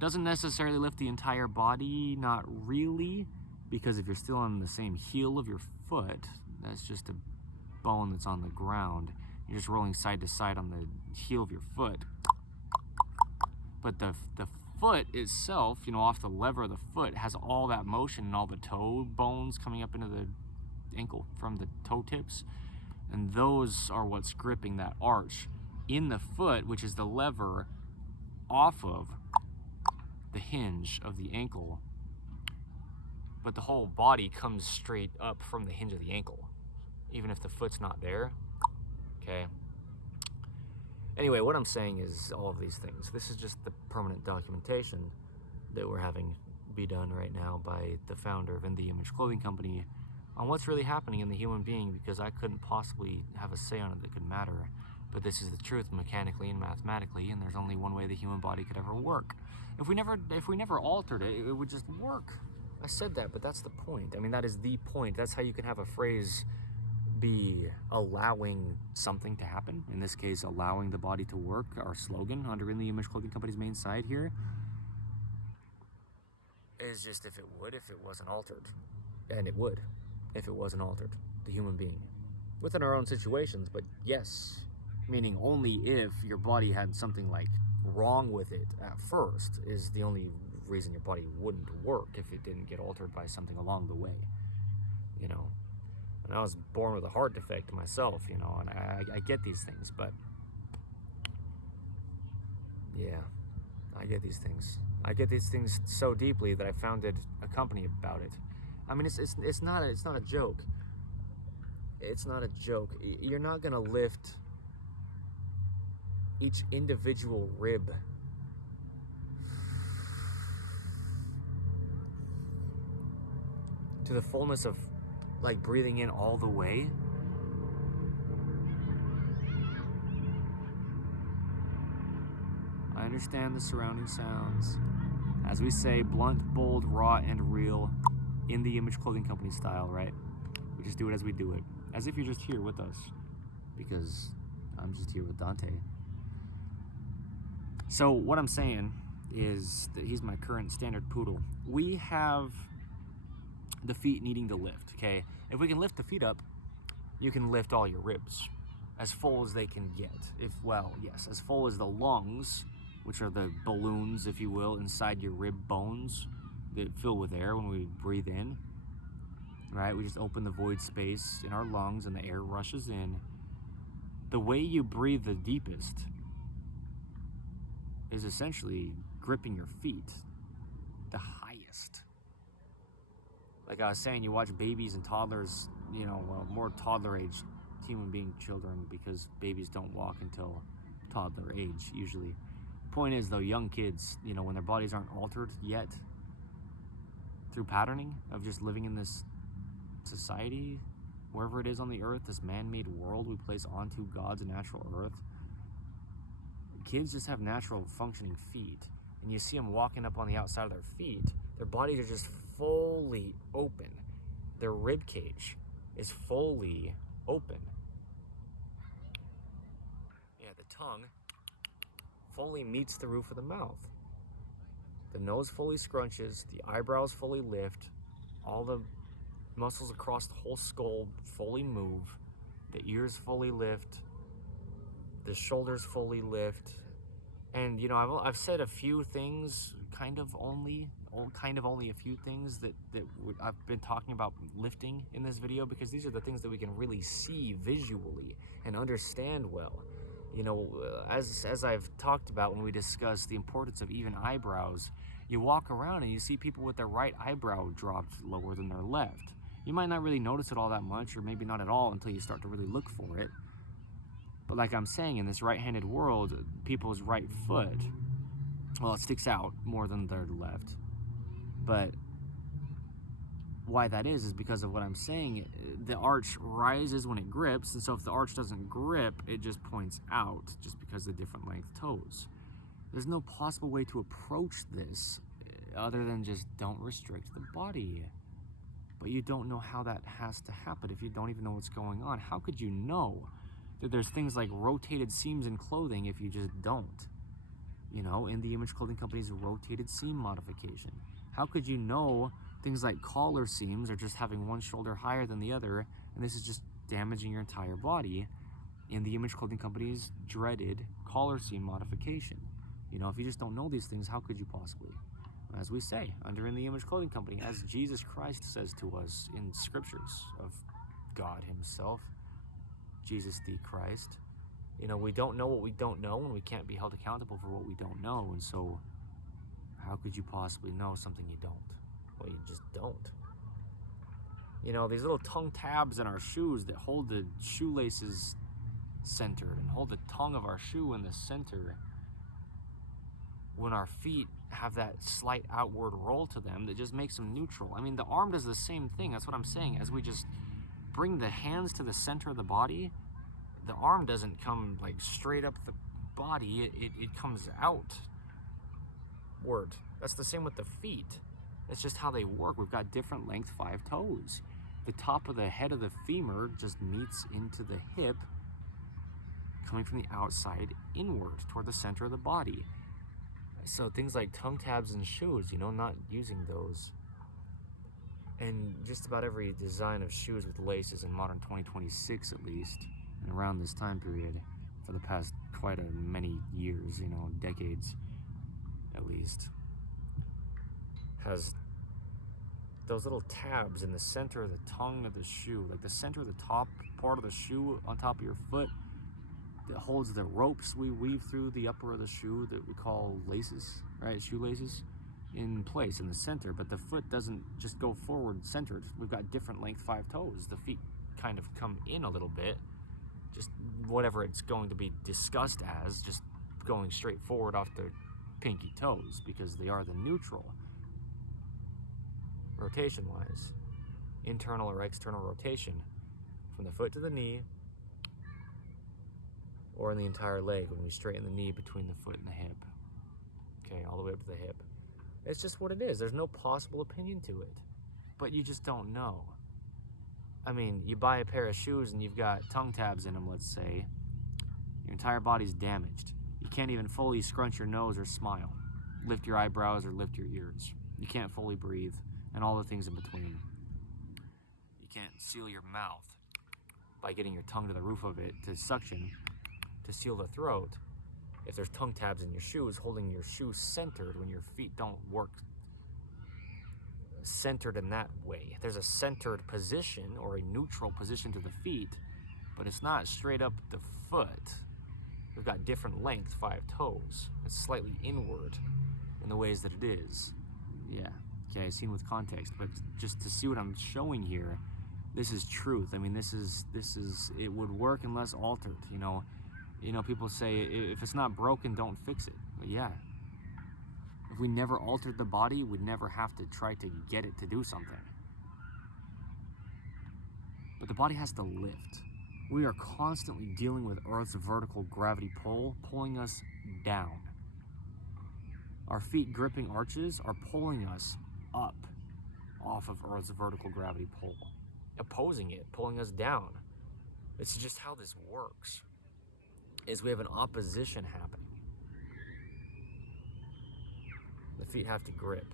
Doesn't necessarily lift the entire body, not really, because if you're still on the same heel of your foot, that's just a bone that's on the ground. You're just rolling side to side on the heel of your foot. But the foot itself, you know, off the lever of the foot, has all that motion and all the toe bones coming up into the ankle from the toe tips. And those are what's gripping that arch in the foot, which is the lever off of the hinge of the ankle. But the whole body comes straight up from the hinge of the ankle, even if the foot's not there. Okay. Anyway, what I'm saying is all of these things. This is just the permanent documentation that we're having be done right now by the founder of In the Image Clothing Company on what's really happening in the human being, because I couldn't possibly have a say on it that could matter. But this is the truth mechanically and mathematically, and there's only one way the human body could ever work. If we never altered it, it would just work. I said that, but that's the point. I mean, that is the point. That's how you can have a phrase be allowing something to happen. In this case, allowing the body to work, our slogan under In the Image Clothing Company's main site here, is just if it wasn't altered. And it would, if it wasn't altered, the human being. Within our own situations, but yes. Meaning only if your body had something like wrong with it at first is the only reason your body wouldn't work, if it didn't get altered by something along the way, you know. And I was born with a heart defect myself, you know, and I get these things, but yeah, I get these things. I get these things so deeply that I founded a company about it. I mean, it's not a joke. It's not a joke. You're not gonna lift each individual rib to the fullness of, like, breathing in all the way I understand the surrounding sounds. As we say, blunt, bold, raw, and real, in the Image Clothing Company style, right? We just do it as we do it. As if you're just here with us. Because I'm just here with Dante. So what I'm saying is that he's my current standard poodle. We have the feet needing to lift, okay? If we can lift the feet up, you can lift all your ribs as full as they can get. As full as the lungs, which are the balloons, if you will, inside your rib bones that fill with air when we breathe in, right? We just open the void space in our lungs and the air rushes in. The way you breathe the deepest is essentially gripping your feet the highest. Like I was saying, you watch babies and toddlers, more toddler age human being children, because babies don't walk until toddler age usually. Point is though, young kids, when their bodies aren't altered yet through patterning of just living in this society, wherever it is on the earth, this man-made world we place onto God's natural earth, kids just have natural functioning feet, and you see them walking up on the outside of their feet. Their bodies are just fully open. Their rib cage is fully open. Yeah, the tongue fully meets the roof of the mouth. The nose fully scrunches, the eyebrows fully lift, all the muscles across the whole skull fully move, the ears fully lift, the shoulders fully lift. And I've said a few things, kind of only a few things that I've been talking about lifting in this video, because these are the things that we can really see visually and understand well. As I've talked about when we discussed the importance of even eyebrows, you walk around and you see people with their right eyebrow dropped lower than their left. You might not really notice it all that much, or maybe not at all until you start to really look for it. But like I'm saying, in this right-handed world, people's right foot, it sticks out more than their left. But why that is because of what I'm saying. The arch rises when it grips, and so if the arch doesn't grip, it just points out, just because of the different length toes. There's no possible way to approach this other than just don't restrict the body. But you don't know how that has to happen if you don't even know what's going on. How could you know that there's things like rotated seams in clothing if you just don't? In the Image Clothing Company's rotated seam modification. How could you know things like collar seams are just having one shoulder higher than the other, and this is just damaging your entire body in the Image Clothing Company's dreaded collar seam modification? If you just don't know these things, how could you possibly? As we say, under In the Image Clothing Company, as Jesus Christ says to us in scriptures of God himself, Jesus the Christ, we don't know what we don't know, and we can't be held accountable for what we don't know. And so how could you possibly know something you don't? Well, you just don't. These little tongue tabs in our shoes that hold the shoelaces centered and hold the tongue of our shoe in the center, when our feet have that slight outward roll to them, that just makes them neutral. The arm does the same thing. That's what I'm saying. As we just bring the hands to the center of the body, the arm doesn't come like straight up the body, it comes outward. That's the same with the feet. That's just how they work. We've got different length 5 toes. The top of the head of the femur just meets into the hip, coming from the outside inward toward the center of the body. So things like tongue tabs and shoes, not using those. And just about every design of shoes with laces in modern 2026 at least, and around this time period, for the past quite a many years, decades at least, has those little tabs in the center of the tongue of the shoe, like the center of the top part of the shoe on top of your foot, that holds the ropes we weave through the upper of the shoe that we call laces, right? Shoelaces, in place in the center. But the foot doesn't just go forward centered. We've got different length 5 toes. The feet kind of come in a little bit, just whatever it's going to be discussed as, just going straight forward off the pinky toes, because they are the neutral rotation wise, internal or external rotation from the foot to the knee, or in the entire leg when we straighten the knee between the foot and the hip. okay, all the way up to the hip. It's just what it is. There's no possible opinion to it. But you just don't know. I mean, you buy a pair of shoes and you've got tongue tabs in them, let's say. Your entire body's damaged. You can't even fully scrunch your nose or smile, lift your eyebrows or lift your ears. You can't fully breathe, and all the things in between. You can't seal your mouth by getting your tongue to the roof of it to suction, to seal the throat. If there's tongue tabs in your shoes, holding your shoes centered when your feet don't work centered in that way. There's a centered position or a neutral position to the feet, but it's not straight up the foot. We've got different length, 5 toes. It's slightly inward in the ways that it is. Yeah, okay, seen with context, but just to see what I'm showing here, this is truth. I mean, this is it would work unless altered, you know. People say, if it's not broken, don't fix it. But yeah, if we never altered the body, we'd never have to try to get it to do something. But the body has to lift. We are constantly dealing with Earth's vertical gravity pull, pulling us down. Our feet gripping arches are pulling us up off of Earth's vertical gravity pull, opposing it, pulling us down. It's just how this works, is we have an opposition happening. The feet have to grip.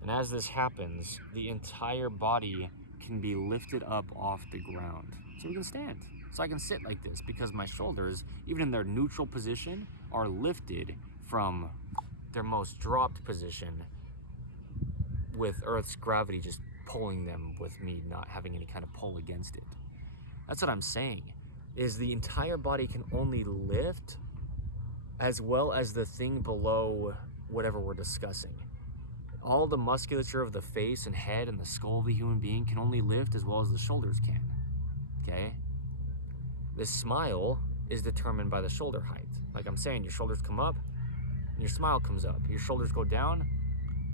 And as this happens, the entire body can be lifted up off the ground. So we can stand. So I can sit like this because my shoulders, even in their neutral position, are lifted from their most dropped position with Earth's gravity just pulling them with me not having any kind of pull against it. That's what I'm saying, is the entire body can only lift as well as the thing below whatever we're discussing. All the musculature of the face and head and the skull of the human being can only lift as well as the shoulders can, okay? This smile is determined by the shoulder height. Like I'm saying, your shoulders come up and your smile comes up. Your shoulders go down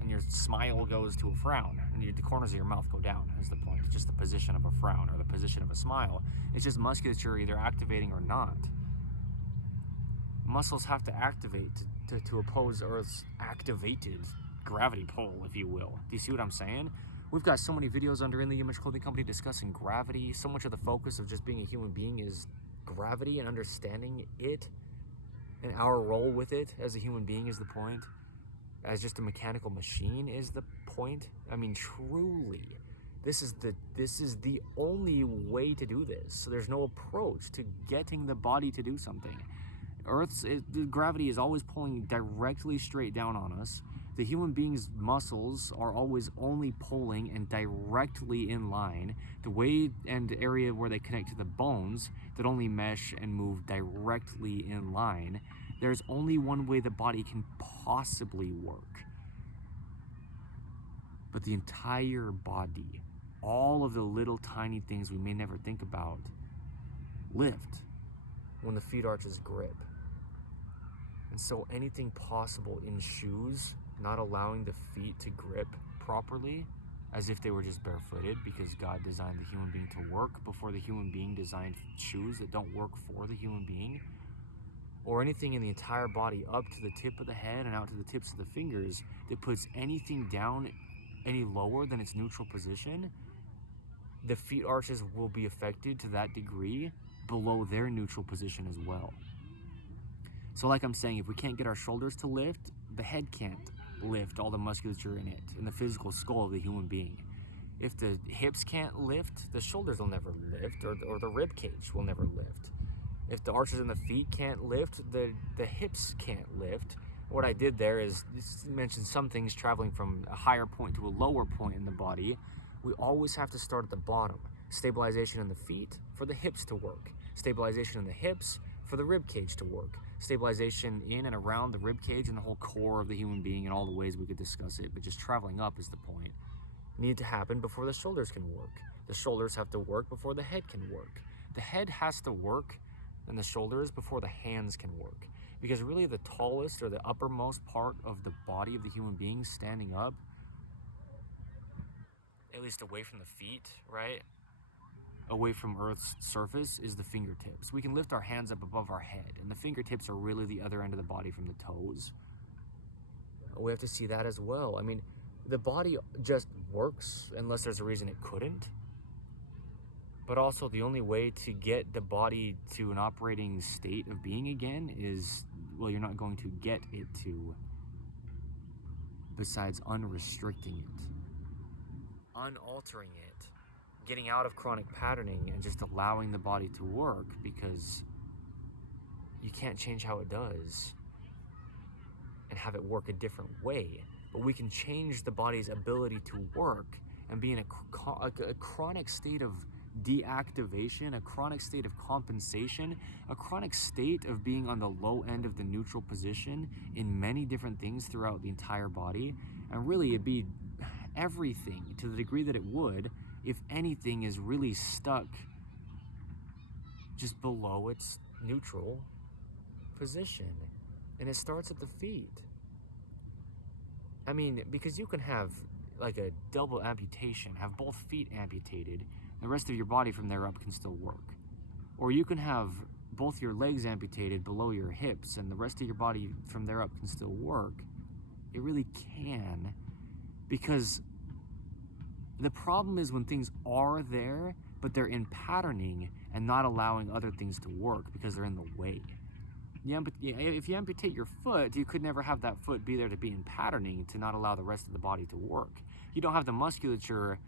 and your smile goes to a frown, and the corners of your mouth go down is the point. It's just the position of a frown or the position of a smile. It's just musculature either activating or not. Muscles have to activate to oppose Earth's activated gravity pull, if you will. Do you see what I'm saying? We've got so many videos under In the Image Clothing Company discussing gravity. So much of the focus of just being a human being is gravity and understanding it, and our role with it as a human being is the point. As just a mechanical machine is the point. I mean, truly, this is the only way to do this. So there's no approach to getting the body to do something. The gravity is always pulling directly straight down on us. The human being's muscles are always only pulling and directly in line. The way and area where they connect to the bones that only mesh and move directly in line. There's only one way the body can possibly work. But the entire body, all of the little tiny things we may never think about, lift when the feet arches grip. And so anything possible in shoes, not allowing the feet to grip properly, as if they were just barefooted, because God designed the human being to work before the human being designed shoes that don't work for the human being, or anything in the entire body up to the tip of the head and out to the tips of the fingers that puts anything down any lower than its neutral position, the feet arches will be affected to that degree below their neutral position as well. So like I'm saying, if we can't get our shoulders to lift, the head can't lift all the musculature in it, in the physical skull of the human being. If the hips can't lift, the shoulders will never lift, or the rib cage will never lift. If the arches in the feet can't lift, the hips can't lift. What I did there is mention some things traveling from a higher point to a lower point in the body. We always have to start at the bottom. Stabilization in the feet for the hips to work. Stabilization in the hips for the rib cage to work. Stabilization in and around the rib cage and the whole core of the human being in all the ways we could discuss it, but just traveling up is the point. Need to happen before the shoulders can work. The shoulders have to work before the head can work. The head has to work and the shoulders before the hands can work. Because really the tallest or the uppermost part of the body of the human being standing up, at least away from the feet, right? Away from Earth's surface is the fingertips. We can lift our hands up above our head, and the fingertips are really the other end of the body from the toes. we have to see that as well. I mean, the body just works unless there's a reason it couldn't. But also, the only way to get the body to an operating state of being again is, well, you're not going to get it to, besides unrestricting it, unaltering it, getting out of chronic patterning and just allowing the body to work, because you can't change how it does and have it work a different way. But we can change the body's ability to work and be in a chronic state of deactivation, a chronic state of compensation, a chronic state of being on the low end of the neutral position in many different things throughout the entire body. And really, it'd be everything to the degree that it would if anything is really stuck just below its neutral position. And it starts at the feet. I mean, because you can have like a double amputation, have both feet amputated, the rest of your body from there up can still work. Or you can have both your legs amputated below your hips and the rest of your body from there up can still work. It really can, because the problem is when things are there, but they're in patterning and not allowing other things to work because they're in the way. If you amputate your foot, you could never have that foot be there to be in patterning to not allow the rest of the body to work. You don't have the musculature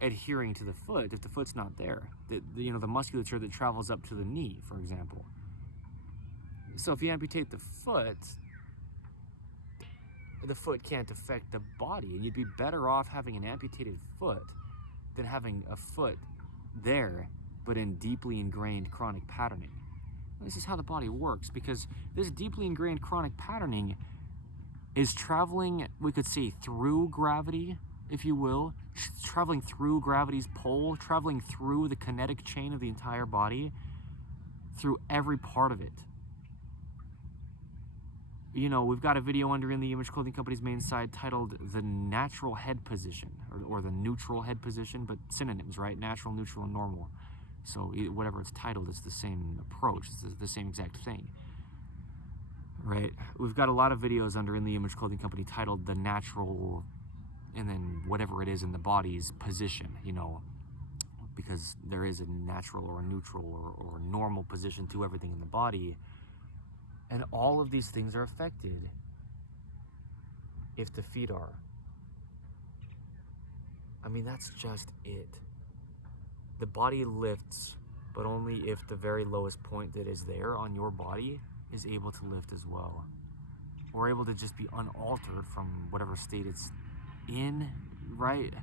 adhering to the foot if the foot's not there. The musculature that travels up to the knee, for example. So if you amputate the foot can't affect the body, and you'd be better off having an amputated foot than having a foot there, but in deeply ingrained chronic patterning. This is how the body works, because this deeply ingrained chronic patterning is traveling, we could say, through gravity, if you will, traveling through gravity's pole, traveling through the kinetic chain of the entire body, through every part of it. You know, we've got a video under In the Image Clothing Company's main site titled The Natural Head Position, or the Neutral Head Position, but synonyms, right? Natural, neutral, and normal. So whatever it's titled, it's the same approach. It's the same exact thing, right? We've got a lot of videos under In the Image Clothing Company titled The Natural, and then whatever it is in the body's position, you know, because there is a natural or a neutral or normal position to everything in the body. And all of these things are affected if the feet are. I mean, that's just it. The body lifts, but only if the very lowest point that is there on your body is able to lift as well. Or able to just be unaltered from whatever state it's in, right?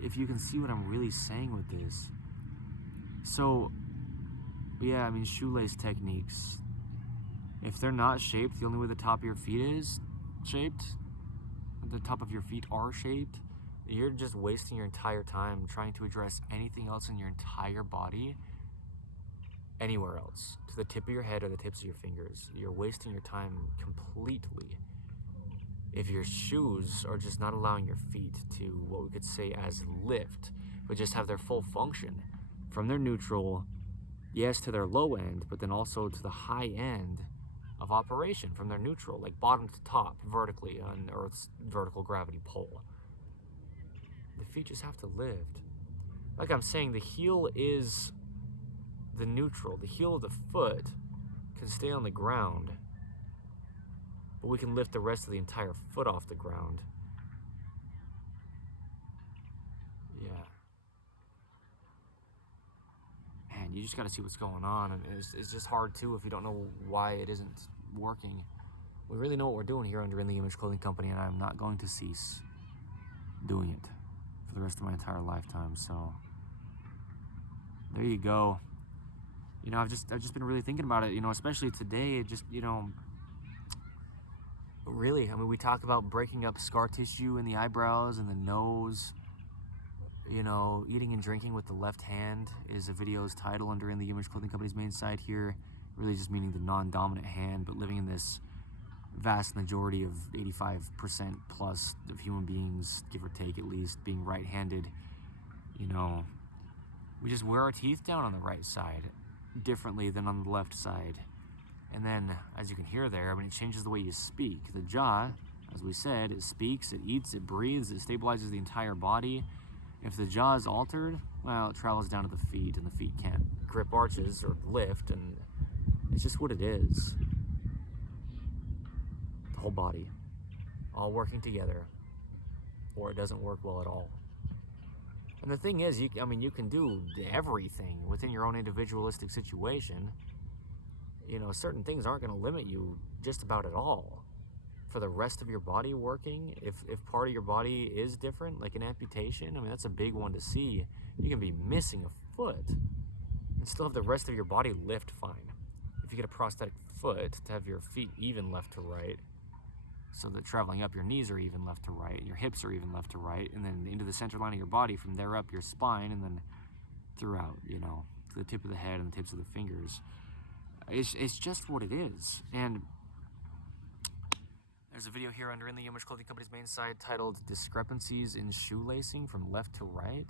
If you can see what I'm really saying with this. So, yeah, I mean, shoelace techniques. If they're not shaped the only way the top of your feet is shaped, the top of your feet are shaped, you're just wasting your entire time trying to address anything else in your entire body anywhere else, to the tip of your head or the tips of your fingers. You're wasting your time completely if your shoes are just not allowing your feet to what we could say as lift, but just have their full function from their neutral, yes, to their low end, but then also to the high end of operation from their neutral, like bottom to top, vertically on Earth's vertical gravity pole. The feet just have to lift. Like I'm saying, the heel is the neutral. The heel of the foot can stay on the ground, but we can lift the rest of the entire foot off the ground. Yeah. Man, you just got to see what's going on, and it's just hard too if you don't know why it isn't working. We really know what we're doing here under In the Image Clothing Company, and I'm not going to cease doing it for the rest of my entire lifetime. So there you go. You know, I've just been really thinking about it, you know, especially today. It just, you know, really, I mean, we talk about breaking up scar tissue in the eyebrows and the nose. You know, eating and drinking with the left hand is a video's title under In the Image Clothing Company's main site here. Really just meaning the non-dominant hand, but living in this vast majority of 85% plus of human beings, give or take at least, being right-handed. You know, we just wear our teeth down on the right side differently than on the left side. And then, as you can hear there, I mean, it changes the way you speak. The jaw, As we said, it speaks, it eats, it breathes, it stabilizes the entire body. If the jaw is altered, well, it travels down to the feet, and the feet can't grip arches or lift, and it's just what it is. The whole body, all working together, or it doesn't work well at all. And the thing is, you can do everything within your own individualistic situation. You know, certain things aren't going to limit you just about at all. For the rest of your body working, if part of your body is different, like an amputation, I mean, that's a big one to see. You can be missing a foot and still have the rest of your body lift fine. If you get a prosthetic foot, to have your feet even left to right, so that traveling up your knees are even left to right, your hips are even left to right, and then into the center line of your body, from there up your spine, and then throughout, you know, to the tip of the head and the tips of the fingers. It's just what it is. And there's a video here under In the Image Clothing Company's main site titled Discrepancies in Shoelacing from Left to Right.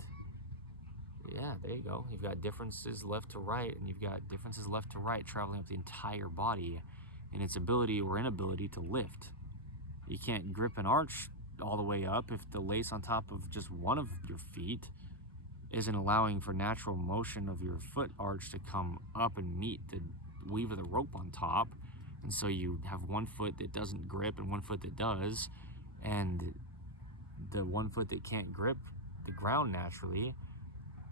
Yeah, there you go. You've got differences left to right, and you've got differences left to right traveling up the entire body in its ability or inability to lift. You can't grip an arch all the way up if the lace on top of just one of your feet isn't allowing for natural motion of your foot arch to come up and meet the weave of the rope on top. And so you have one foot that doesn't grip and one foot that does, and the one foot that can't grip the ground naturally,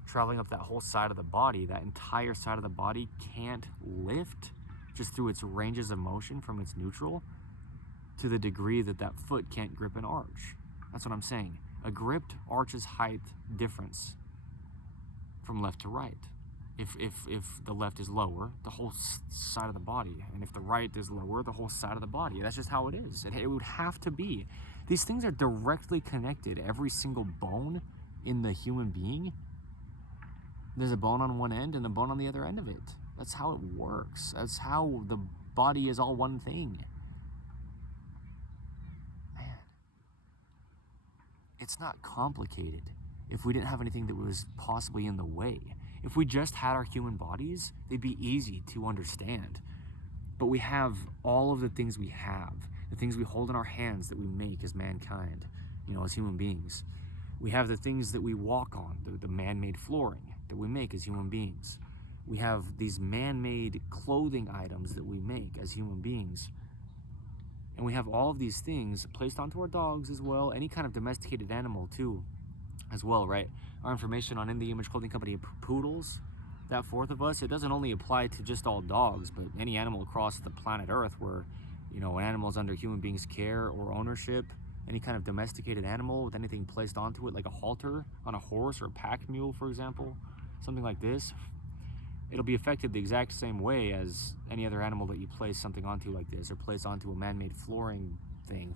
traveling up that whole side of the body, that entire side of the body can't lift just through its ranges of motion from its neutral, to the degree that that foot can't grip an arch. That's what I'm saying. A gripped arch's height difference from left to right. If the left is lower, the whole side of the body, and if the right is lower, the whole side of the body. That's just how it is. It would have to be. These things are directly connected. Every single bone in the human being, there's a bone on one end and a bone on the other end of it. That's how it works. That's how the body is all one thing. It's not complicated if we didn't have anything that was possibly in the way. If we just had our human bodies, they'd be easy to understand. But we have all of the things we have, the things we hold in our hands that we make as mankind, you know, as human beings. We have the things that we walk on, the man-made flooring that we make as human beings. We have these man-made clothing items that we make as human beings. And we have all of these things placed onto our dogs as well, any kind of domesticated animal too, as well, right? Our information on In the Image Clothing Company poodles, that fourth of us, it doesn't only apply to just all dogs, but any animal across the planet Earth where, you know, an animal is under human beings' care or ownership, any kind of domesticated animal with anything placed onto it, like a halter on a horse or a pack mule, for example, something like this, it'll be affected the exact same way as any other animal that you place something onto like this, or place onto a man-made flooring thing.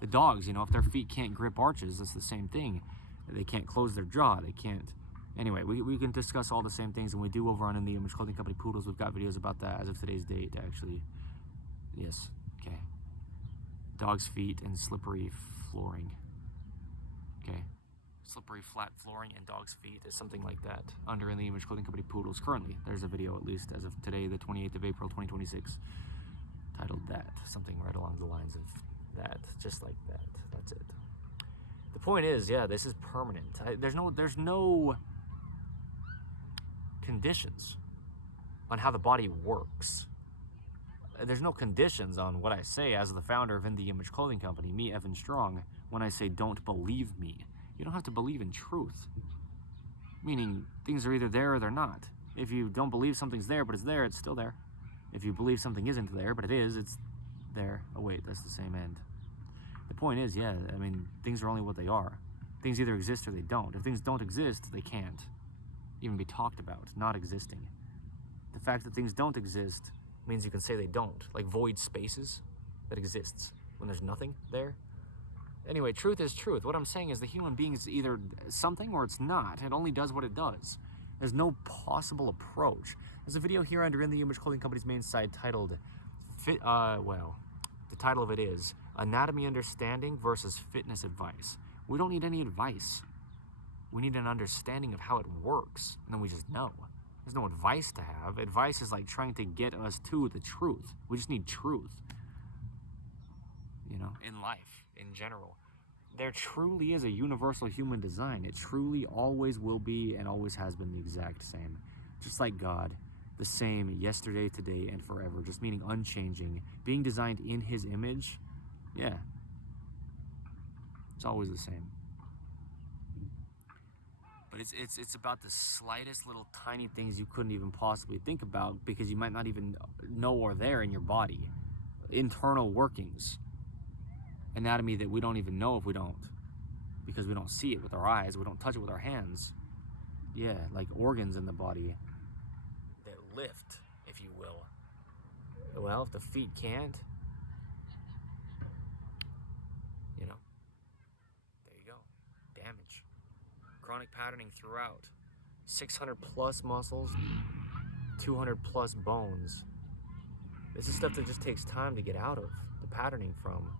The dogs, you know, if their feet can't grip arches, that's the same thing. They can't close their jaw, they can't. Anyway, we can discuss all the same things, and we do over on In the Image Clothing Company poodles. We've got videos about that as of today's date, actually. Yes, okay. Dog's feet and slippery flooring. Okay. Slippery flat flooring and dog's feet is something like that under In the Image Clothing Company poodles currently. There's a video, at least as of today, the 28th of April 2026, titled that, something right along the lines of that, just like that. That's it. The point is, yeah, this is permanent. There's no conditions on how the body works. There's no conditions on what I say as the founder of In the Image Clothing Company, me, Evan Strong, when I say don't believe me. You don't have to believe in truth. Meaning, things are either there or they're not. If you don't believe something's there, but it's there, it's still there. If you believe something isn't there, but it is, it's there. Oh wait, that's the same end. The point is, yeah, I mean, things are only what they are. Things either exist or they don't. If things don't exist, they can't even be talked about, not existing. The fact that things don't exist means you can say they don't, like void spaces that exists when there's nothing there. Anyway, truth is truth. What I'm saying is the human being is either something or it's not. It only does what it does. There's no possible approach. There's a video here under In the Image Clothing Company's main site titled, the title of it is Anatomy Understanding versus Fitness Advice. We don't need any advice. We need an understanding of how it works, and then we just know. There's no advice to have. Advice is like trying to get us to the truth. We just need truth. you know, in life, in general. There truly is a universal human design. It truly always will be and always has been the exact same. Just like God, the same yesterday, today, and forever, just meaning unchanging, being designed in his image, yeah, it's always the same. But it's about the slightest little tiny things you couldn't even possibly think about because you might not even know are there in your body. Internal workings, anatomy that we don't even know if we don't, because we don't see it with our eyes, we don't touch it with our hands. Yeah, like organs in the body that lift, if you will. Well, if the feet can't, you know, there you go. Damage. Chronic patterning throughout. 600 plus muscles, 200 plus bones. This is stuff that just takes time to get out of, the patterning from.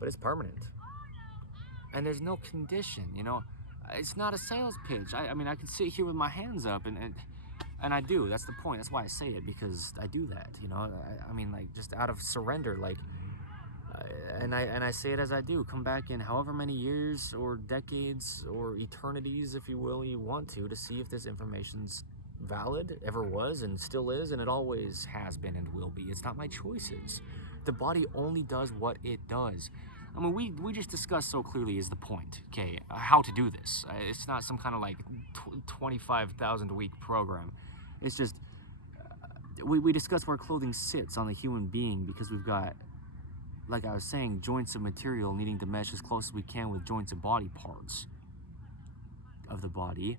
But it's permanent. And there's no condition, you know. It's not a sales pitch. I mean, I can sit here with my hands up, and I do. That's the point. That's why I say it, because I do that, you know. I mean, like, just out of surrender, like, and I say it as I do. Come back in however many years or decades or eternities, if you will, you want to see if this information's valid, ever was, and still is, and it always has been and will be. It's not my choices. The body only does what it does. I mean, we just discussed so clearly is the point, okay, how to do this. It's not some kind of like 25,000 week program. It's just, we discussed where clothing sits on the human being because we've got, like I was saying, joints of material needing to mesh as close as we can with joints of body parts of the body.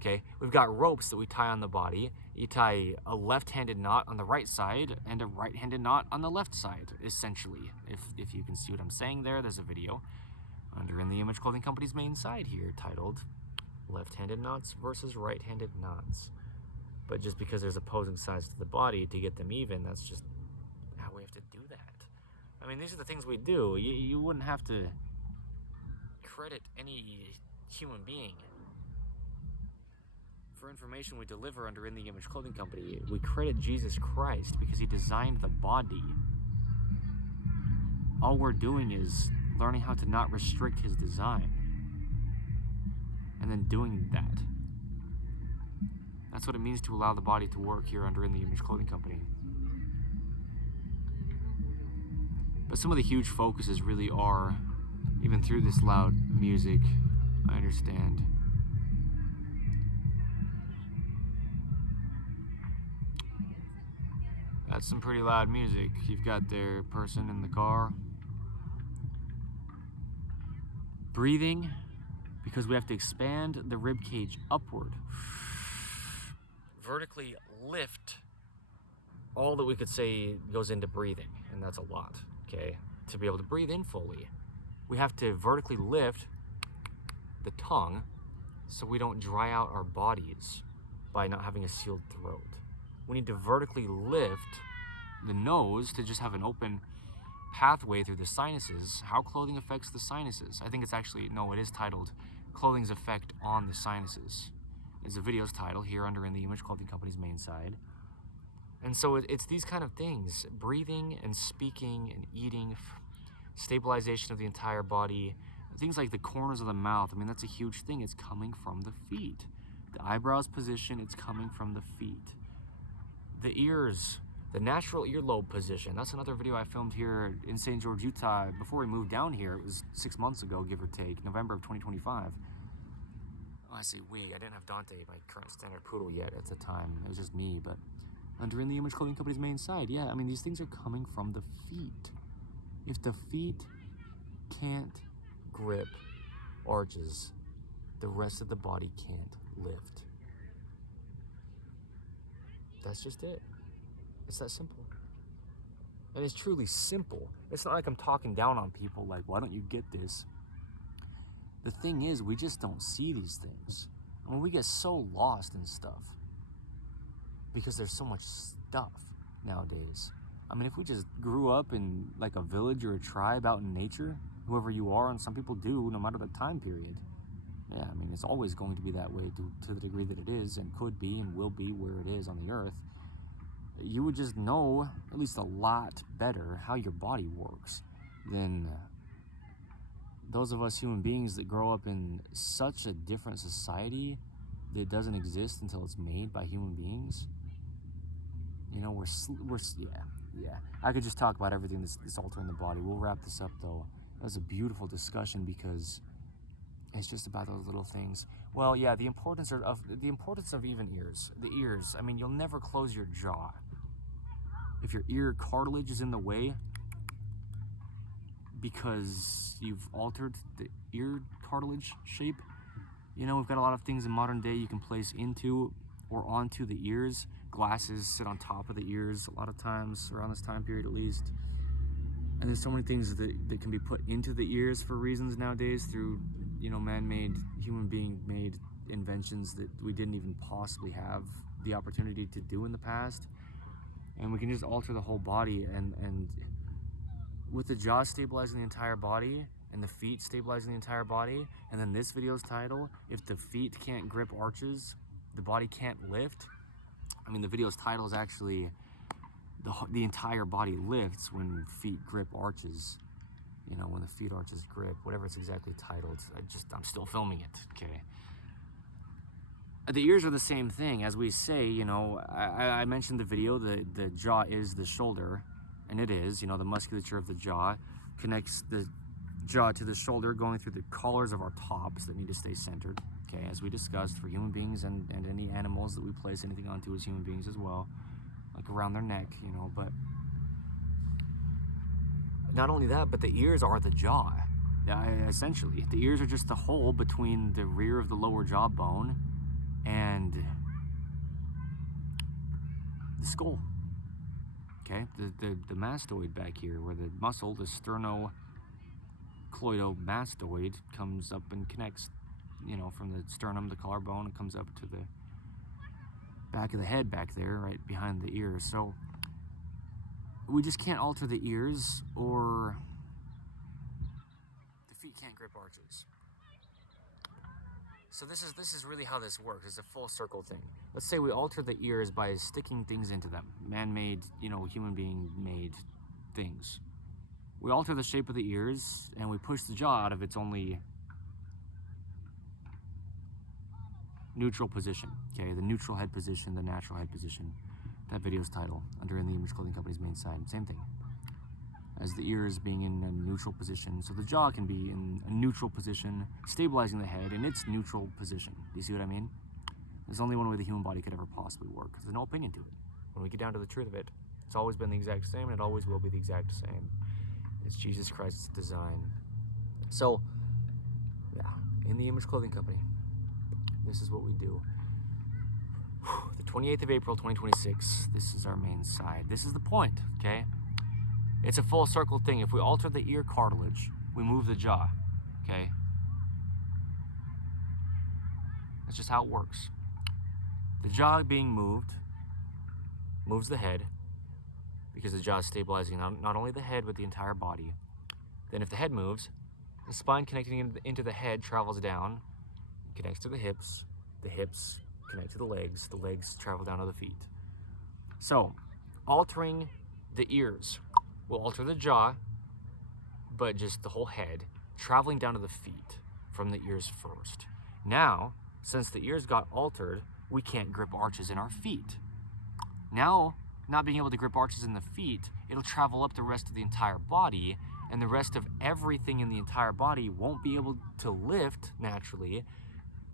Okay, we've got ropes that we tie on the body. You tie a left-handed knot on the right side and a right-handed knot on the left side, essentially. If you can see what I'm saying there, there's a video under In the Image Clothing Company's main side here titled Left-Handed Knots versus Right-Handed Knots. But just because there's opposing sides to the body to get them even, that's just how we have to do that. I mean, these are the things we do. You wouldn't have to credit any human being for information we deliver under In the Image Clothing Company. We credit Jesus Christ because he designed the body. All we're doing is learning how to not restrict his design and then doing that. That's what it means to allow the body to work here under In the Image Clothing Company. But some of the huge focuses really are, even through this loud music, I understand, that's some pretty loud music. You've got their person in the car. Breathing, because we have to expand the rib cage upward. Vertically lift all that we could say goes into breathing, and that's a lot, okay? To be able to breathe in fully, we have to vertically lift the tongue so we don't dry out our bodies by not having a sealed throat. We need to vertically lift the nose to just have an open pathway through the sinuses. How clothing affects the sinuses. I think it's actually, no, it is titled Clothing's Effect on the Sinuses. Is the video's title here under In the Image Clothing Company's main side. And so it's these kind of things, breathing and speaking and eating, stabilization of the entire body, things like the corners of the mouth. I mean, that's a huge thing. It's coming from the feet. The eyebrows position, it's coming from the feet. The ears, the natural earlobe position. That's another video I filmed here in St. George, Utah before we moved down here. It was 6 months ago, give or take, November of 2025. Oh, I say we. I didn't have Dante, my current standard poodle, yet at the time. It was just me, but under In the Image Clothing Company's main side, yeah, I mean, these things are coming from the feet. If the feet can't grip arches, the rest of the body can't lift. That's just it. It's that simple. And it's truly simple. It's not like I'm talking down on people like, why don't you get this? The thing is, we just don't see these things. I mean, we get so lost in stuff because there's so much stuff nowadays. I mean, if we just grew up in like a village or a tribe out in nature, whoever you are, and some people do, no matter the time period, yeah, I mean, it's always going to be that way to the degree that it is and could be and will be where it is on the earth. you would just know at least a lot better how your body works than those of us human beings that grow up in such a different society that doesn't exist until it's made by human beings. You know, yeah. I could just talk about everything that's altering the body. We'll wrap this up though. That was a beautiful discussion because it's just about those little things. Well, yeah, the importance of even ears. The ears. I mean, you'll never close your jaw. If your ear cartilage is in the way because you've altered the ear cartilage shape, you know, we've got a lot of things in modern day you can place into or onto the ears. Glasses sit on top of the ears a lot of times, around this time period at least. And there's so many things that can be put into the ears for reasons nowadays through, you know, man-made, human being-made inventions that we didn't even possibly have the opportunity to do in the past. And we can just alter the whole body, and with the jaw stabilizing the entire body and the feet stabilizing the entire body, and then this video's title, if the feet can't grip arches, the body can't lift. I mean, the video's title is actually the entire body lifts when feet grip arches. You know, when the feet arches grip, whatever it's exactly titled. I'm still filming it, okay? The ears are the same thing. As we say, you know, I mentioned the video, the jaw is the shoulder, and it is, you know, the musculature of the jaw connects the jaw to the shoulder, going through the collars of our tops that need to stay centered, okay, as we discussed, for human beings and any animals that we place anything onto as human beings as well, like around their neck, you know. But not only that, but the ears are the jaw. Essentially, the ears are just the hole between the rear of the lower jawbone and the skull. Okay, the mastoid back here, where the muscle, the sternocleidomastoid, comes up and connects, you know, from the sternum, the collarbone, and comes up to the back of the head back there, right behind the ear. So we just can't alter the ears, or the feet can't grip arches. So this is really how this works. It's a full circle thing. Let's say we alter the ears by sticking things into them, man-made, you know, human being-made things. We alter the shape of the ears and we push the jaw out of its only neutral position. Okay, the neutral head position, the natural head position. That video's title, under In the Image Clothing Company's main side. Same thing. As the ears being in a neutral position, so the jaw can be in a neutral position, stabilizing the head in its neutral position. Do you see what I mean? There's only one way the human body could ever possibly work. There's no opinion to it. When we get down to the truth of it, it's always been the exact same, and it always will be the exact same. It's Jesus Christ's design. So, yeah, In the Image Clothing Company, this is what we do. The 28th of April, 2026, this is our main side. This is the point, okay? It's a full circle thing. If we alter the ear cartilage, we move the jaw, okay? That's just how it works. The jaw being moved moves the head, because the jaw is stabilizing not only the head, but the entire body. Then if the head moves, the spine connecting into the head travels down, connects to the hips connect to the legs travel down to the feet. So, altering the ears will alter the jaw, but just the whole head, traveling down to the feet from the ears first. Now, since the ears got altered, we can't grip arches in our feet. Now, not being able to grip arches in the feet, it'll travel up the rest of the entire body, and the rest of everything in the entire body won't be able to lift naturally,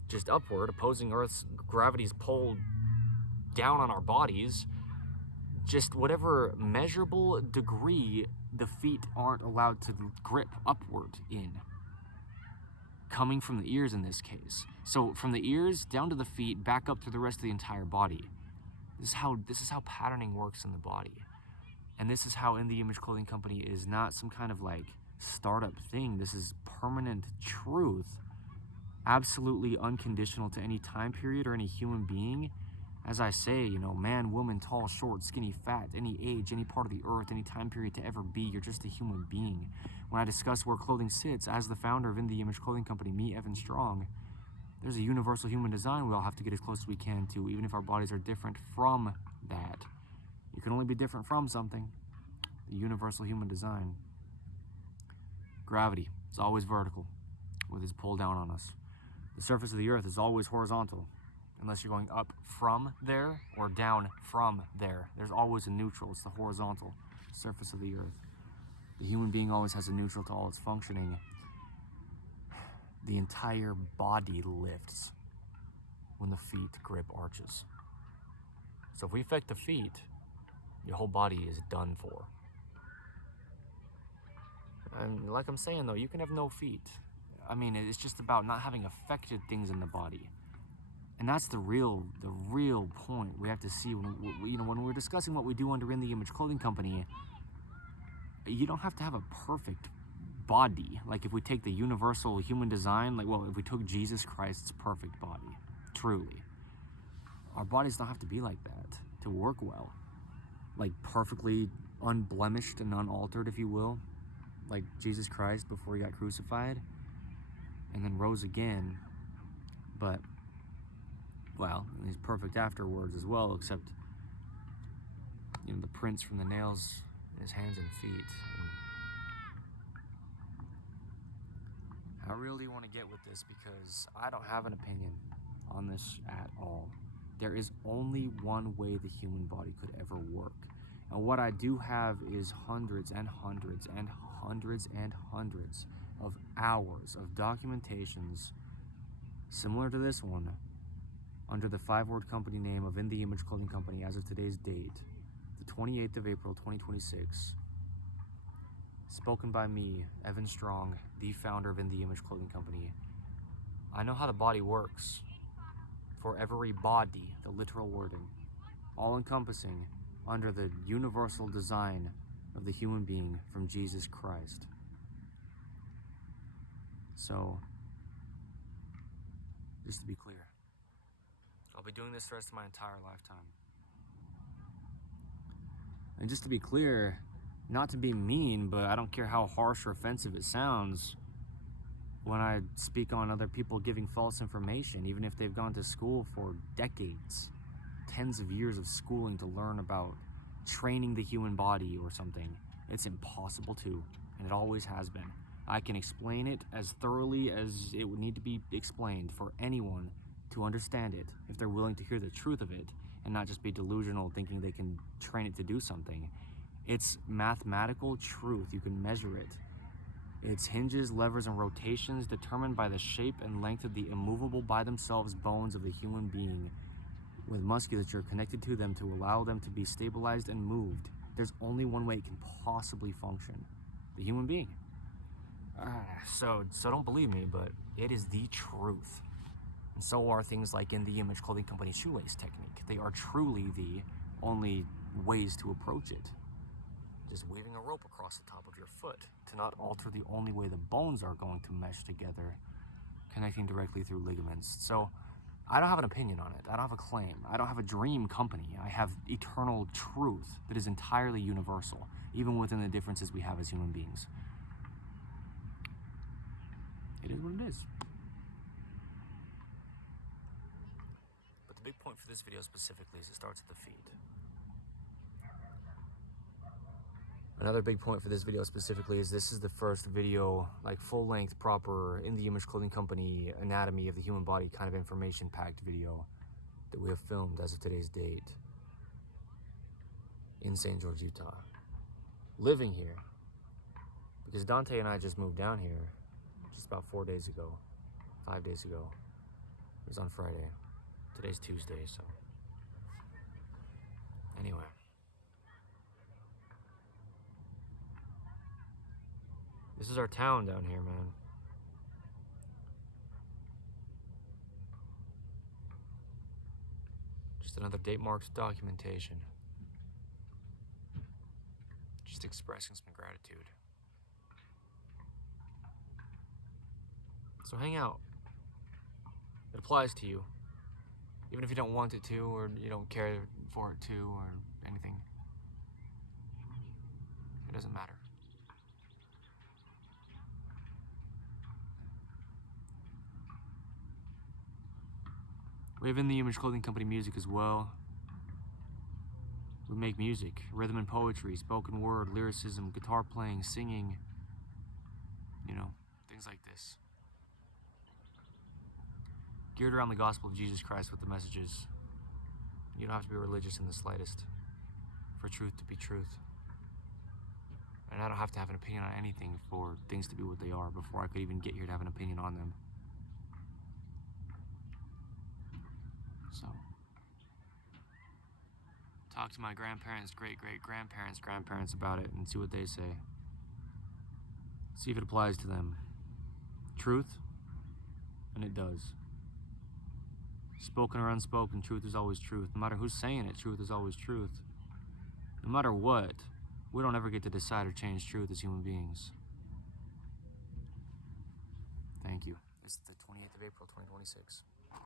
just upward, opposing Earth's gravity's pull down on our bodies. Just whatever measurable degree the feet aren't allowed to grip upward in, coming from the ears in this case. So from the ears down to the feet, back up to the rest of the entire body. This is how patterning works in the body. And this is how In the Image Clothing Company is not some kind of like startup thing. This is permanent truth, absolutely unconditional to any time period or any human being. As I say, you know, man, woman, tall, short, skinny, fat, any age, any part of the earth, any time period to ever be, you're just a human being. When I discuss where clothing sits, as the founder of In the Image Clothing Company, me, Evan Strong, there's a universal human design we all have to get as close as we can to, even if our bodies are different from that. You can only be different from something. The universal human design. Gravity is always vertical with its pull down on us. The surface of the earth is always horizontal, unless you're going up from there or down from there. There's always a neutral. It's the horizontal surface of the earth. The human being always has a neutral to all its functioning. The entire body lifts when the feet grip arches. So if we affect the feet, your whole body is done for. And like I'm saying though, you can have no feet. I mean, it's just about not having affected things in the body. And that's the real point we have to see when we're discussing what we do under In the Image Clothing Company. You don't have to have a perfect body. Like if we take the universal human design, if we took Jesus Christ's perfect body, truly, our bodies don't have to be like that to work well. Like perfectly unblemished and unaltered, if you will, like Jesus Christ before he got crucified and then rose again. But, well, he's perfect afterwards as well, except, the prints from the nails in his hands and feet. How real do you want to get with this? Because I don't have an opinion on this at all. There is only one way the human body could ever work. And what I do have is hundreds and hundreds and hundreds and hundreds of hours of documentations similar to this one under the 5-word company name of In the Image Clothing Company as of today's date, the 28th of April, 2026. Spoken by me, Evan Strong, the founder of In the Image Clothing Company. I know how the body works. For every body, the literal wording, all encompassing under the universal design of the human being from Jesus Christ. So, just to be clear, I'll be doing this the rest of my entire lifetime. And just to be clear, not to be mean, but I don't care how harsh or offensive it sounds when I speak on other people giving false information, even if they've gone to school for decades, tens of years of schooling to learn about training the human body or something. It's impossible to, and it always has been. I can explain it as thoroughly as it would need to be explained for anyone to understand it, if they're willing to hear the truth of it and not just be delusional thinking they can train it to do something. It's mathematical truth. You can measure it. Its hinges, levers, and rotations determined by the shape and length of the immovable by themselves bones of the human being, with musculature connected to them to allow them to be stabilized and moved. There's only one way it can possibly function: the human being. So don't believe me, but it is the truth. And so are things like In the Image Clothing Company shoelace technique. They are truly the only ways to approach it. Just weaving a rope across the top of your foot to not alter the only way the bones are going to mesh together, connecting directly through ligaments. So I don't have an opinion on it. I don't have a claim. I don't have a dream company. I have eternal truth that is entirely universal, even within the differences we have as human beings. It is what it is. But the big point for this video specifically is it starts at the feet. Another big point for this video specifically is this is the first video, like full-length, proper, In the Image Clothing Company, anatomy of the human body kind of information-packed video that we have filmed as of today's date in St. George, Utah. Living here, because Dante and I just moved down here just about 5 days ago. It was on Friday. Today's Tuesday, so anyway. This is our town down here, man. Just another date marked documentation. Just expressing some gratitude. So hang out. It applies to you. Even if you don't want it to, or you don't care for it to, or anything. It doesn't matter. We have In the Image Clothing Company music as well. We make music, rhythm and poetry, spoken word, lyricism, guitar playing, singing, you know, things like this. Geared around the gospel of Jesus Christ with the messages. You don't have to be religious in the slightest for truth to be truth. And I don't have to have an opinion on anything for things to be what they are before I could even get here to have an opinion on them. So, talk to my grandparents, great-great-grandparents, grandparents about it and see what they say. See if it applies to them. Truth, and it does. Spoken or unspoken, truth is always truth. No matter who's saying it, truth is always truth. No matter what, we don't ever get to decide or change truth as human beings. Thank you. It's the 28th of April, 2026.